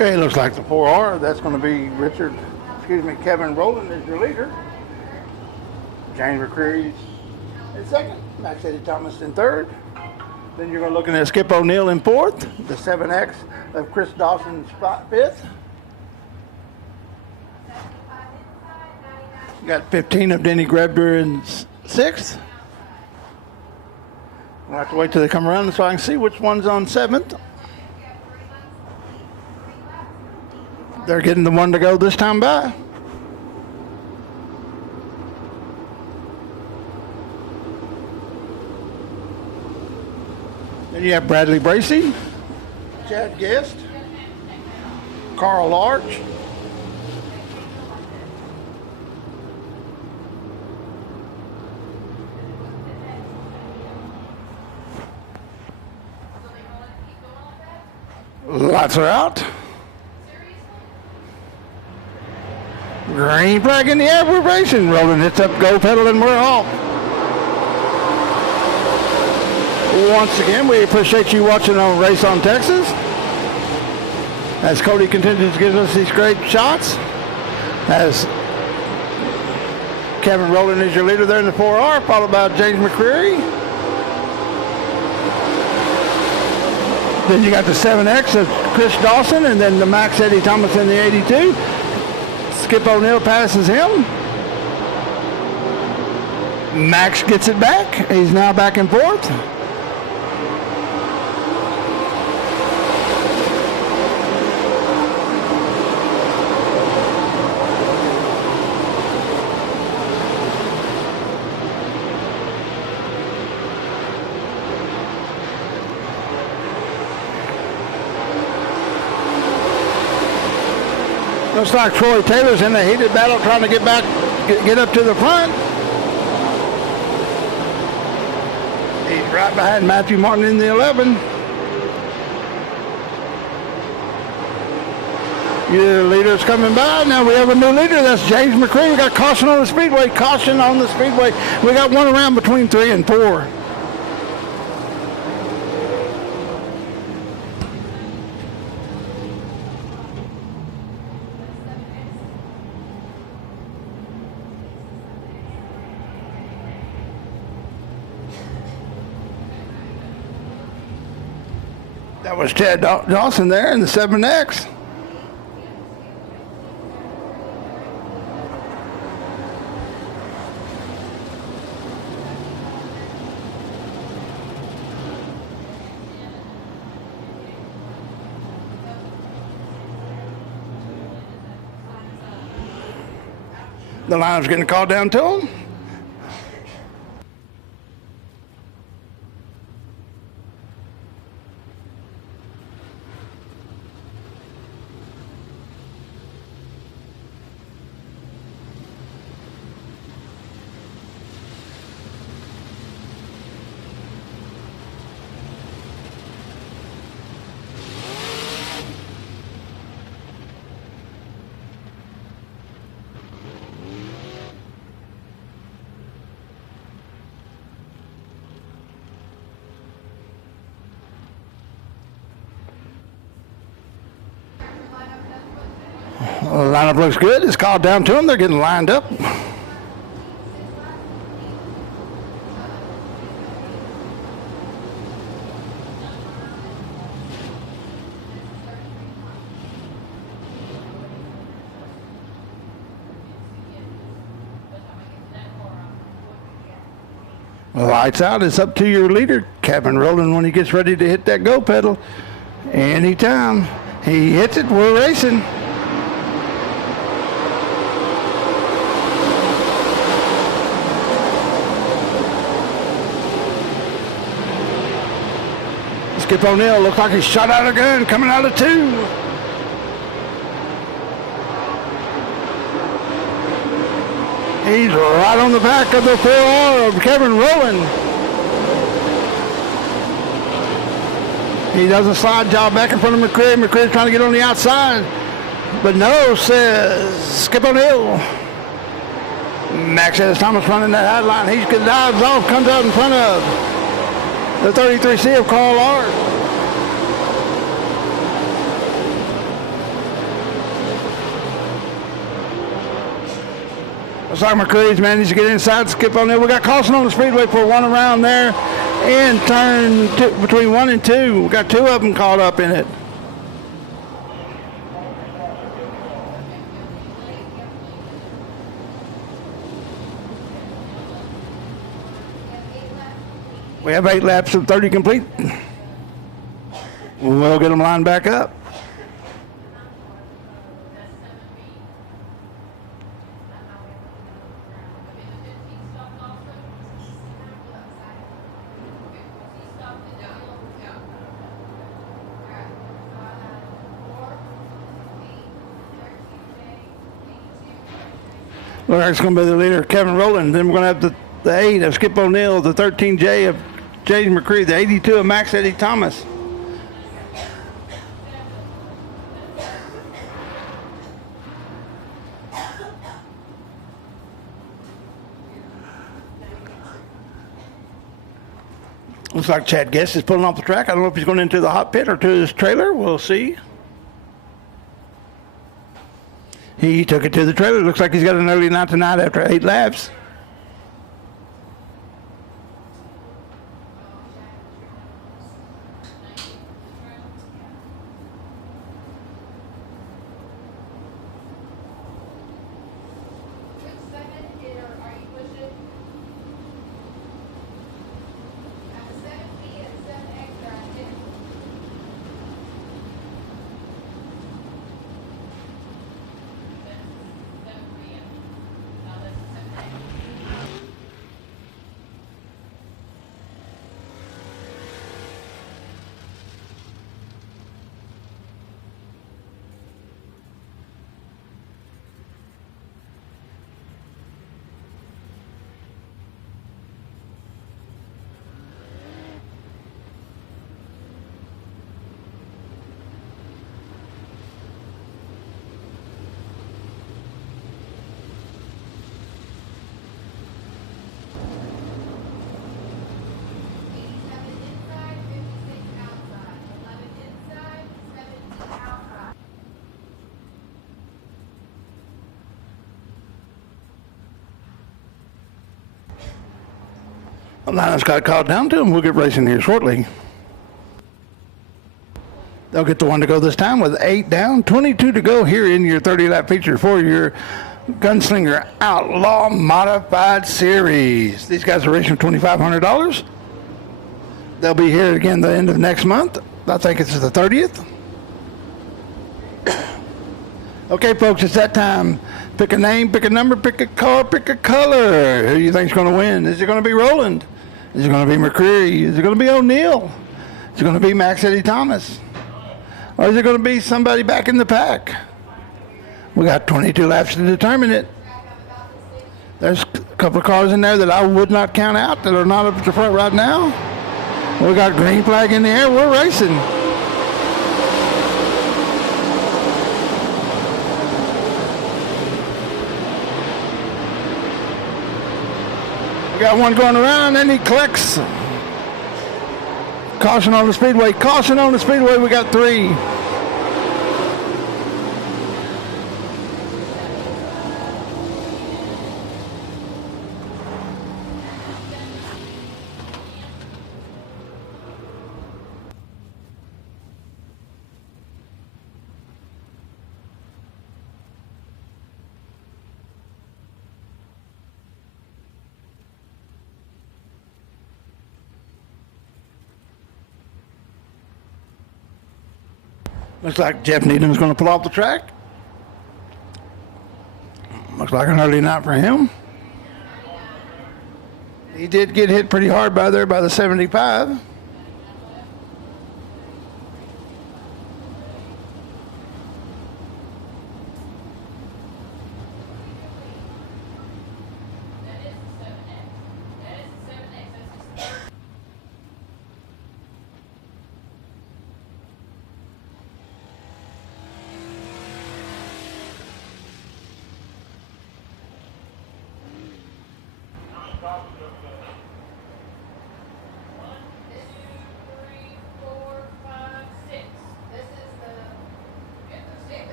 Okay, looks like the 4R. That's going to be Kevin Rowland is your leader. James McCreary's in second. Max Eddie Thomas in third. Then you're looking at Skip O'Neill in fourth. The 7X of Chris Dawson spot fifth. You got 15 of Denny Grebner in sixth. We'll have to wait till they come around so I can see which one's on seventh. They're getting the one to go this time by. Then you have Bradley Bracey, Chad Guest, Carl Larch, lights are out. Green flag in the air, we're racing. Roland hits up go pedal and we're off. Once again, we appreciate you watching on Race on Texas. As Cody continues to give us these great shots. As Kevin Rowland is your leader there in the 4R, followed by James McCreary. Then you got the 7X of Chris Dawson, and then the Max Eddie Thomas in the 82. Skip O'Neill passes him. Max gets it back. He's now back and forth. Looks like Troy Taylor's in a heated battle trying to get back, get up to the front. He's right behind Matthew Martin in the 11. Your leader's coming by. Now we have a new leader. That's James McCreary. We got caution on the speedway. Caution on the speedway. We got one around between 3 and 4. That was Chad Dawson there in the 7X. The lineup's getting called down to him. The lineup looks good. It's called down to them. They're getting lined up. Lights out. It's up to your leader, Kevin Rowland, when he gets ready to hit that go pedal. Anytime he hits it, we're racing. Skip O'Neill looks like he's shot out of a gun, coming out of 2. He's right on the back of the 4R of Kevin Rowland. He does a slide job back in front of McCreary. McCreary's trying to get on the outside. But no, says Skip O'Neill. Max Eddie Thomas running that high line. He dives off, comes out in front of the 33C of Carl Larch. Looks like McCreary's managed to get inside, skip on there. We got caution on the speedway for one around there in turn between 1 and 2. We got 2 of them caught up in it. We have 8 laps of 30 complete. We'll get them lined back up. Looks like it's going to be the leader, Kevin Rowland. Then we're going to have the 8 of Skip O'Neill, the 13J of James McCreary, the 82 of Max Eddie Thomas. Looks like Chad Guest is pulling off the track. I don't know if he's going into the hot pit or to his trailer. We'll see. He took it to the trailer. Looks like he's got an early night tonight after 8 laps. Linus got called down to him. We'll get racing here shortly. They'll get the one to go this time with 8 down, 22 to go here in your 30-lap feature for your Gunslinger Outlaw Modified Series. These guys are racing for $2,500. They'll be here again the end of next month. I think it's the 30th. Okay, folks, it's that time. Pick a name, pick a number, pick a car, pick a color. Who do you think's going to win? Is it going to be Rowland? Is it going to be McCreary? Is it going to be O'Neill? Is it going to be Max Eddie Thomas? Or is it going to be somebody back in the pack? We got 22 laps to determine it. There's a couple of cars in there that I would not count out that are not up at the front right now. We got green flag in the air. We're racing. We got one going around, and he collects. Caution on the speedway. Caution on the speedway. We got 3. Looks like Jeff Needham's going to pull off the track. Looks like an early night for him. He did get hit pretty hard by the 75.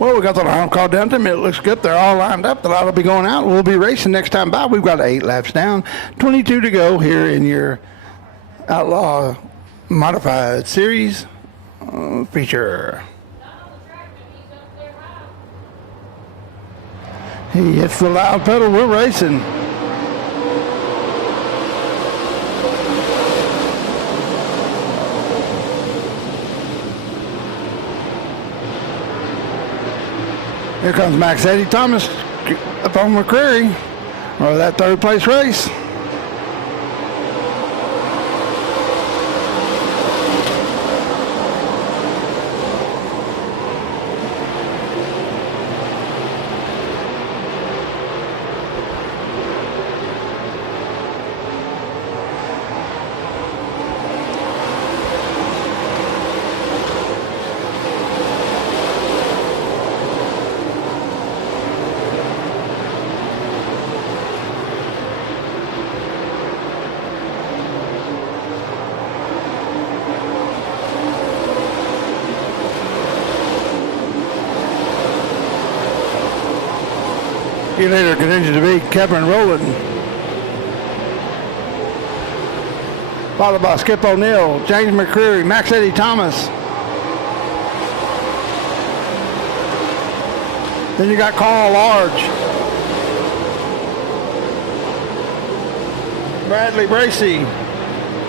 Well, we got the line called down to them. It looks good. They're all lined up. The line will be going out. We'll be racing next time by. We've got 8 laps down, 22 to go here in your Outlaw Modified Series feature. He hits the loud pedal. We're racing. Here comes Max Eddie Thomas up on McCreary, or that third place race. He later continues to be Kevin Rowland. Followed by Skip O'Neill, James McCreary, Max Eddie Thomas. Then you got Carl Large, Bradley Bracey,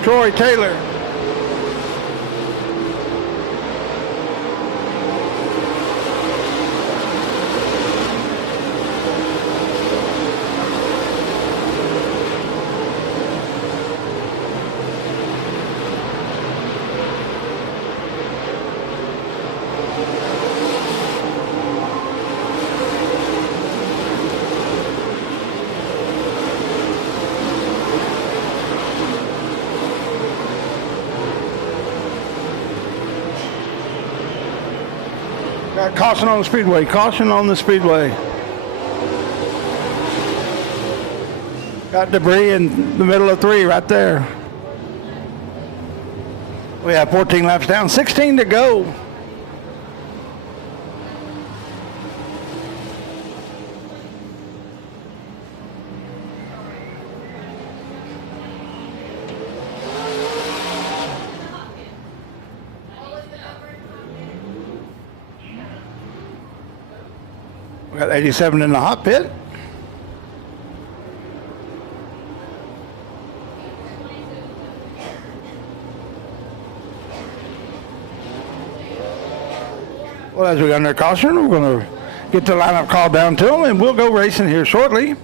Troy Taylor. Got caution on the speedway. Caution on the speedway. Got debris in the middle of 3 right there. We have 14 laps down, 16 to go. We got 87 in the hot pit. Well, as we got under caution, we're going to get the lineup called down to them, and we'll go racing here shortly.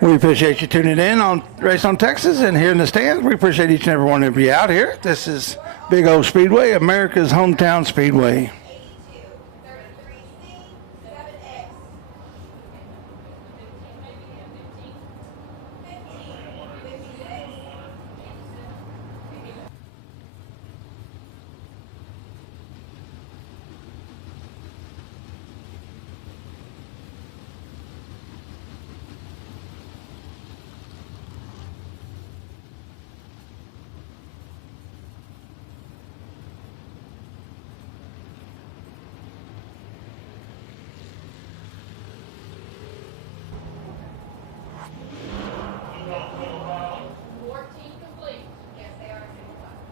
We appreciate you tuning in on Race on Texas and here in the stands. We appreciate each and every one of you out here. This is Big O Speedway, America's hometown speedway. 82, 33C, 7X. 15, 56. Yes, they are single file.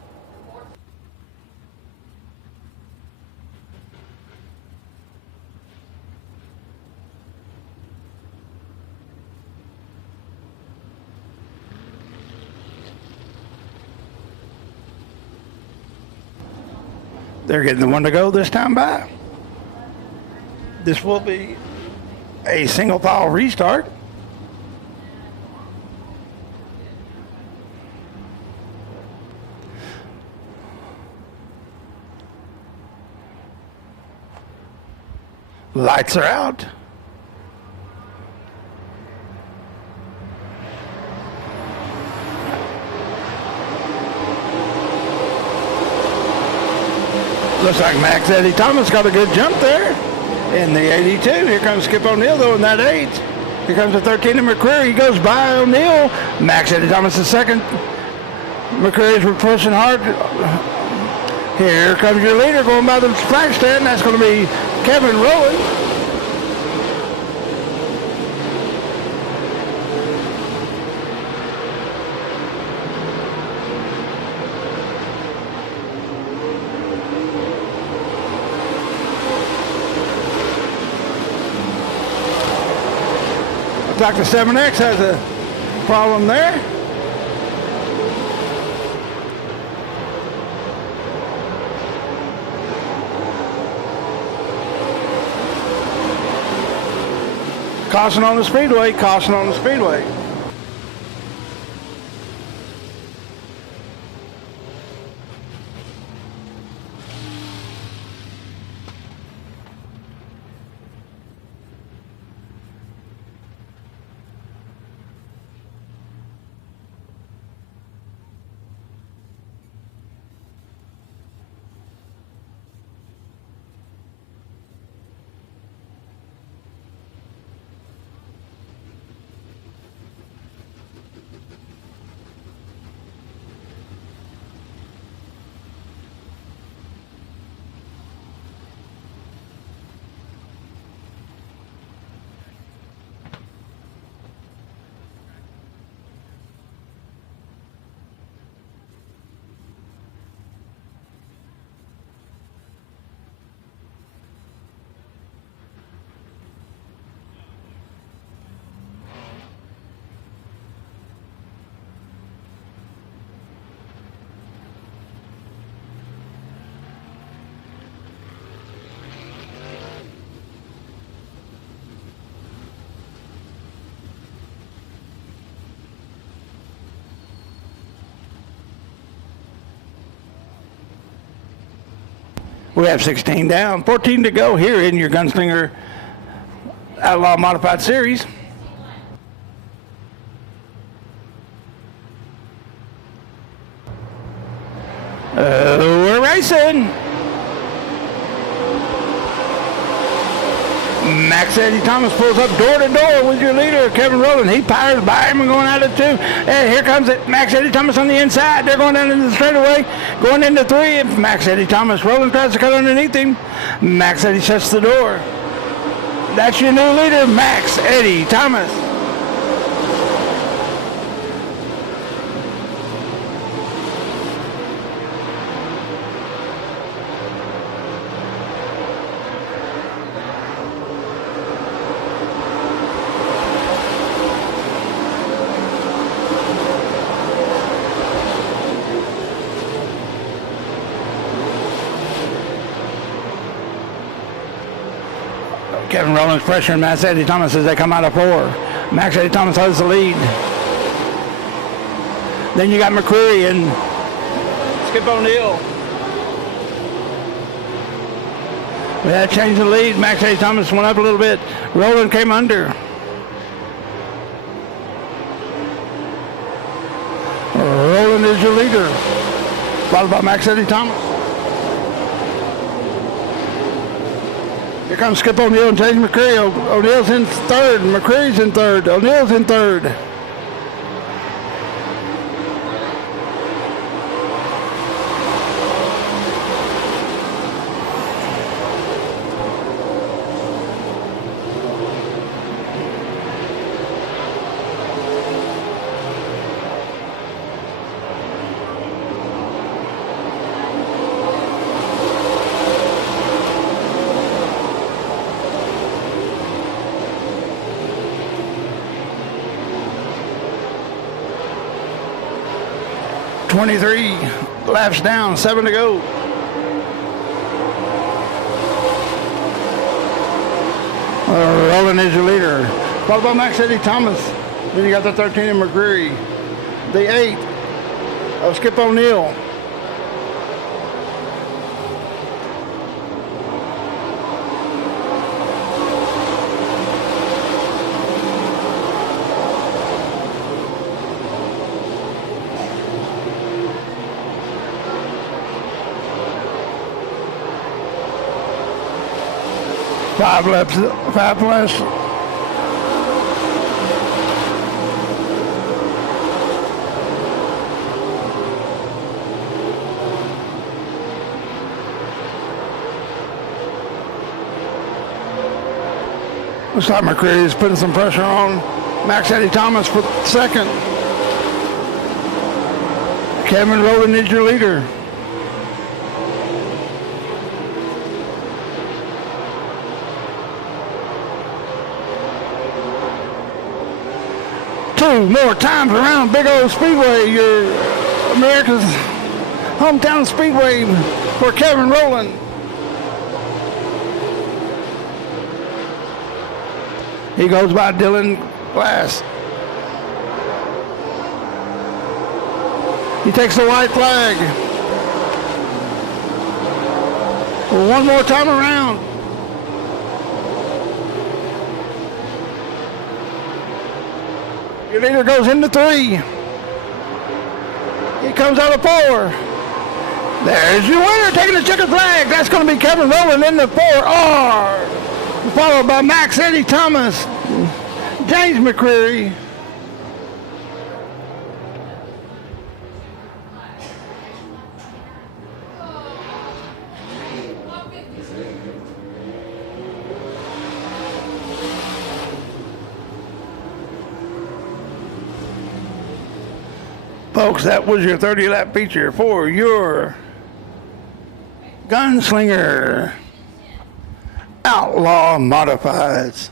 They're getting the one to go this time by. This will be a single file restart. Lights are out. Looks like Max Eddie Thomas got a good jump there in the 82. Here comes Skip O'Neill though in that 8. Here comes the 13 of McCreary. He goes by O'Neill. Max Eddie Thomas the second. McCreary's pushing hard. Here comes your leader going by the flag stand. That's going to be Kevin Rowland. Looks like the 7X has a problem there. Caution on the speedway, caution on the speedway. We have 16 down, 14 to go here in your Gunslinger Outlaw Modified Series. We're racing. Max Eddie Thomas pulls up door to door with your leader, Kevin Rowland. He powers by him and going out of 2. And here comes it. Max Eddie Thomas on the inside. They're going down into the straightaway, going into 3. Max Eddie Thomas. Rowland tries to cut underneath him. Max Eddie shuts the door. That's your new leader, Max Eddie Thomas. Kevin Rowland's pressuring Max Eddie Thomas as they come out of 4. Max Eddie Thomas has the lead. Then you got McCreary and Skip O'Neill. We had to change the lead. Max Eddie Thomas went up a little bit. Rowland came under. Rowland is your leader, followed by Max Eddie Thomas. Here comes Skip O'Neill and James McCreary. O'Neill's in 3rd. McCreary's in 3rd. O'Neill's in 3rd. .23 laps down, 7 to go. Rowland is your leader. Followed by Max Eddie Thomas. Then you got the 13 of McCreary. The 8 of Skip O'Neill. Five laps. Looks like McCreary is putting some pressure on Max Eddie Thomas for second. Kevin Rowland is your leader. Two more times around Big O Speedway, your America's hometown speedway for Kevin Rowland. He goes by Dylan Glass. He takes the white flag. One more time around. Your leader goes into 3. He comes out of 4. There's your winner taking the checkered flag. That's going to be Kevin Rowland in the 4R. Followed by Max Eddie Thomas, James McCreary. Folks, that was your 30-lap feature for your Gunslinger Outlaw Modifieds.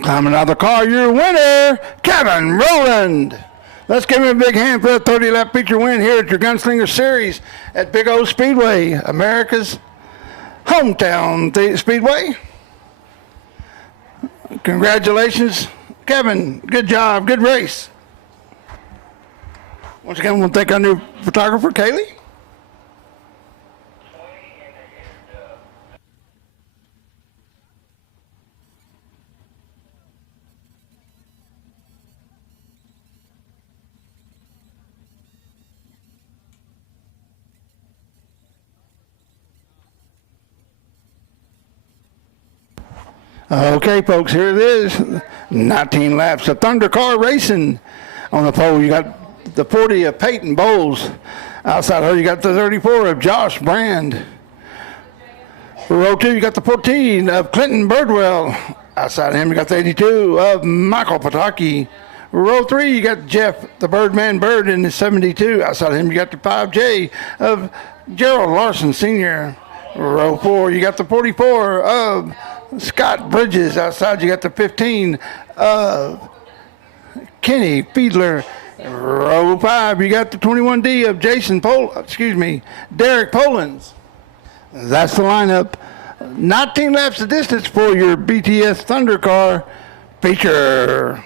Climbing out of the car, your winner, Kevin Rowland. Let's give him a big hand for that 30-lap feature win here at your Gunslinger Series at Big O Speedway, America's hometown speedway. Congratulations, Kevin. Good job. Good race. Once again, we'll thank our new photographer, Kaylee. Okay, folks, here it is. 19 laps of Thunder Car Racing. On the pole, you got the 40 of Peyton Bowles. Outside her, you got the 34 of Josh Brand. For row 2, you got the 14 of Clinton Birdwell. Outside of him, you got the 82 of Michael Pataki. Row 3, you got Jeff the Birdman Bird in the 72. Outside of him, you got the 5J of Gerald Larson Sr. Row 4, you got the 44 of Scott Bridges. Outside, you got the 15 of Kenny Fiedler. Row 5, you got the 21D of Derek Polans. That's the lineup. 19 laps of distance for your BTS Thunder Car feature.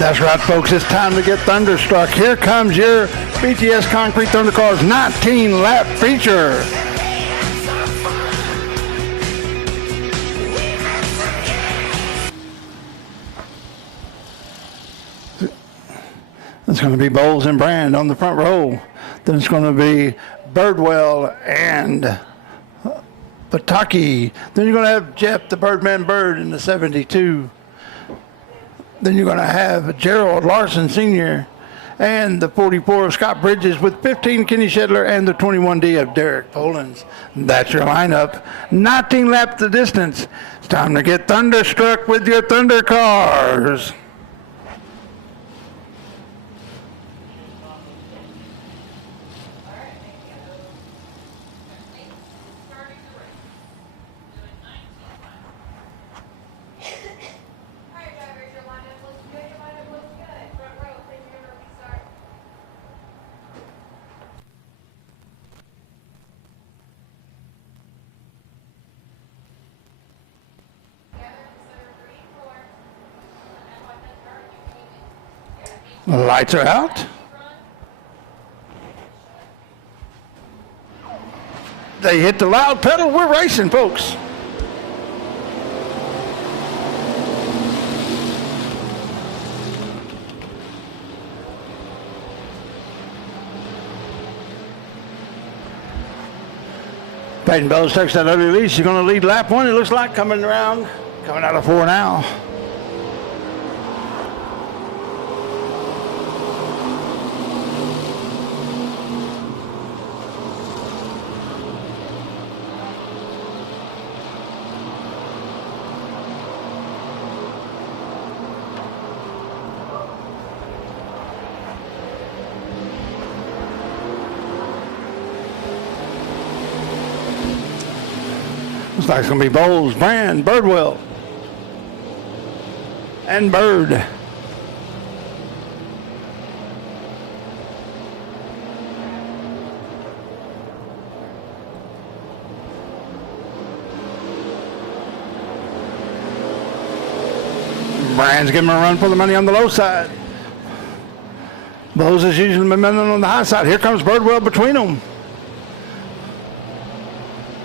That's right, folks. It's time to get thunderstruck. Here comes your BTS Concrete Thunder Cars 19-lap feature. It's going to be Bowles and Brand on the front row. Then it's going to be Birdwell and Pataki. Then you're going to have Jeff the Birdman Bird in the 72. Then you're going to have Gerald Larson Sr. and the 44 of Scott Bridges with 15 Kenny Shedler and the 21D of Derek Polans. That's your lineup. 19 laps the distance. It's time to get thunderstruck with your Thunder Cars. Alright, drivers, your lineup looks good. Your lineup looks good. Front row, please remember we start. Together in center 3 and 4. And what that turn you came in. Lights are out. They hit the loud pedal. We're racing, folks. Peyton Bellows takes that early lead. She's going to lead lap 1. It looks like coming around, coming out of 4 now. Looks like it's going to be Bowles, Brand, Birdwell, and Bird. Brand's giving him a run for the money on the low side. Bowles is using the momentum on the high side. Here comes Birdwell between them.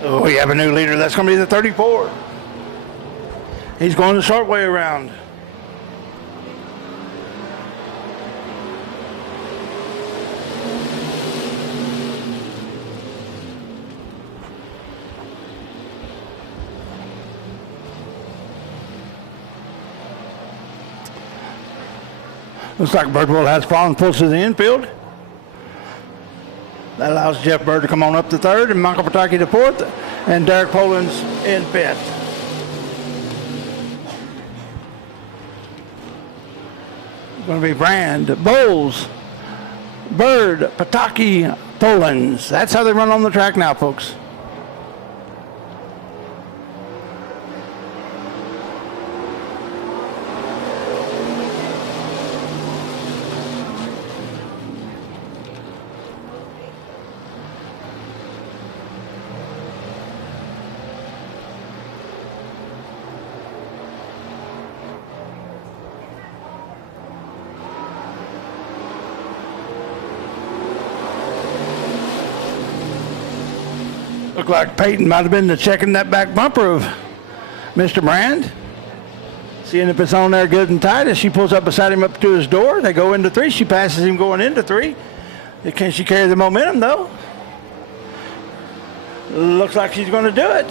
Oh, we have a new leader. That's going to be the 34. He's going the short way around. Looks like Birdwell has fallen close to the infield. That allows Jeff Bird to come on up to third and Michael Pataki to fourth and Derek Polans in fifth. It's going to be Brand, Bowles, Bird, Pataki, Polans. That's how they run on the track now, folks. Looked like Peyton might have been checking that back bumper of Mr. Brand. Seeing if it's on there good and tight. As she pulls up beside him up to his door, they go into 3. She passes him going into 3. Can she carry the momentum, though? Looks like she's going to do it.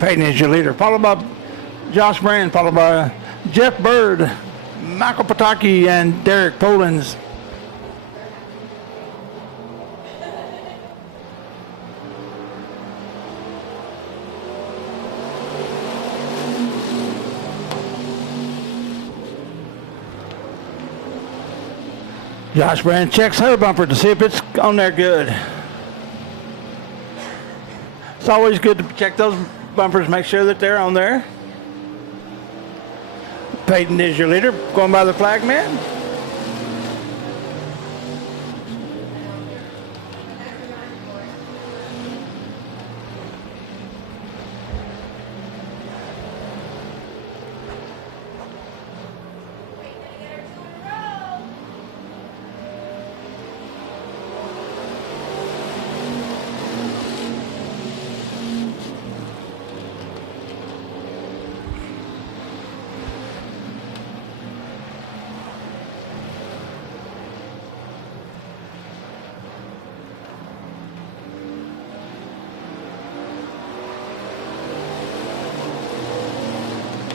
Peyton is your leader, followed by Josh Brand, followed by Jeff Bird, Michael Pataki, and Derek Polans. Josh Brand checks her bumper to see if it's on there good. It's always good to check those bumpers, make sure that they're on there. Peyton is your leader, going by the flag man.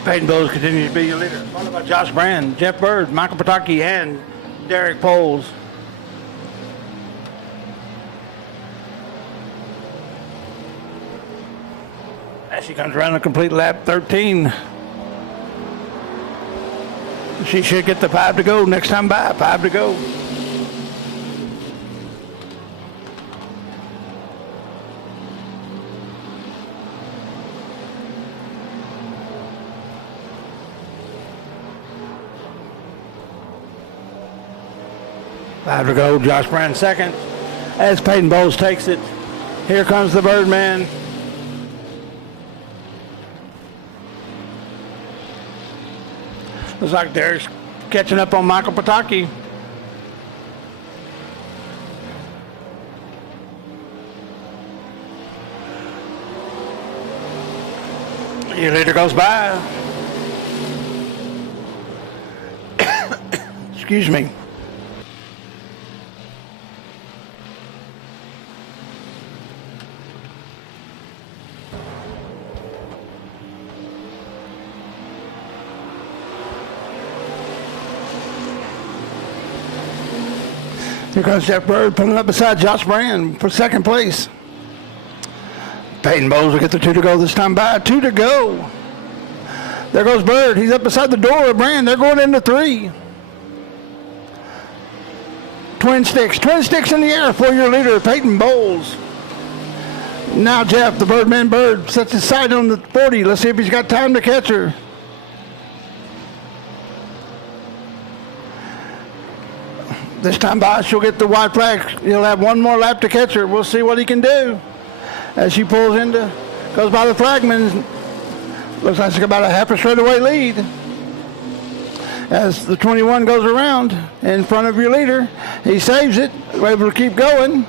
Peyton Bowles continues to be your leader, followed by Josh Brand, Jeff Bird, Michael Pataki, and Derek Poles. As she comes around a complete lap 13. She should get the 5 to go next time by. 5 to go. Five to go. Josh Brand second. As Peyton Bowles takes it. Here comes the Birdman. Looks like Derek's catching up on Michael Pataki. Your leader goes by. Excuse me. Here comes Jeff Bird pulling up beside Josh Brand for second place. Peyton Bowles will get the 2 to go this time by. 2 to go. There goes Bird. He's up beside the door of Brand. They're going into 3. Twin sticks in the air for your leader, Peyton Bowles. Now Jeff, the Birdman Bird, sets his sight on the 40. Let's see if he's got time to catch her. This time by, she'll get the white flag. He'll have one more lap to catch her. We'll see what he can do. As she pulls into, goes by the flagman. Looks like she's about a half a straightaway lead. As the 21 goes around in front of your leader, he saves it. We're able to keep going.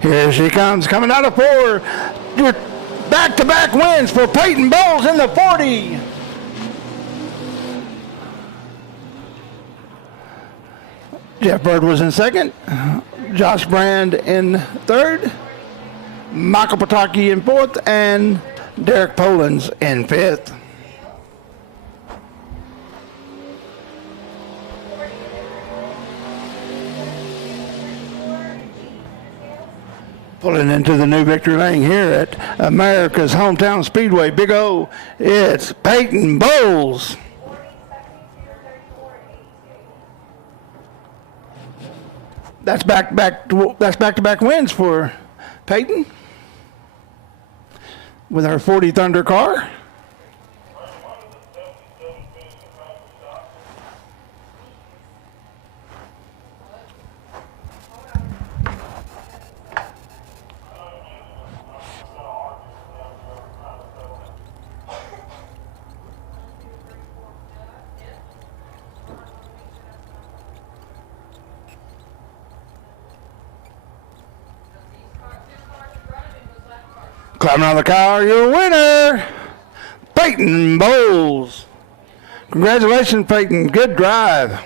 Here she comes, coming out of 4. Back-to-back wins for Peyton Bowles in the 40. Jeff Bird was in second. Josh Brand in third. Michael Pataki in fourth. And Derek Polens in fifth. Pulling into the new victory lane here at America's hometown speedway, Big O, it's Peyton Bowles. That's back-to-back wins for Peyton with our 40 Thunder car. Climbing out of the car, your winner, Peyton Bowles. Congratulations, Peyton. Good drive.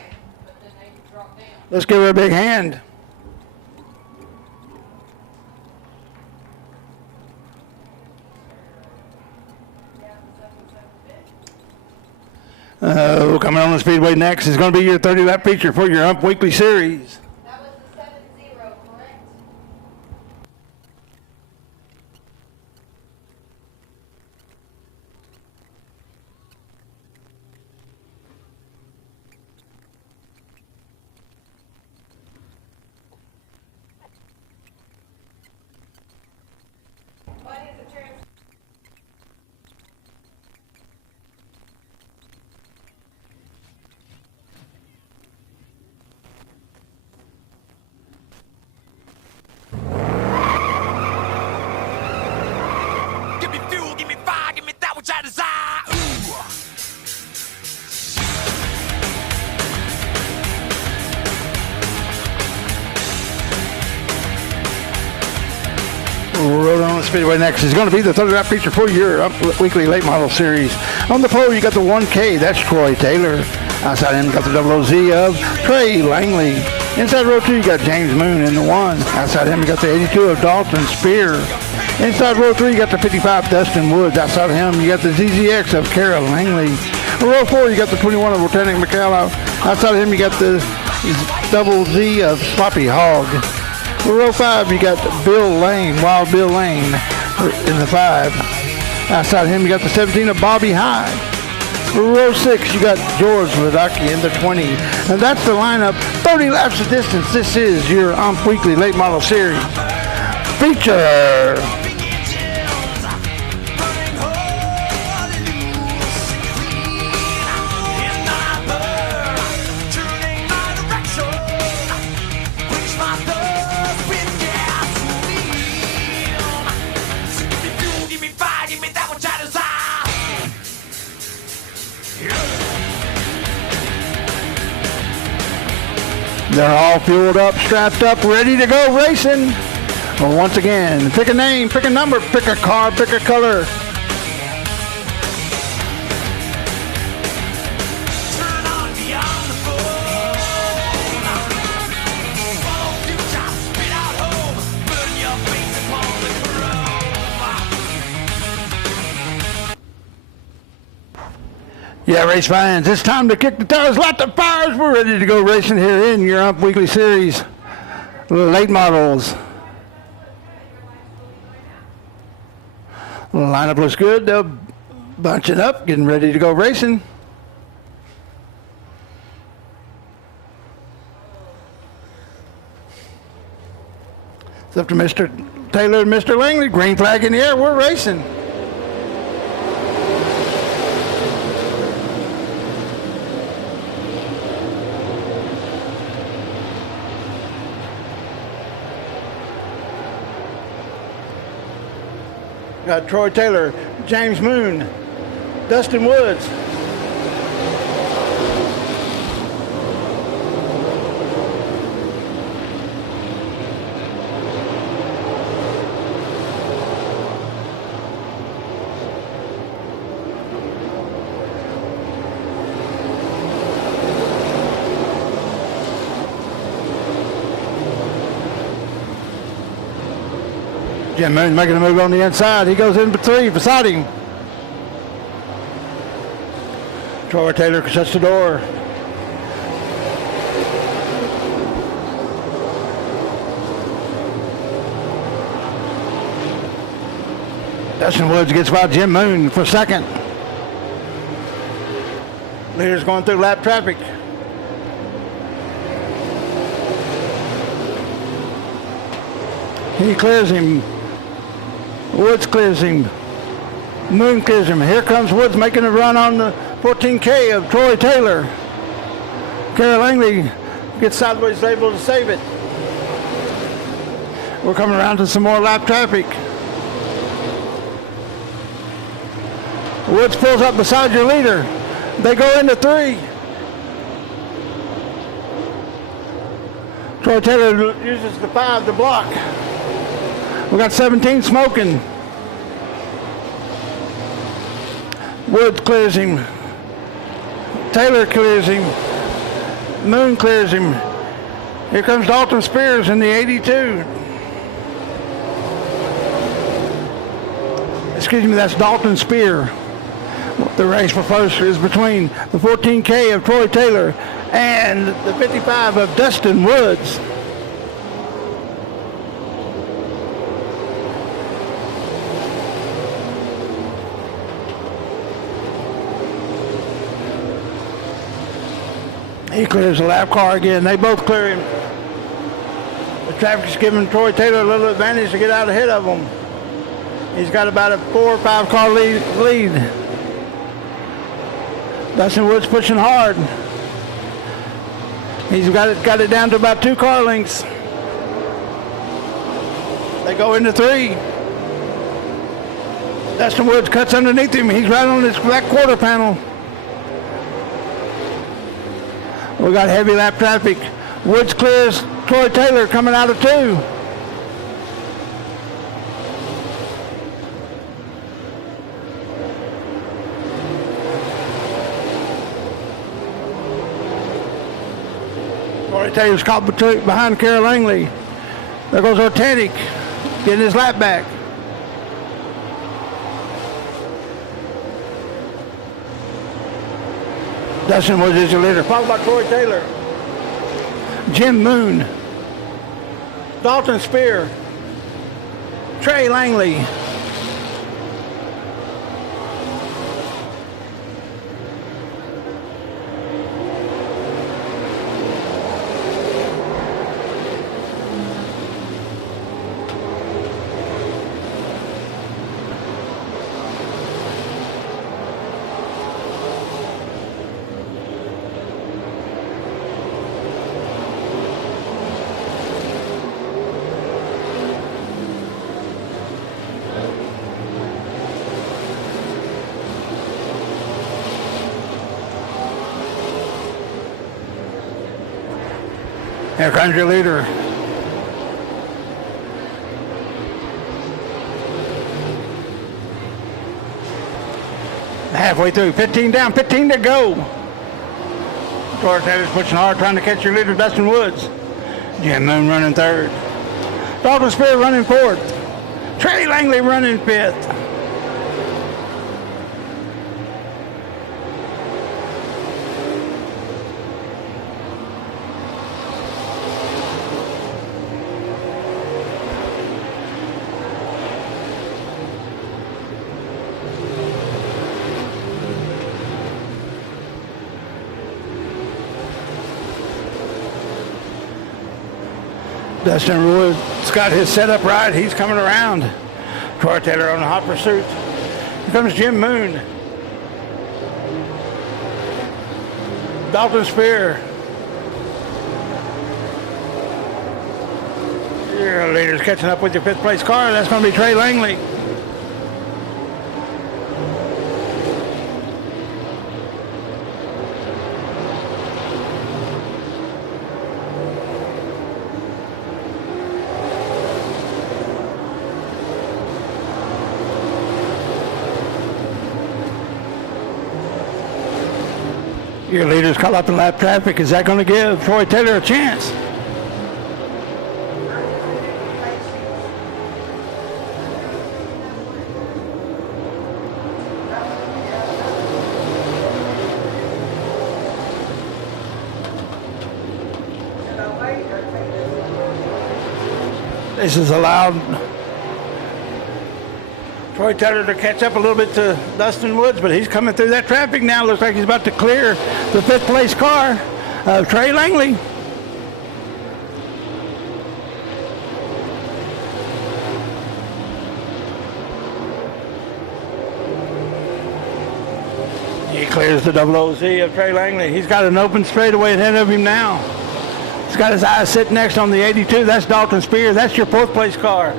Let's give her a big hand. Coming on the speedway next is going to be your 30-lap feature for your Ump Weekly Series. That was the 7-0, correct? What is the trans? Give me fuel, give me fire, give me that which I desire. Ooh. Rolling on the speedway next is going to be the 30-lap feature for your Ump Weekly Late Model Series. On the pole, you got the 1K. That's Troy Taylor. Outside him, you got the double OZ of Trey Langley. Inside row 2, you got James Moon in the 1. Outside him, you got the 82 of Dalton Spear. Inside row 3, you got the 55 Dustin Woods. Outside of him, you got the ZZX of Kara Langley. Row 4, you got the 21 of Lieutenant McCalla. Outside of him, you got the double Z of Sloppy Hog. Row 5, you got Bill Lane, Wild Bill Lane in the 5. Outside of him, you got the 17 of Bobby Hyde. Row 6, you got George Ladaki in the 20. And that's the lineup. 30 laps of distance. This is your UMP Weekly Late Model Series feature. They're all fueled up, strapped up, ready to go racing. Well, once again, pick a name, pick a number, pick a car, pick a color. Yeah, race fans, it's time to kick the tires, light the fires. We're ready to go racing here in your UMP Weekly Series late models. Lineup looks good. They're bunching up, getting ready to go racing. It's up to Mr. Taylor and Mr. Langley. Green flag in the air. We're racing. Got Troy Taylor, James Moon, Dustin Woods. Jim Moon making a move on the inside. He goes in for 3 beside him. Troy Taylor shuts the door. Dustin Woods gets by Jim Moon for second. Leader's going through lap traffic. He clears him. Woods clears him. Moon clears him. Here comes Woods making a run on the 14K of Troy Taylor. Kara Langley gets sideways, able to save it. We're coming around to some more lap traffic. Woods pulls up beside your leader. They go into 3. Troy Taylor uses the 5 to block. We got 17 smoking. Woods clears him. Taylor clears him. Moon clears him. Here comes Dalton Spears in the 82. Excuse me, that's Dalton Spear. The race for first is between the 14K of Troy Taylor and the 55 of Dustin Woods. He clears the lap car again. They both clear him. The traffic's giving Troy Taylor a little advantage to get out ahead of him. He's got about a 4 or 5 car lead. Dustin Woods pushing hard. He's got it down to about 2 car lengths. They go into 3. Dustin Woods cuts underneath him. He's right on his back quarter panel. We got heavy lap traffic. Woods clears Troy Taylor coming out of 2. Corey Taylor's caught behind Carol Langley. There goes Ortetic, getting his lap back. Dustin Woods is your leader, followed by Troy Taylor. Jim Moon. Dalton Spear. Trey Langley. Here comes your leader. Halfway through, 15 down, 15 to go. Troy Taylor's pushing hard, trying to catch your leader, Dustin Woods. Jim Moon running third. Dalton Spear running fourth. Trey Langley running fifth. Dustin Woods got his setup right. He's coming around. Troy Taylor on the hot pursuit. Here comes Jim Moon. Dalton Spear. Your leader's catching up with your fifth place car. That's going to be Trey Langley. Your leader's caught up in lap traffic. Is that going to give Troy Taylor a chance? This is allowed Troy Taylor to catch up a little bit to Dustin Woods, but he's coming through that traffic now. Looks like he's about to clear the fifth place car of Trey Langley. He clears the double OZ of Trey Langley. He's got an open straightaway ahead of him now. He's got his eyes sitting next on the 82. That's Dalton Spear. That's your fourth place car.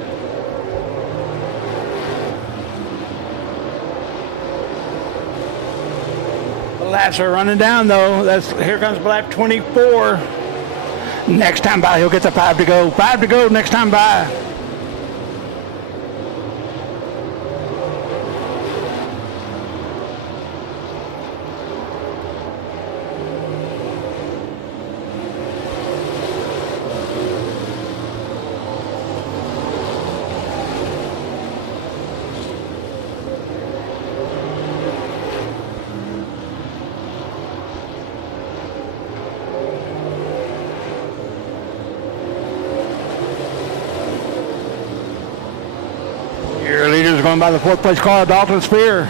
Laps are running down though. Here comes lap 24. Next time by, he'll get the 5 to go. 5 to go next time by. Your leader's going by the fourth place car, Dalton Spear.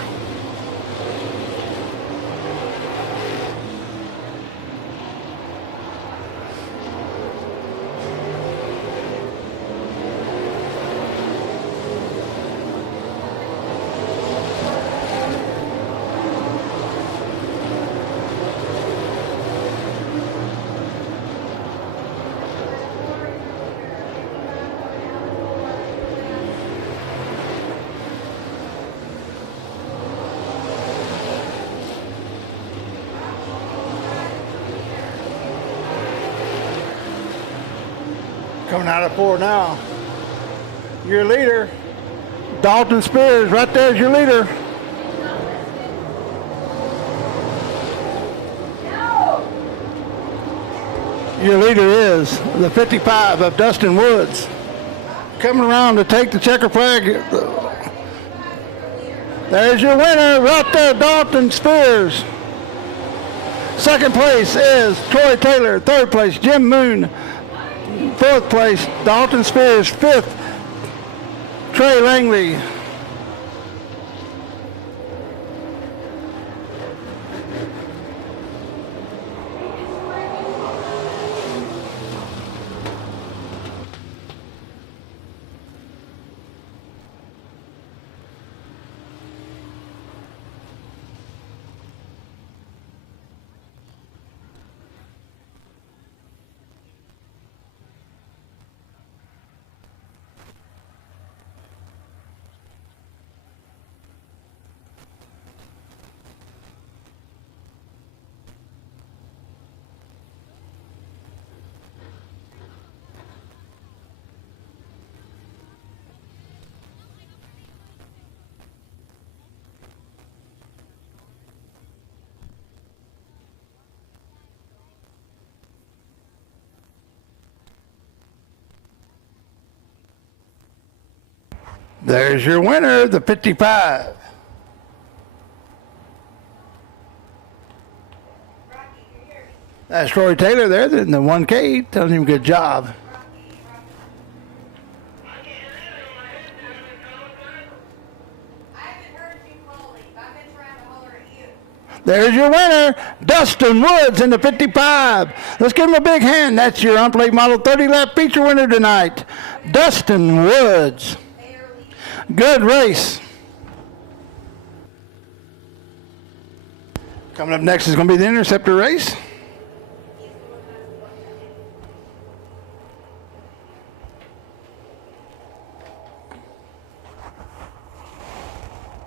Coming out of 4 now. Your leader, Dalton Spears, right there's your leader. Your leader is the 55 of Dustin Woods. Coming around to take the checker flag. There's your winner right there, Dalton Spears. Second place is Troy Taylor. Third place, Jim Moon. Fourth place, Dalton Spears. Fifth, Trey Langley. There's your winner, the 55. That's Troy Taylor there in the 1K. Telling him good job. There's your winner, Dustin Woods in the 55. Let's give him a big hand. That's your unplate model 30 lap feature winner tonight, Dustin Woods. Good race. Coming up next is going to be the Interceptor race. I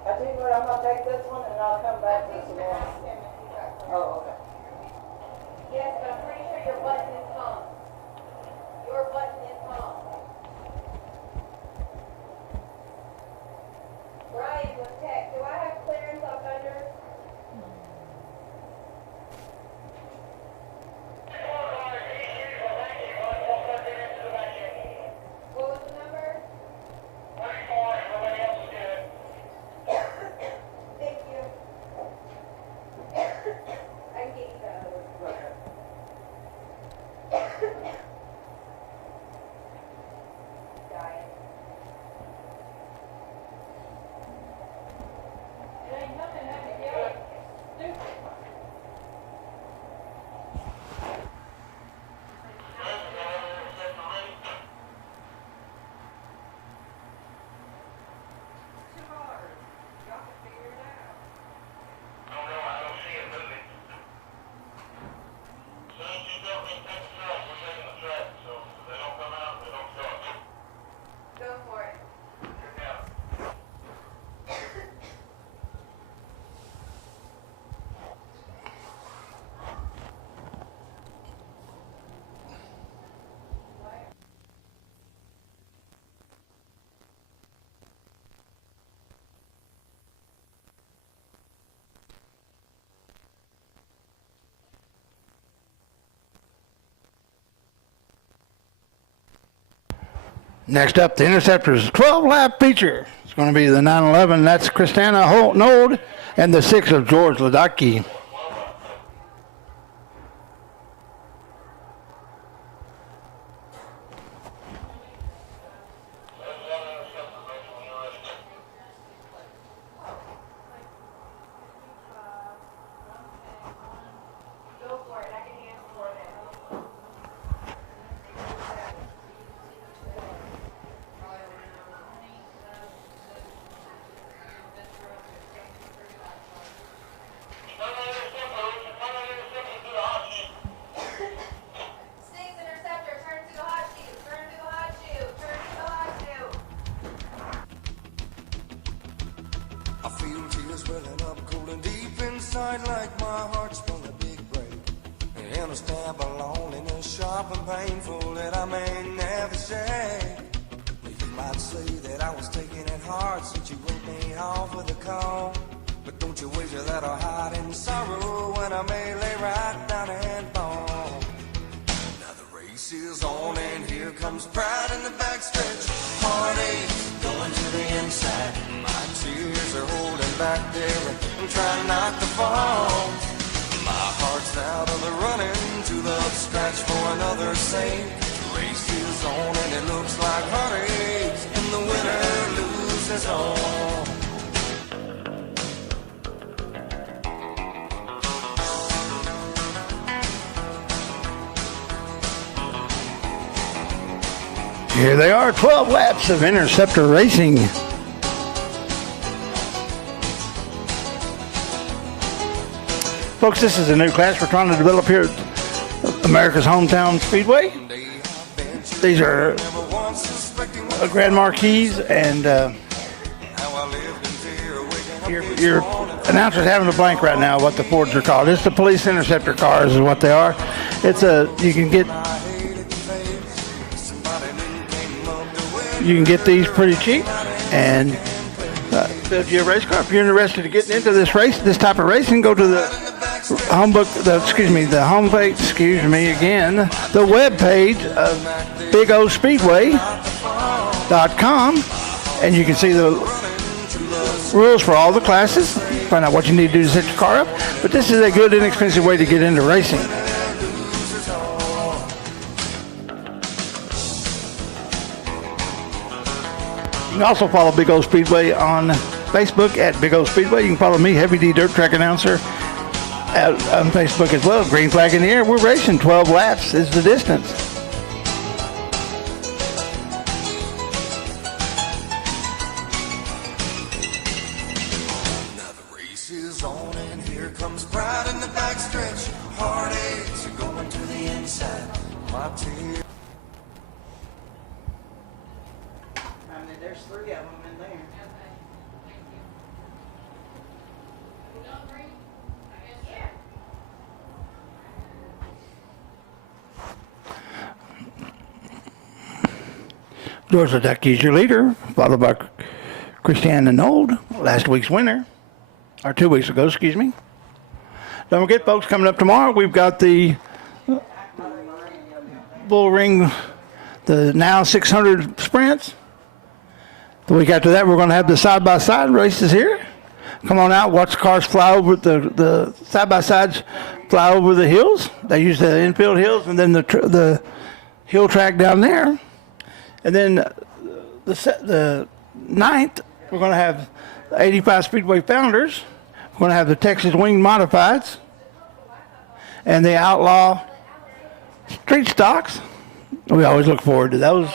tell you what, I'm going to take this one and I'll come back to some more. Oh, okay. Yes, but I'm pretty sure your button is hung. Your button is hung. Brian was tech. Do I have clearance up under? What was the number? Thank you. I can get you that. Dying. Go for it. Next up, the Interceptor's 12 lap feature. It's going to be the 911. That's Christina Holt-Node and the 6 of George Ladaki. Go for it. I can answer for it. Six Interceptor, turn to the hot shoe. Turn to the hot shoe. Turn to the hot shoe. I feel tears welling up cold and deep inside like my heart's from a big break. And a stab of loneliness sharp and painful that I may never shake. You might say that I was taking it hard since you wrote me off with a call. But don't you wish you let her hide in sorrow when I may lay right down and fall. Now comes pride in the backstretch. Heartache going to the inside. My tears are holding back there. I'm trying not to fall. My heart's out of the running to the scratch for another sake. Race is on and it looks like heartaches, and the winner loses all. Here they are, 12 laps of Interceptor Racing. Folks, this is a new class we're trying to develop here at America's hometown speedway. These are Grand Marquis, and your announcer's having a blank right now what the Fords are called. It's the police interceptor cars is what they are. You can get these pretty cheap and build you a race car. If you're interested in getting into this type of racing, go to the web page of BigOSpeedway.com, and you can see the rules for all the classes. Find out what you need to do to set your car up. But this is a good, inexpensive way to get into racing. You can also follow Big O Speedway on Facebook at Big O Speedway. You can follow me, Heavy D Dirt Track Announcer, on Facebook as well. Green flag in the air. We're racing. 12 laps is the distance. Now the race is on and here comes pride in the backstretch. Heartaches are going to the inside. My tears. There's 3 of them in there. George Ledecky is your leader, followed by Christiane Arnold, last week's winner, or 2 weeks ago, excuse me. Don't forget, folks, coming up tomorrow, we've got the Bull Ring, the now 600 sprints. The week after that, we're going to have the side-by-side races here. Come on out, watch the cars fly over, the side-by-sides fly over the hills. They use the infield hills and then the hill track down there. And then the 9th, we're going to have the 85 Speedway Founders. We're going to have the Texas Winged Modifieds and the Outlaw Street Stocks. We always look forward to those.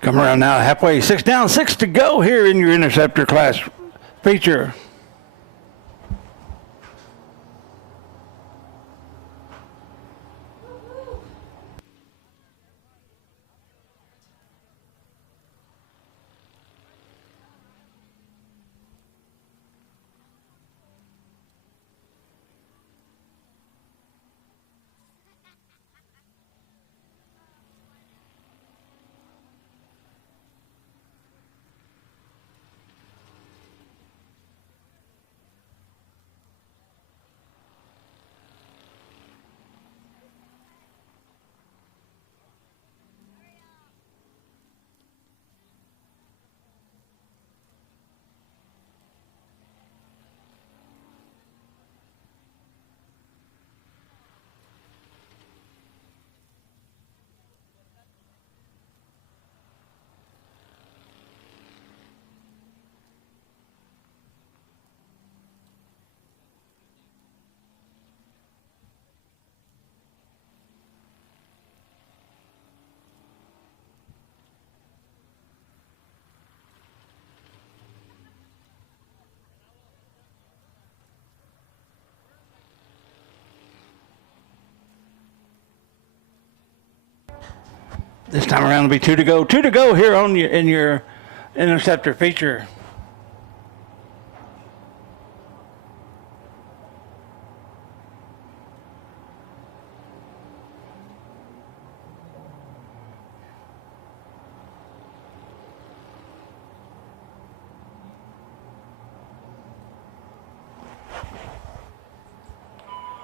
Come around now, halfway, 6 down, 6 to go here in your Interceptor class feature. This time around it'll be 2 to go. 2 to go here on your in your interceptor feature.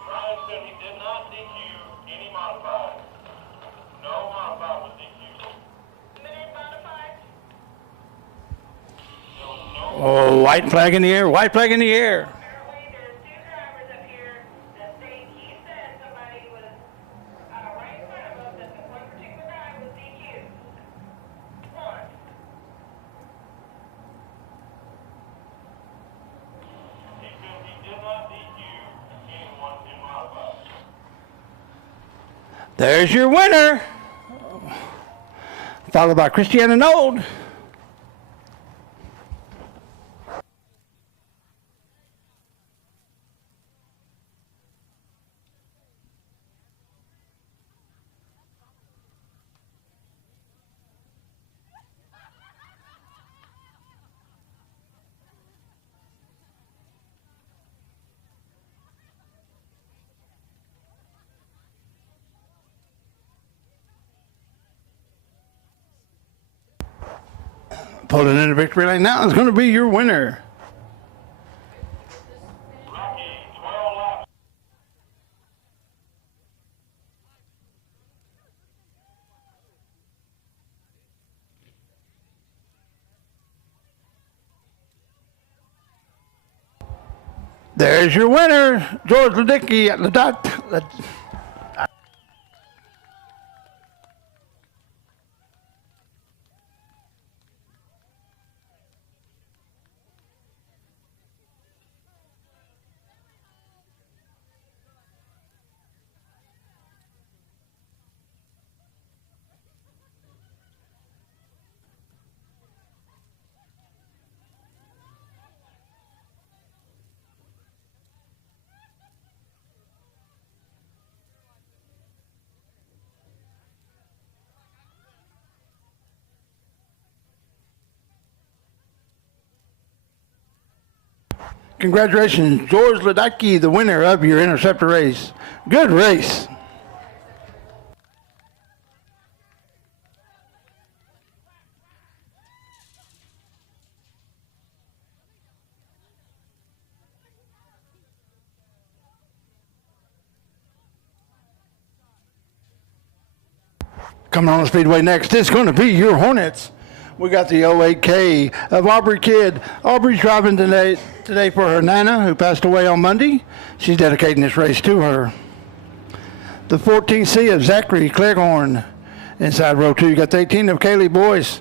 Ryan said he did not DQ any modified. No modified was DQ. Oh, white flag in the air. White flag in the air. Apparently, there's two drivers up here that say he said somebody was right in front of us, that one particular guy was DQ. One. He said he did not DQ anyone in modified. There's your winner. Followed by Christiana Nold. Pulling in the victory lane now is going to be your winner. Rocky, 12 laps. There's your winner, George Ledecky at the dot. Congratulations, George Ledecky, the winner of your interceptor race. Good race. Coming on the Speedway next, it's going to be your Hornets. We got the 08K of Aubrey Kidd. Aubrey's driving today for her Nana, who passed away on Monday. She's dedicating this race to her. The 14C of Zachary Cleghorn. Inside row 2, you got the 18 of Kaylee Boyce.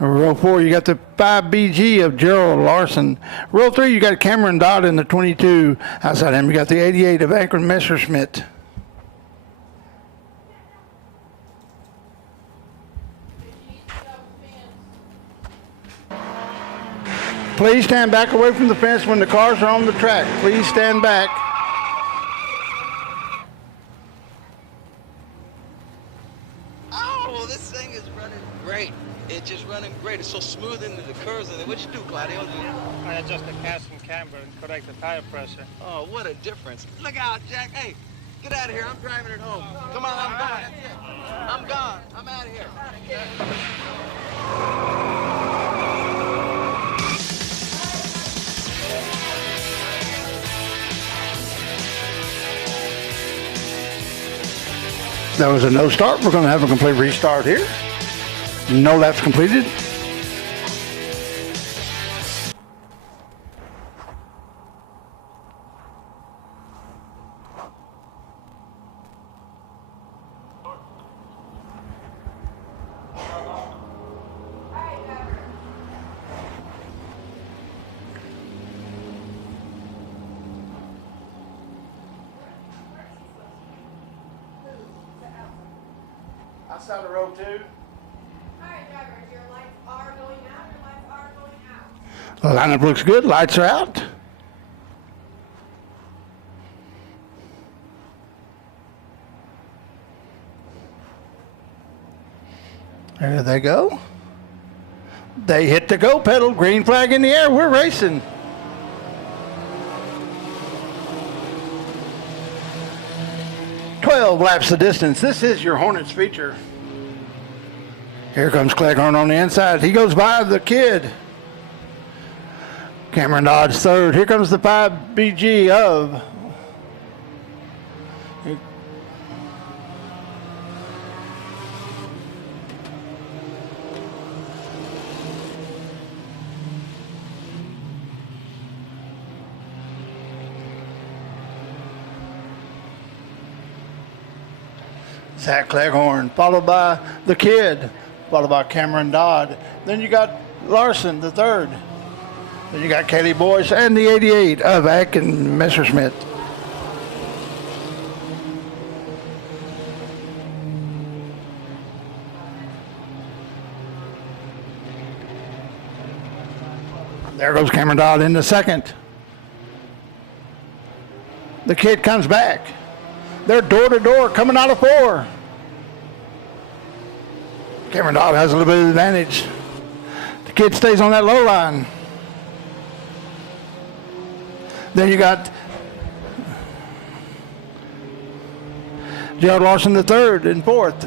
Row 4, you got the 5BG of Gerald Larson. Row 3, you got Cameron Dodd in the 22. Outside him, you got the 88 of Akron Messerschmitt. Please stand back away from the fence when the cars are on the track. Please stand back. Oh, this thing is running great. It's just running great. It's so smooth into the curves. And what you do, Claudio? I adjust the cast and camber and correct the tire pressure. Oh, what a difference. Look out, Jack. Hey, get out of here. I'm driving it home. Come on, I'm gone. I'm gone. I'm out of here. That was a no start. We're going to have a complete restart here. No laps completed. Outside of row 2. All right, drivers, your lights are going out. Your lights are going out. The lineup looks good. Lights are out. There they go. They hit the go pedal. Green flag in the air. We're racing. "12 laps the distance." This is your Hornets feature. Here comes Cleghorn on the inside. He goes by the kid. Cameron Dodge third. Here comes the 5BG of. Zach Cleghorn, followed by the kid, followed by Cameron Dodd. Then you got Larson, the third. Then you got Kaylee Boyce and the 88 of Akin Messerschmitt. There goes Cameron Dodd in the second. The kid comes back. They're door to door coming out of 4. Cameron Dodd has a little bit of advantage. The kid stays on that low line. Then you got Gerald Larson the third in fourth.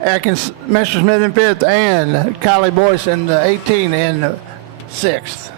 Atkins Messerschmitt in fifth, and Kylie Boyce in the 18 in sixth.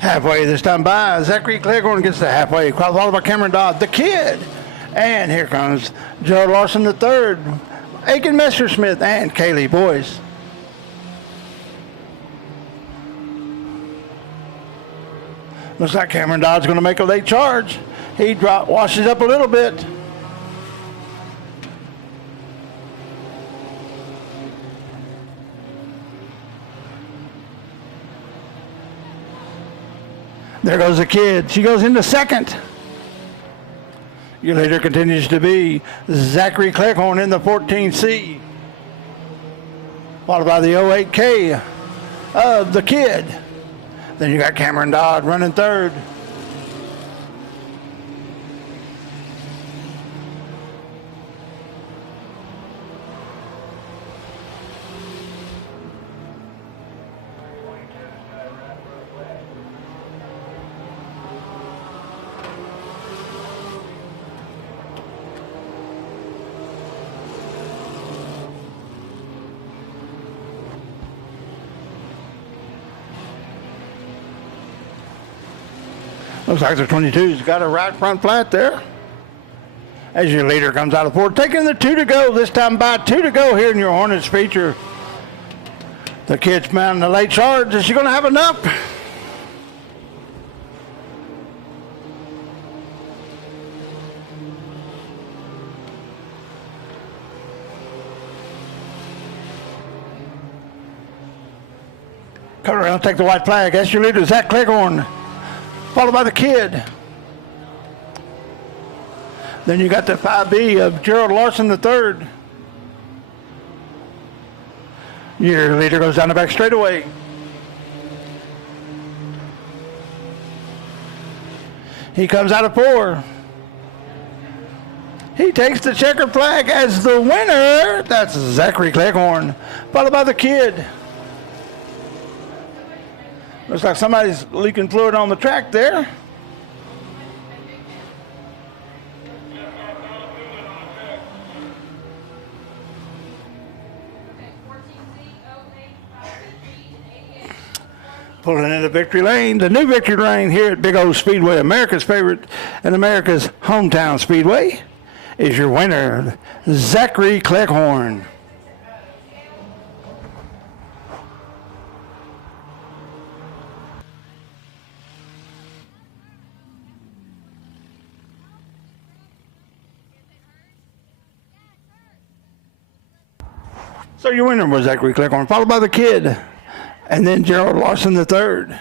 Halfway this time by, Zachary Cleghorn gets the halfway, followed by Cameron Dodd, the kid. And here comes Gerald Larson the third, Aiken Messerschmitt, and Kaylee Boyce. Looks like Cameron Dodd's going to make a late charge. He washes up a little bit. There goes the kid. She goes into second. Your leader continues to be Zachary Cleghorn in the 14C. Followed by the 08K of the kid. Then you got Cameron Dodd running third. Looks like the 22's got a right front flat there. As your leader comes out of fourth, taking the 2 to go, this time by 2 to go here in your Hornets feature. The kid's mounting the late charge. Is she going to have enough? Come around, take the white flag. That's your leader, Zach Cleghorn, followed by the kid. Then you got the 5B of Gerald Larson the third. Your leader goes down the back straightaway. He comes out of 4. He takes the checkered flag as the winner. That's Zachary Cleghorn, followed by the kid. Looks like somebody's leaking fluid on the track there. Pulling into victory lane, the new victory lane here at Big O Speedway, America's favorite and America's hometown speedway, is your winner, Zachary Cleghorn. So your winner was Zachary Cleghorn, followed by the kid, and then Gerald Larson the third.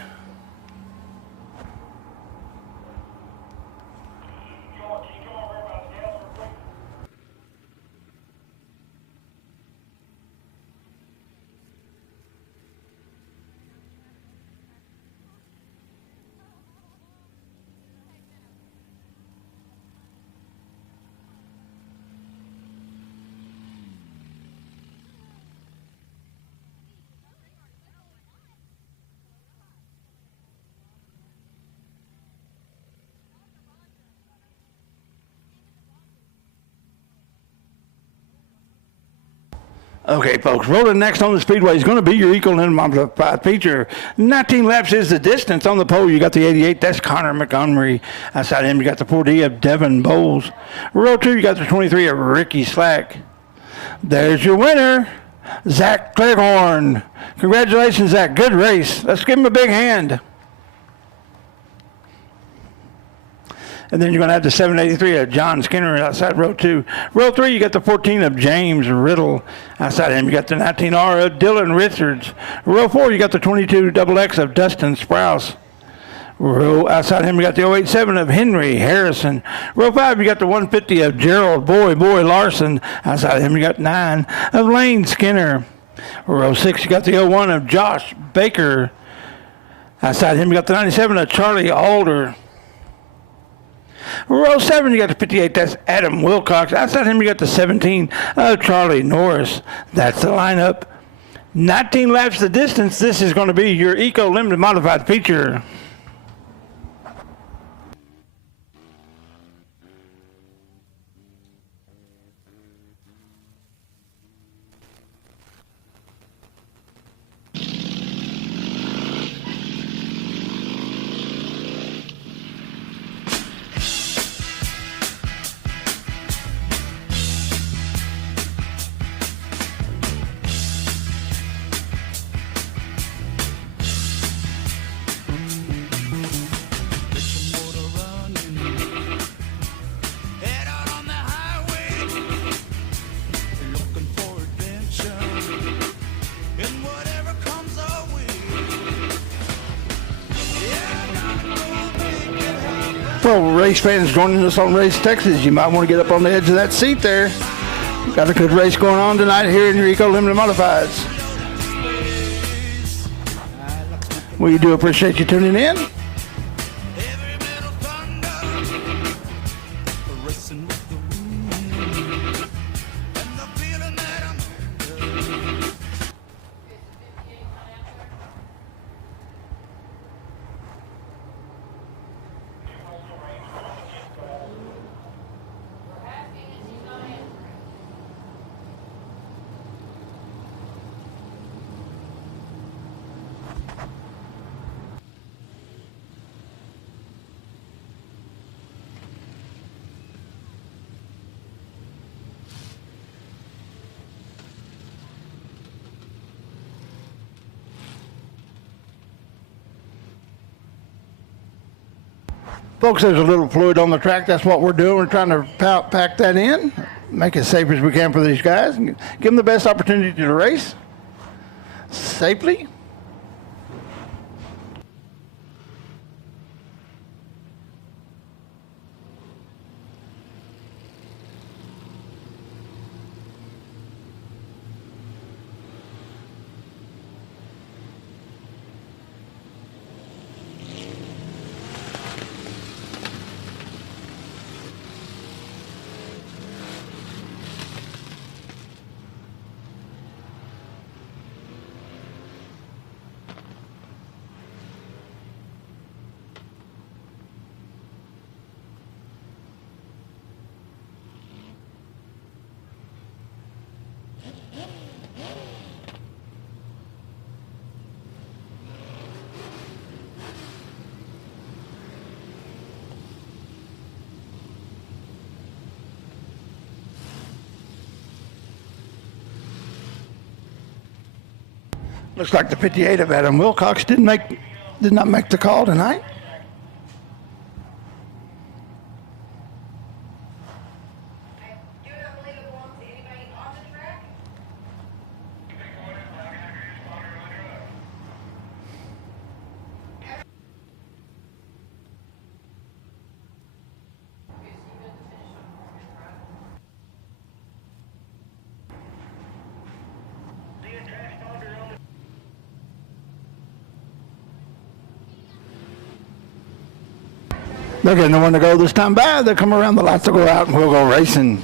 Okay, folks, rolling next on the Speedway is going to be your equal limit modified feature. 19 laps is the distance. On the pole, you got the 88. That's Connor Montgomery. Outside him, you got the 4D of Devin Bowles. Row 2, you got the 23 of Ricky Slack. There's your winner, Zach Cleghorn. Congratulations, Zach. Good race. Let's give him a big hand. And then you're going to have the 783 of John Skinner outside row 2. Row 3, you got the 14 of James Riddle. Outside him, you got the 19R of Dylan Richards. Row 4, you got the 22 XX of Dustin Sprouse. Row outside him, you got the 087 of Henry Harrison. Row 5, you got the 150 of Gerald Boy Larson. Outside him, you got 9 of Lane Skinner. Row 6, you got the 01 of Josh Baker. Outside him, you got the 97 of Charlie Alder. Row 7, you got the 58, that's Adam Wilcox. Outside him, you got the 17 of Charlie Norris. That's the lineup. 19 laps the distance. This is going to be your Eco Limited Modified feature. Well, race fans joining us on Race Texas, you might want to get up on the edge of that seat there. Got a good race going on tonight here in your Eco Limited Modifieds. We do appreciate you tuning in. Folks, there's a little fluid on the track. That's what we're doing. We're trying to pack that in, make it safe as we can for these guys, and give them the best opportunity to race safely. Looks like the 58 of Adam Wilcox did not make the call tonight. I do not believe it belongs to anybody on the track. They're getting the one to go this time by. They'll come around, the lights will go out, and we'll go racing.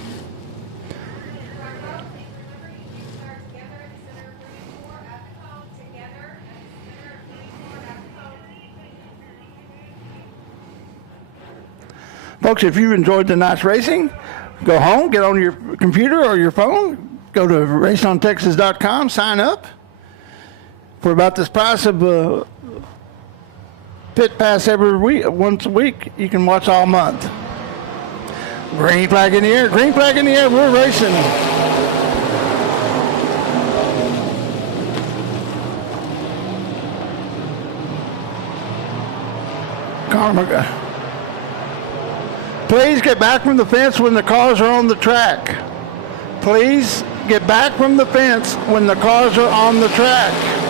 Folks, if you enjoyed tonight's racing, go home, get on your computer or your phone, go to raceontexas.com, sign up for about this price of pit pass every week, once a week. You can watch all month. Green flag in the air, green flag in the air, we're racing. Connor, please get back from the fence when the cars are on the track. Please get back from the fence when the cars are on the track.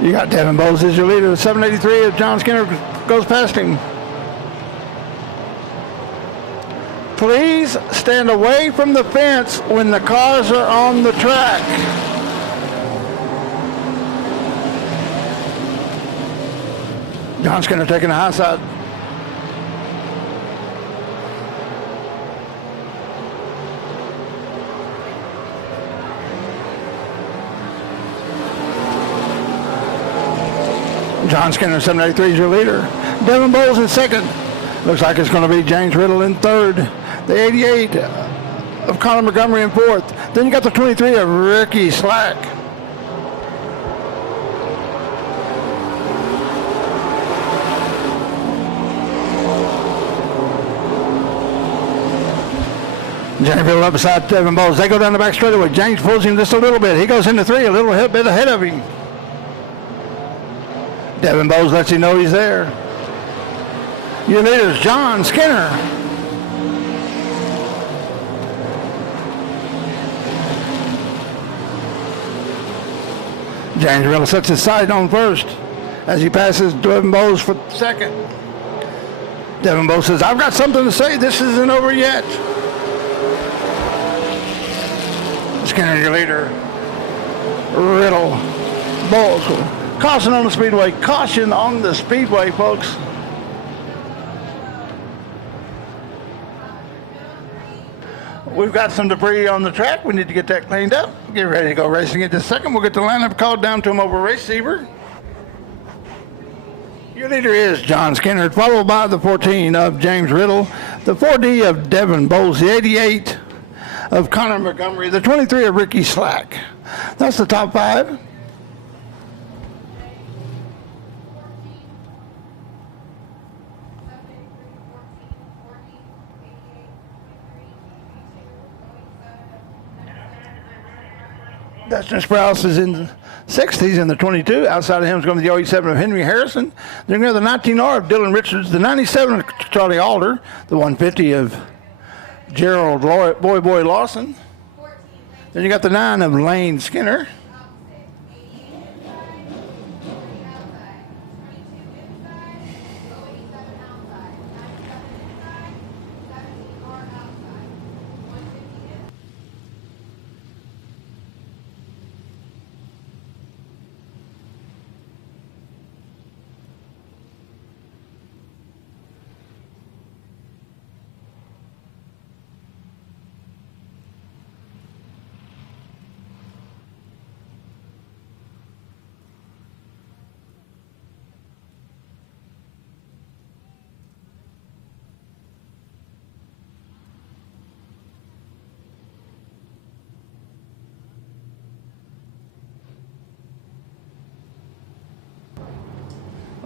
You got Devin Bowles as your leader. The 783 of John Skinner goes past him. Please stand away from the fence when the cars are on the track. John Skinner taking the high side. John Skinner, 783 is your leader. Devin Bowles in second. Looks like it's going to be James Riddle in third. The 88 of Conor Montgomery in fourth. Then you got the 23 of Ricky Slack. James Riddle up beside Devin Bowles. They go down the back straightaway. James pulls him just a little bit. He goes into three, a little bit ahead of him. Devin Bowles lets you know he's there. Your leader is John Skinner. James Riddle sets his sight on first as he passes Devin Bowles for second. Devin Bowles says, I've got something to say. This isn't over yet. Skinner, your leader. Riddle. Bowles. Caution on the speedway. Caution on the speedway, folks. We've got some debris on the track. We need to get that cleaned up. Get ready to go racing in just a second. We'll get the lineup called down to him over receiver. Your leader is John Skinner, followed by the 14 of James Riddle, the 4D of Devin Bowles, the 88 of Conor Montgomery, the 23 of Ricky Slack. That's the top five. Dustin Sprouse is in sixth. He's in the 22. Outside of him is going to be the 087 of Henry Harrison. Then you have the 19R of Dylan Richards, the 97 of Charlie Alder, the 150 of Gerald Boy Lawson. Then you got the 9 of Lane Skinner.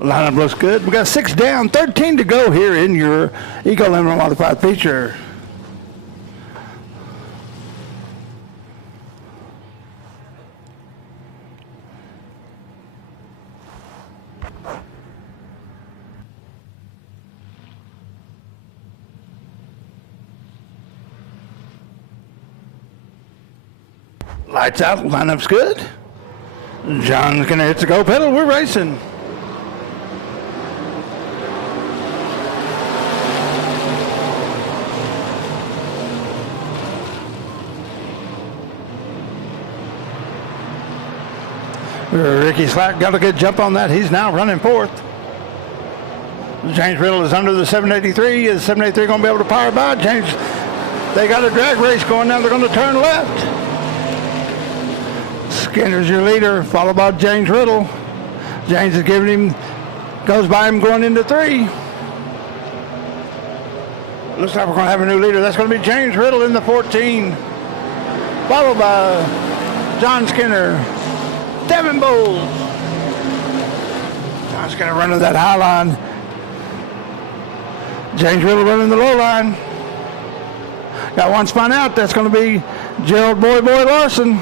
Lineup looks good. We got 6 down, 13 to go here in your Eco Limited Modified feature. Lights out, lineup's good. John's gonna hit the go pedal, we're racing. Ricky Slack got a good jump on that. He's now running fourth. James Riddle is under the 783. Is 783 going to be able to power by? James, they got a drag race going now. They're going to turn left. Skinner's your leader, followed by James Riddle. James is giving him, goes by him going into 3. Looks like we're going to have a new leader. That's going to be James Riddle in the 14. Followed by John Skinner. Devin Bowles. John Skinner running that high line. James Riddle running the low line. Got one spun out. That's going to be Gerald Boy Larson.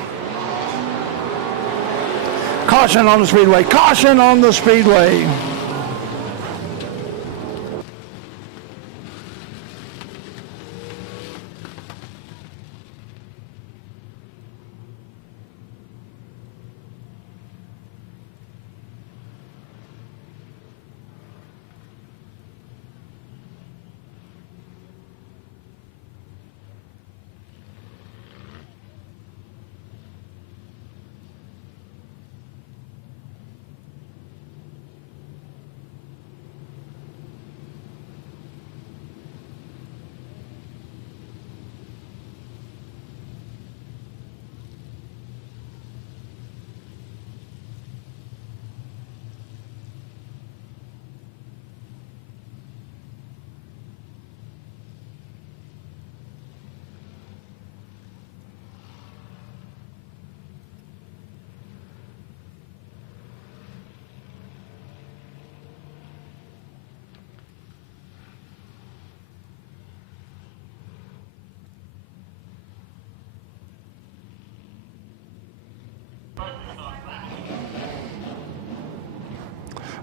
Caution on the speedway. Caution on the speedway.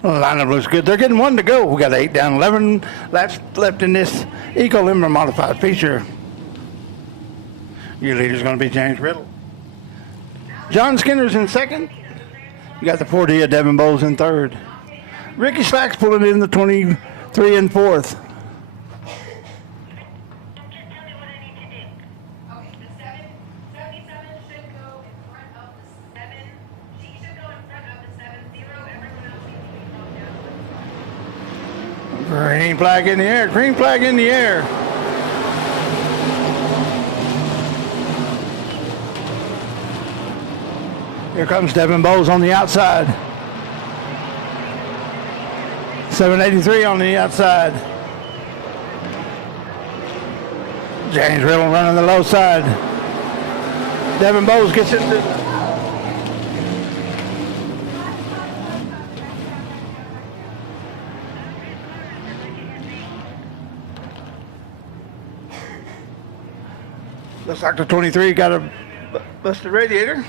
The lineup looks good. They're getting one to go. We got 8 down, 11 laps left in this Eco Limber modified feature. Your leader's going to be James Riddle. John Skinner's in second. You got the 40 of Devin Bowles in third. Ricky Slack's pulling in the 23 in fourth. Okay, the 77 should go in front of the 7. She should go in front of the 70. Everyone else needs to be calmed down. Green flag in the air. Green flag in the air. Here comes Devin Bowles on the outside. 783 on the outside. James Riddle running the low side. Devin Bowles gets into. Looks like the 23 got a busted radiator.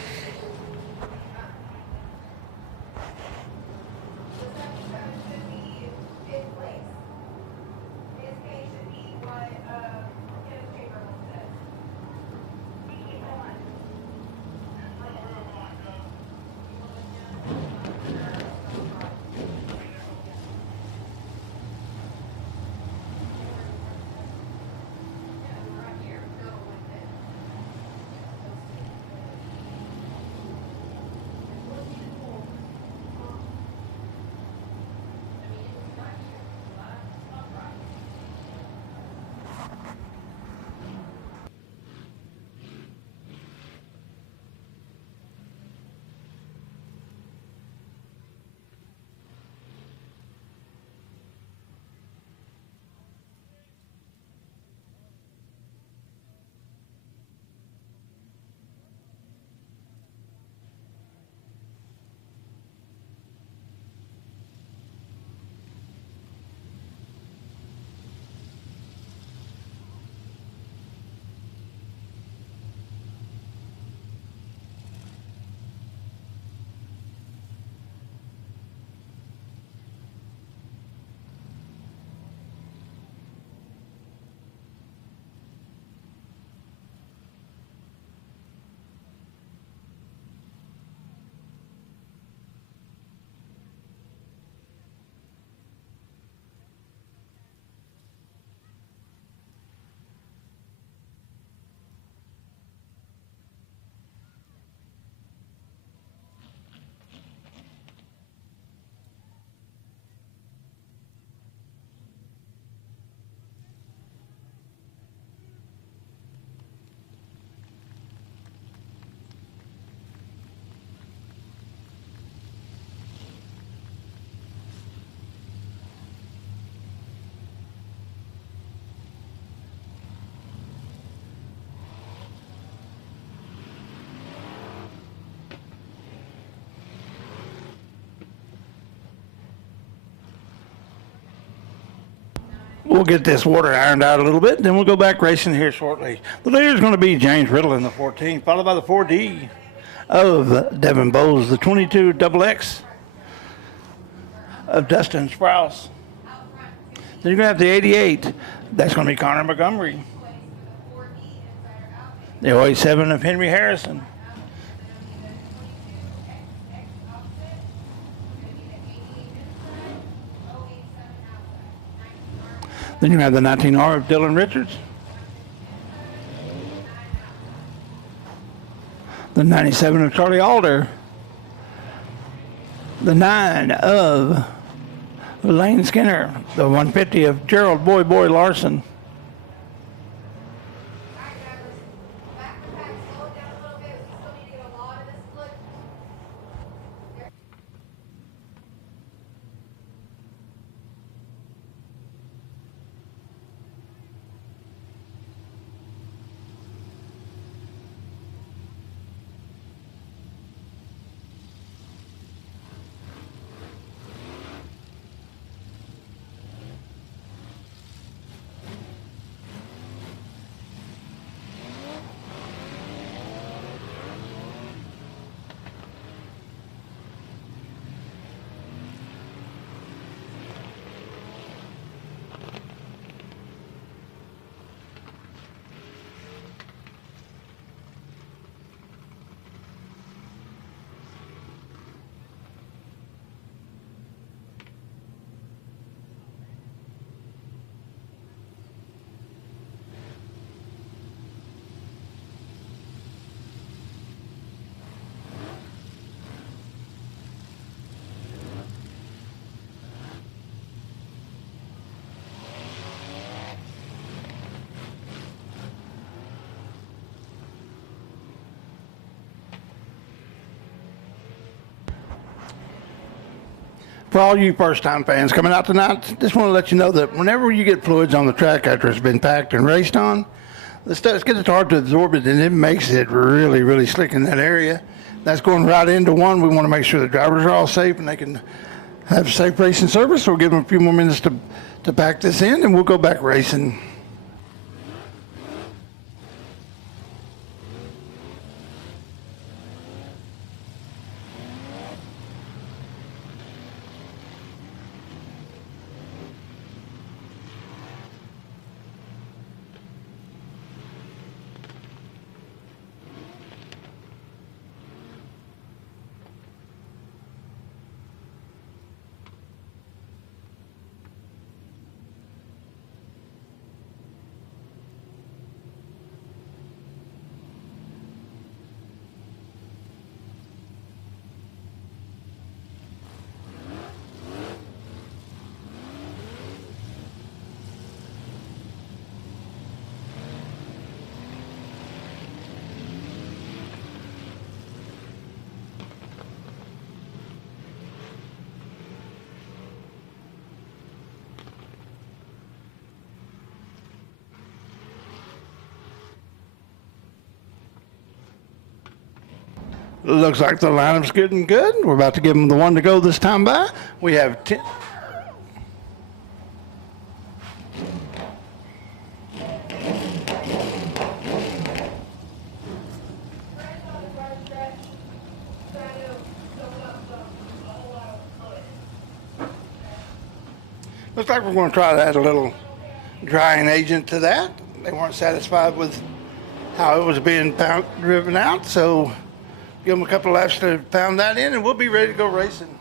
We'll get this water ironed out a little bit, then we'll go back racing here shortly. The leader is going to be James Riddle in the 14, followed by the 4D of Devin Bowles, the 22 XX of Dustin Sprouse. Then you're going to have the 88. That's going to be Connor Montgomery. The 07 of Henry Harrison. Then you have the 19R of Dylan Richards. The 97 of Charlie Alder. The 9 of Lane Skinner. The 150 of Gerald Boy Larson. For all you first-time fans coming out tonight, just want to let you know that whenever you get fluids on the track after it's been packed and raced on, the stuff gets hard to absorb it, and it makes it really, really slick in that area. That's going right into one. We want to make sure the drivers are all safe and they can have safe racing service. So we'll give them a few more minutes to pack this in, and we'll go back racing. Looks like the lineup's getting good. We're about to give them the one to go this time by. We have 10. Looks like we're going to try to add a little drying agent to that. They weren't satisfied with how it was being driven out, so give them a couple laps to pound that in, and we'll be ready to go racing.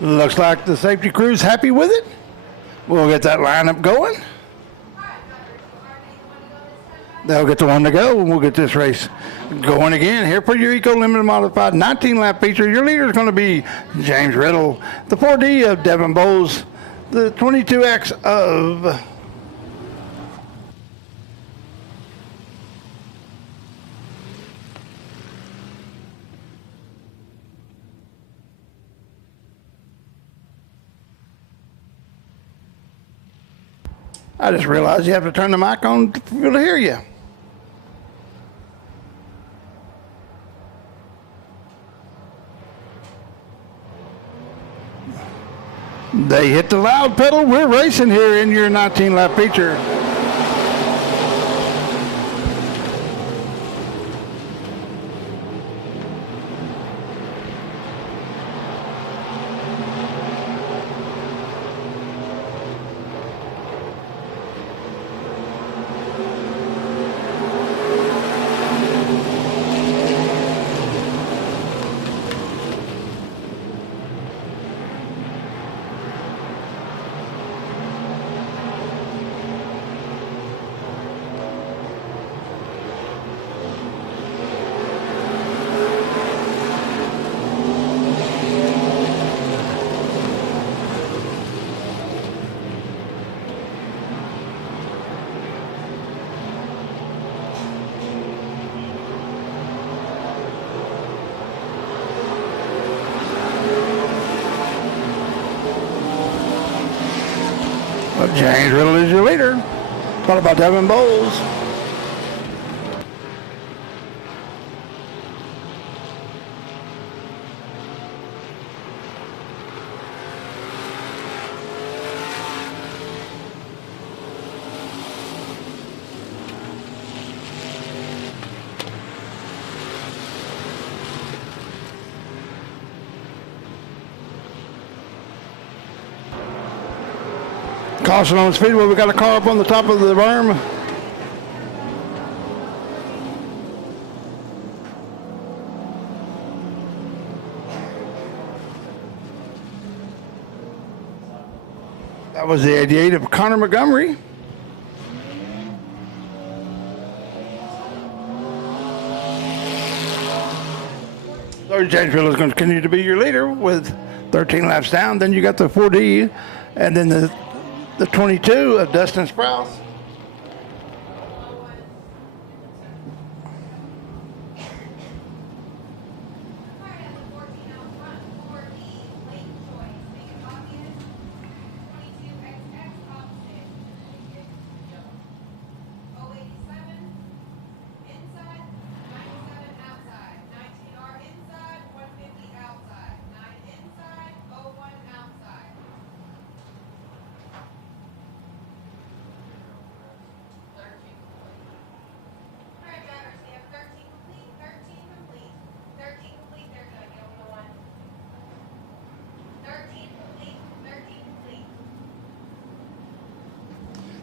Looks like the safety crew's happy with it. We'll get that lineup going. They'll get the one to go, and we'll get this race going again. Here for your Eco Limited Modified 19-lap feature. Your leader is going to be James Riddle, the 4D of Devin Bowles, the 22X of I just realized you have to turn the mic on for people to hear you. They hit the loud pedal. We're racing here in your 19-lap feature. James Riddle is your leader, followed by Devin Bowles. Caution on the Speedway. We got a car up on the top of the berm. That was the 88 of Connor Montgomery. So James Riddle is going to continue to be your leader with 13 laps down. Then you got the 4D and then the 22 of Dustin Sprouse.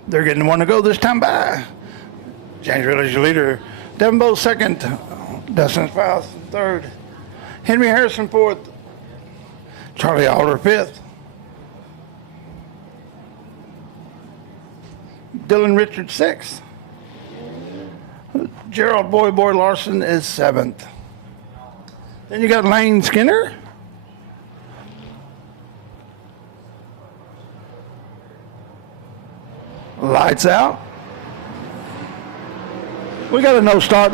They're getting one to go this time by. James Riddle is your leader. Devin Bowles second. Dustin Sprouse third. Henry Harrison fourth. Charlie Alder fifth. Dylan Richards sixth. Gerald Boy Larson is seventh. Then you got Lane Skinner. Lights out. We got a no start.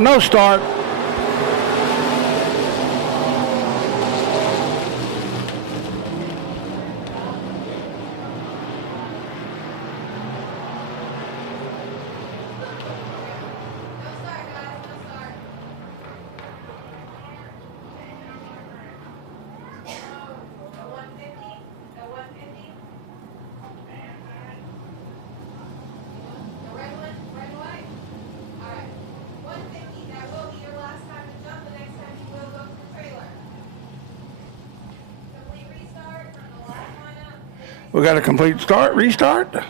We got a complete restart.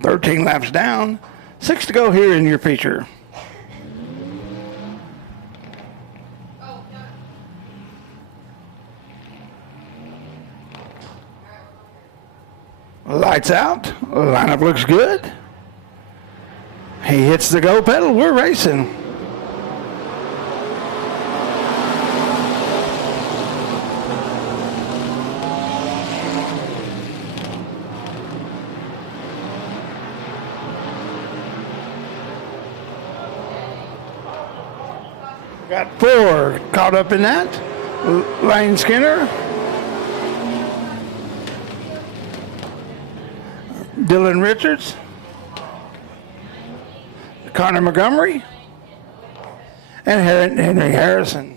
13 laps down. 6 to go here in your feature. Lights out. Lineup looks good. He hits the go pedal. We're racing. Got 4 caught up in that. Lane Skinner. Dylan Richards. Connor Montgomery. And Henry Harrison.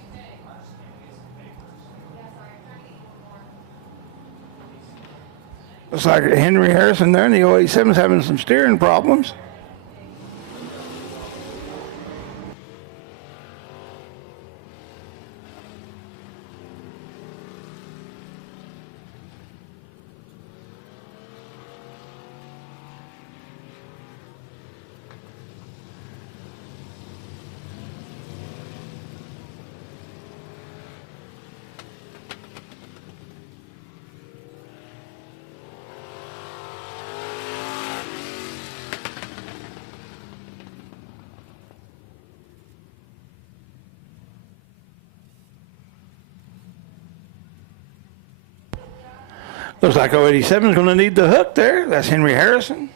Looks like Henry Harrison there in the 087 is having some steering problems. Looks like 087 is going to need the hook there. That's Henry Harrison.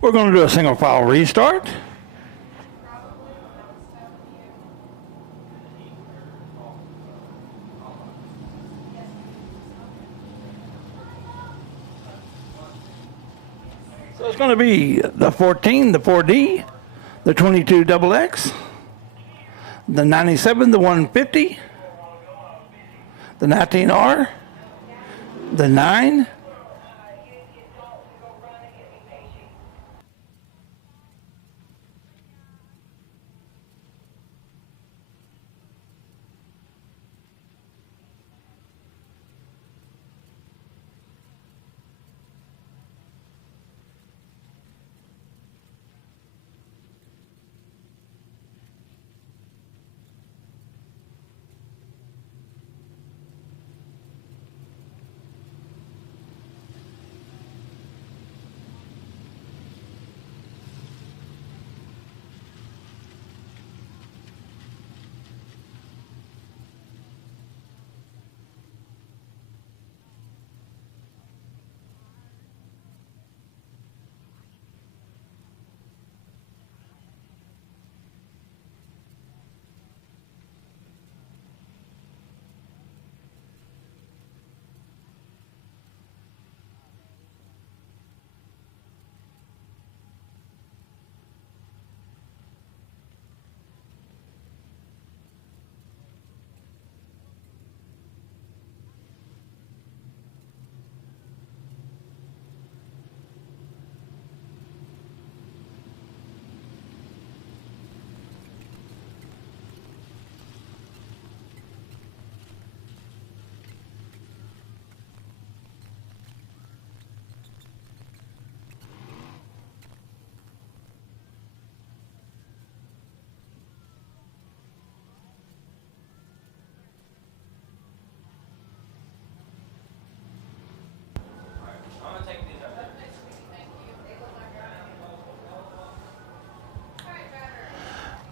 We're going to do a single file restart. So it's going to be the 14, the 4D, the 22 XX, the 97, the 150, the 19R, the 9,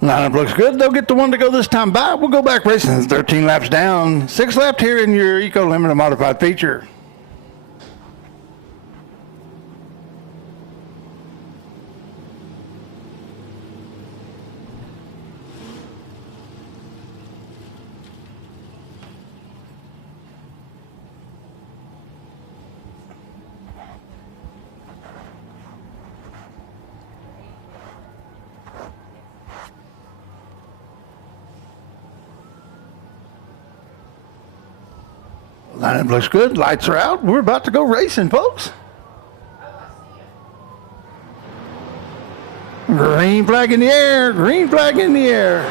lineup looks good. They'll get the one to go this time by. We'll go back racing 13 laps down. 6 left here in your Eco Limited modified feature. Lineup looks good. Lights are out. We're about to go racing, folks. Green flag in the air. Green flag in the air.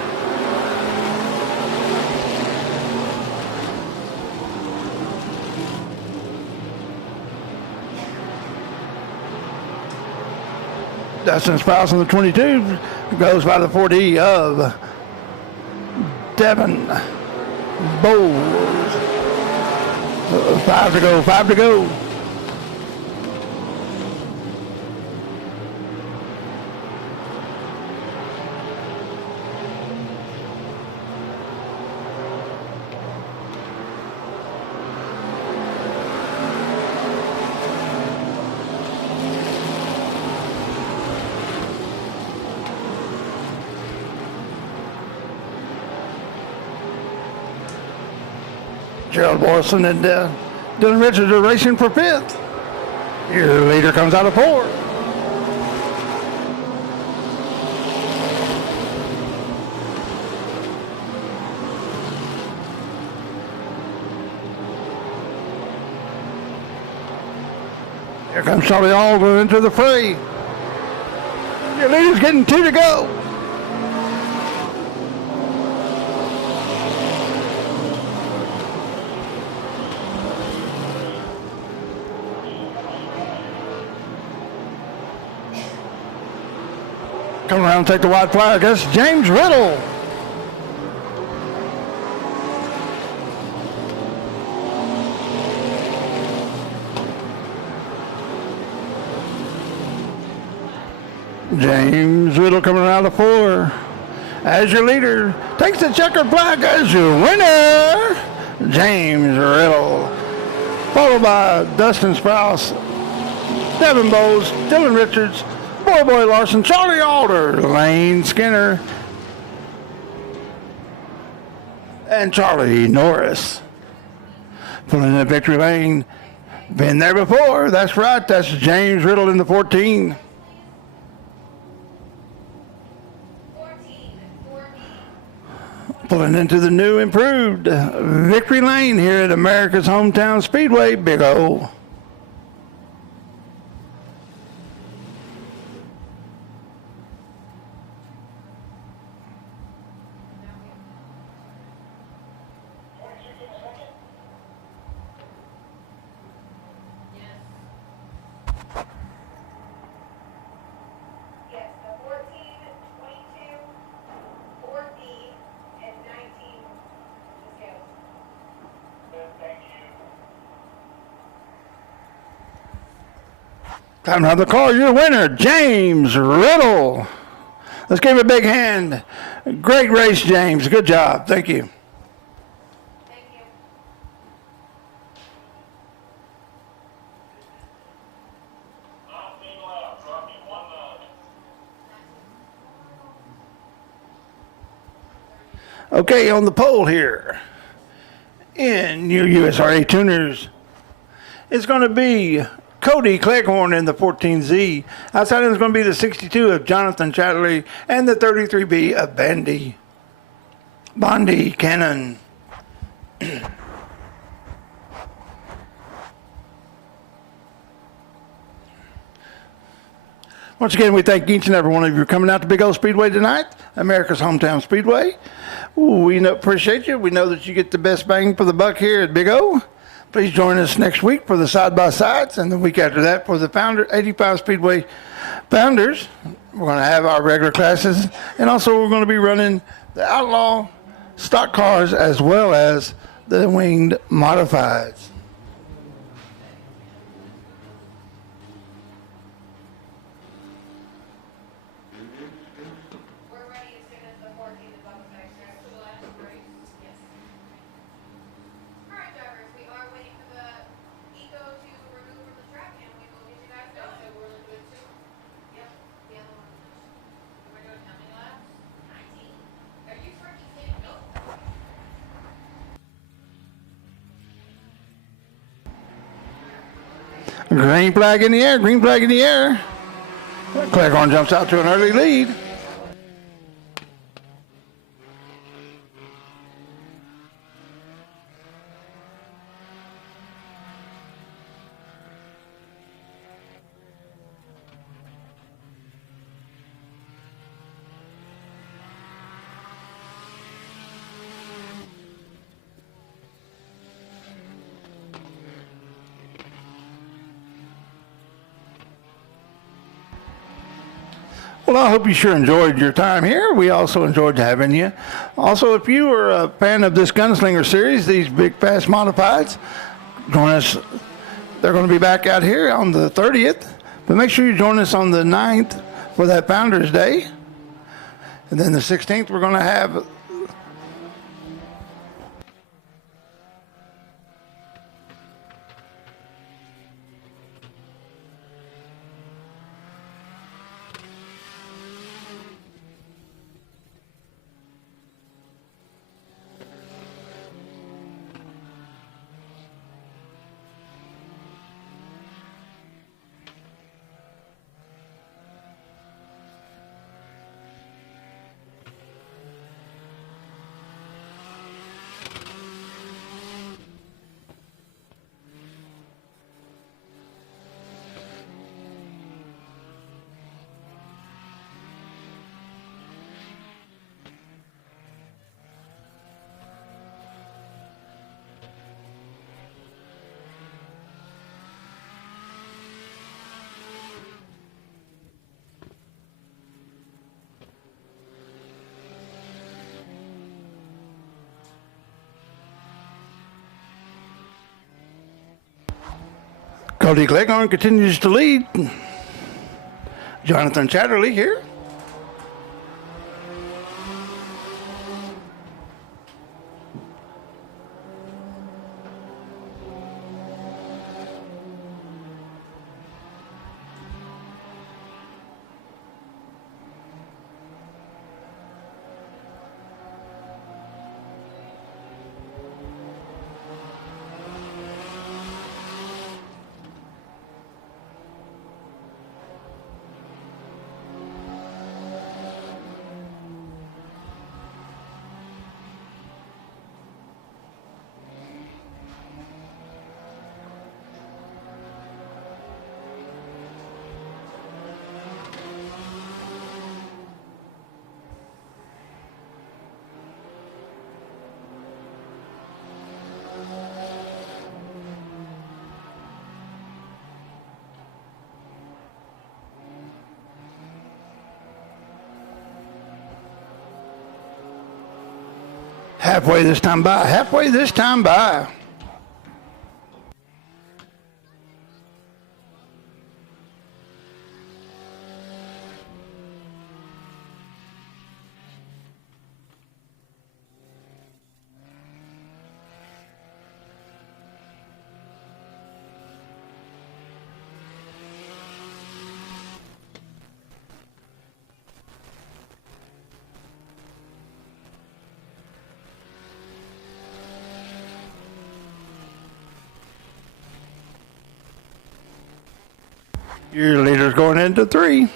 Dustin Spouse on the 22 goes by the 40 of Devin Bowles. 5 to go, 5 to go. Gerald Morrison and Dylan Richards are racing for fifth. Your leader comes out of 4. Here comes Charlie Alder into the fray. Your leader's getting 2 to go. Come around and take the white flag. That's James Riddle. James Riddle coming around the 4. As your leader, takes the checkered flag as your winner, James Riddle. Followed by Dustin Sprouse, Devin Bowes, Dylan Richards, Boy Larson, Charlie Alder, Lane Skinner, and Charlie Norris. Pulling in victory lane. Been there before. That's right. That's James Riddle in the 14. 14. Pulling into the new improved victory lane here at America's Hometown Speedway, Big O. Yes, the 14, 22, 4B, and 19 scales. Thank you. Time to have the call. Your winner, James Riddle. Let's give him a big hand. Great race, James. Good job. Thank you. Thank you. Okay, on the pole here in your USRA tuners, it's going to be Cody Cleghorn in the 14Z. Outside him is going to be the 62 of Jonathan Chatterley and the 33B of Bondi Cannon. Once again, we thank each and every one of you for coming out to Big O Speedway tonight, America's Hometown Speedway. We appreciate you. We know that you get the best bang for the buck here at Big O. Please join us next week for the side-by-sides, and the week after that for the 85 Speedway Founders. We're going to have our regular classes, and also we're going to be running the Outlaw stock cars as well as the winged modifieds. We're ready as soon as the 14 is on the back track. For the last race? Yes. All right, drivers, we are waiting for the eco to remove from the track, and we will get you guys going. So we're good too? Yep, the other one. We're doing how many laps? 19. Are you freaking kidding? Nope. Green flag in the air, green flag in the air. Cleghorn jumps out to an early lead. Well, I hope you sure enjoyed your time here. We also enjoyed having you. Also, if you are a fan of this Gunslinger series, these big, fast modifieds, join us. They're going to be back out here on the 30th. But make sure you join us on the 9th for that Founders Day. And then the 16th, we're going to have Cody Cleghorn continues to lead. Jonathan Chatterley here. Halfway this time by. Your leader's going into 3.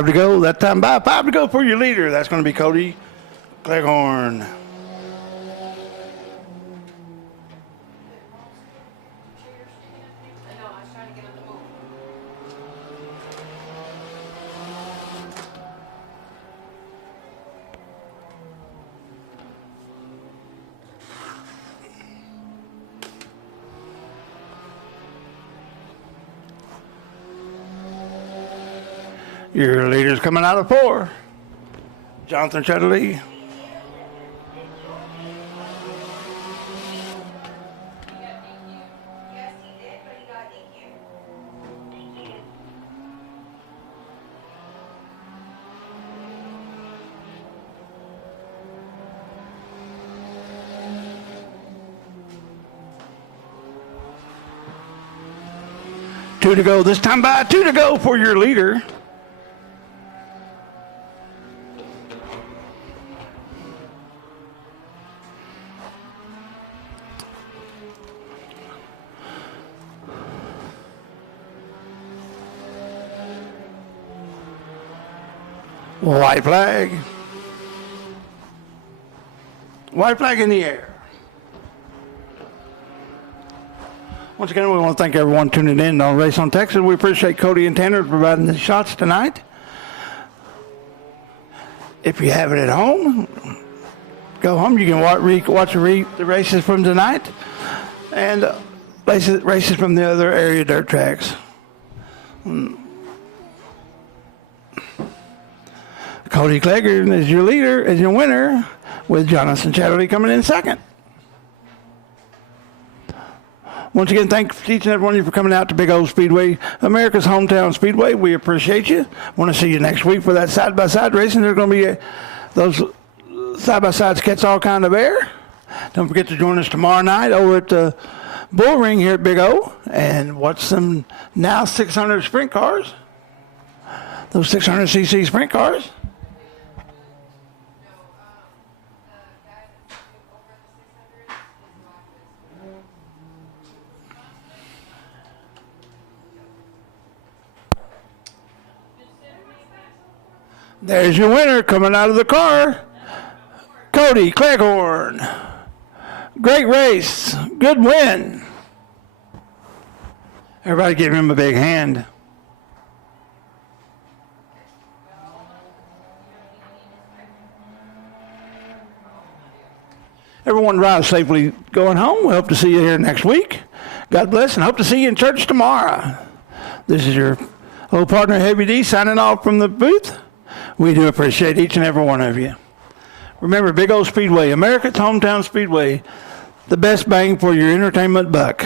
Five to go. That time by. 5 to go for your leader. That's going to be Cody Cleghorn. Your leader's coming out of 4. Jonathan Chatterley. Yes, he did, but he got DQ. Two to go this time by. 2 to go for your leader. White flag. White flag in the air. Once again, we want to thank everyone tuning in on Race on Texas. We appreciate Cody and Tanner providing the shots tonight. If you have it at home, go home. You can watch the races from tonight and races from the other area dirt tracks. Cody Clegger is your leader, is your winner, with Jonathan Chatterley coming in second. Once again, thanks to each and every one of you for coming out to Big O Speedway, America's hometown speedway. We appreciate you. Want to see you next week for that side-by-side racing. There's going to be those side-by-sides catch all kind of air. Don't forget to join us tomorrow night over at the Bull Ring here at Big O and watch some now 600 sprint cars. Those 600cc sprint cars. There's your winner coming out of the car, Cody Cleghorn. Great race, good win. Everybody give him a big hand. Everyone drive safely going home. We hope to see you here next week. God bless, and hope to see you in church tomorrow. This is your old partner, Heavy D, signing off from the booth. We do appreciate each and every one of you. Remember, Big O Speedway, America's hometown speedway, the best bang for your entertainment buck.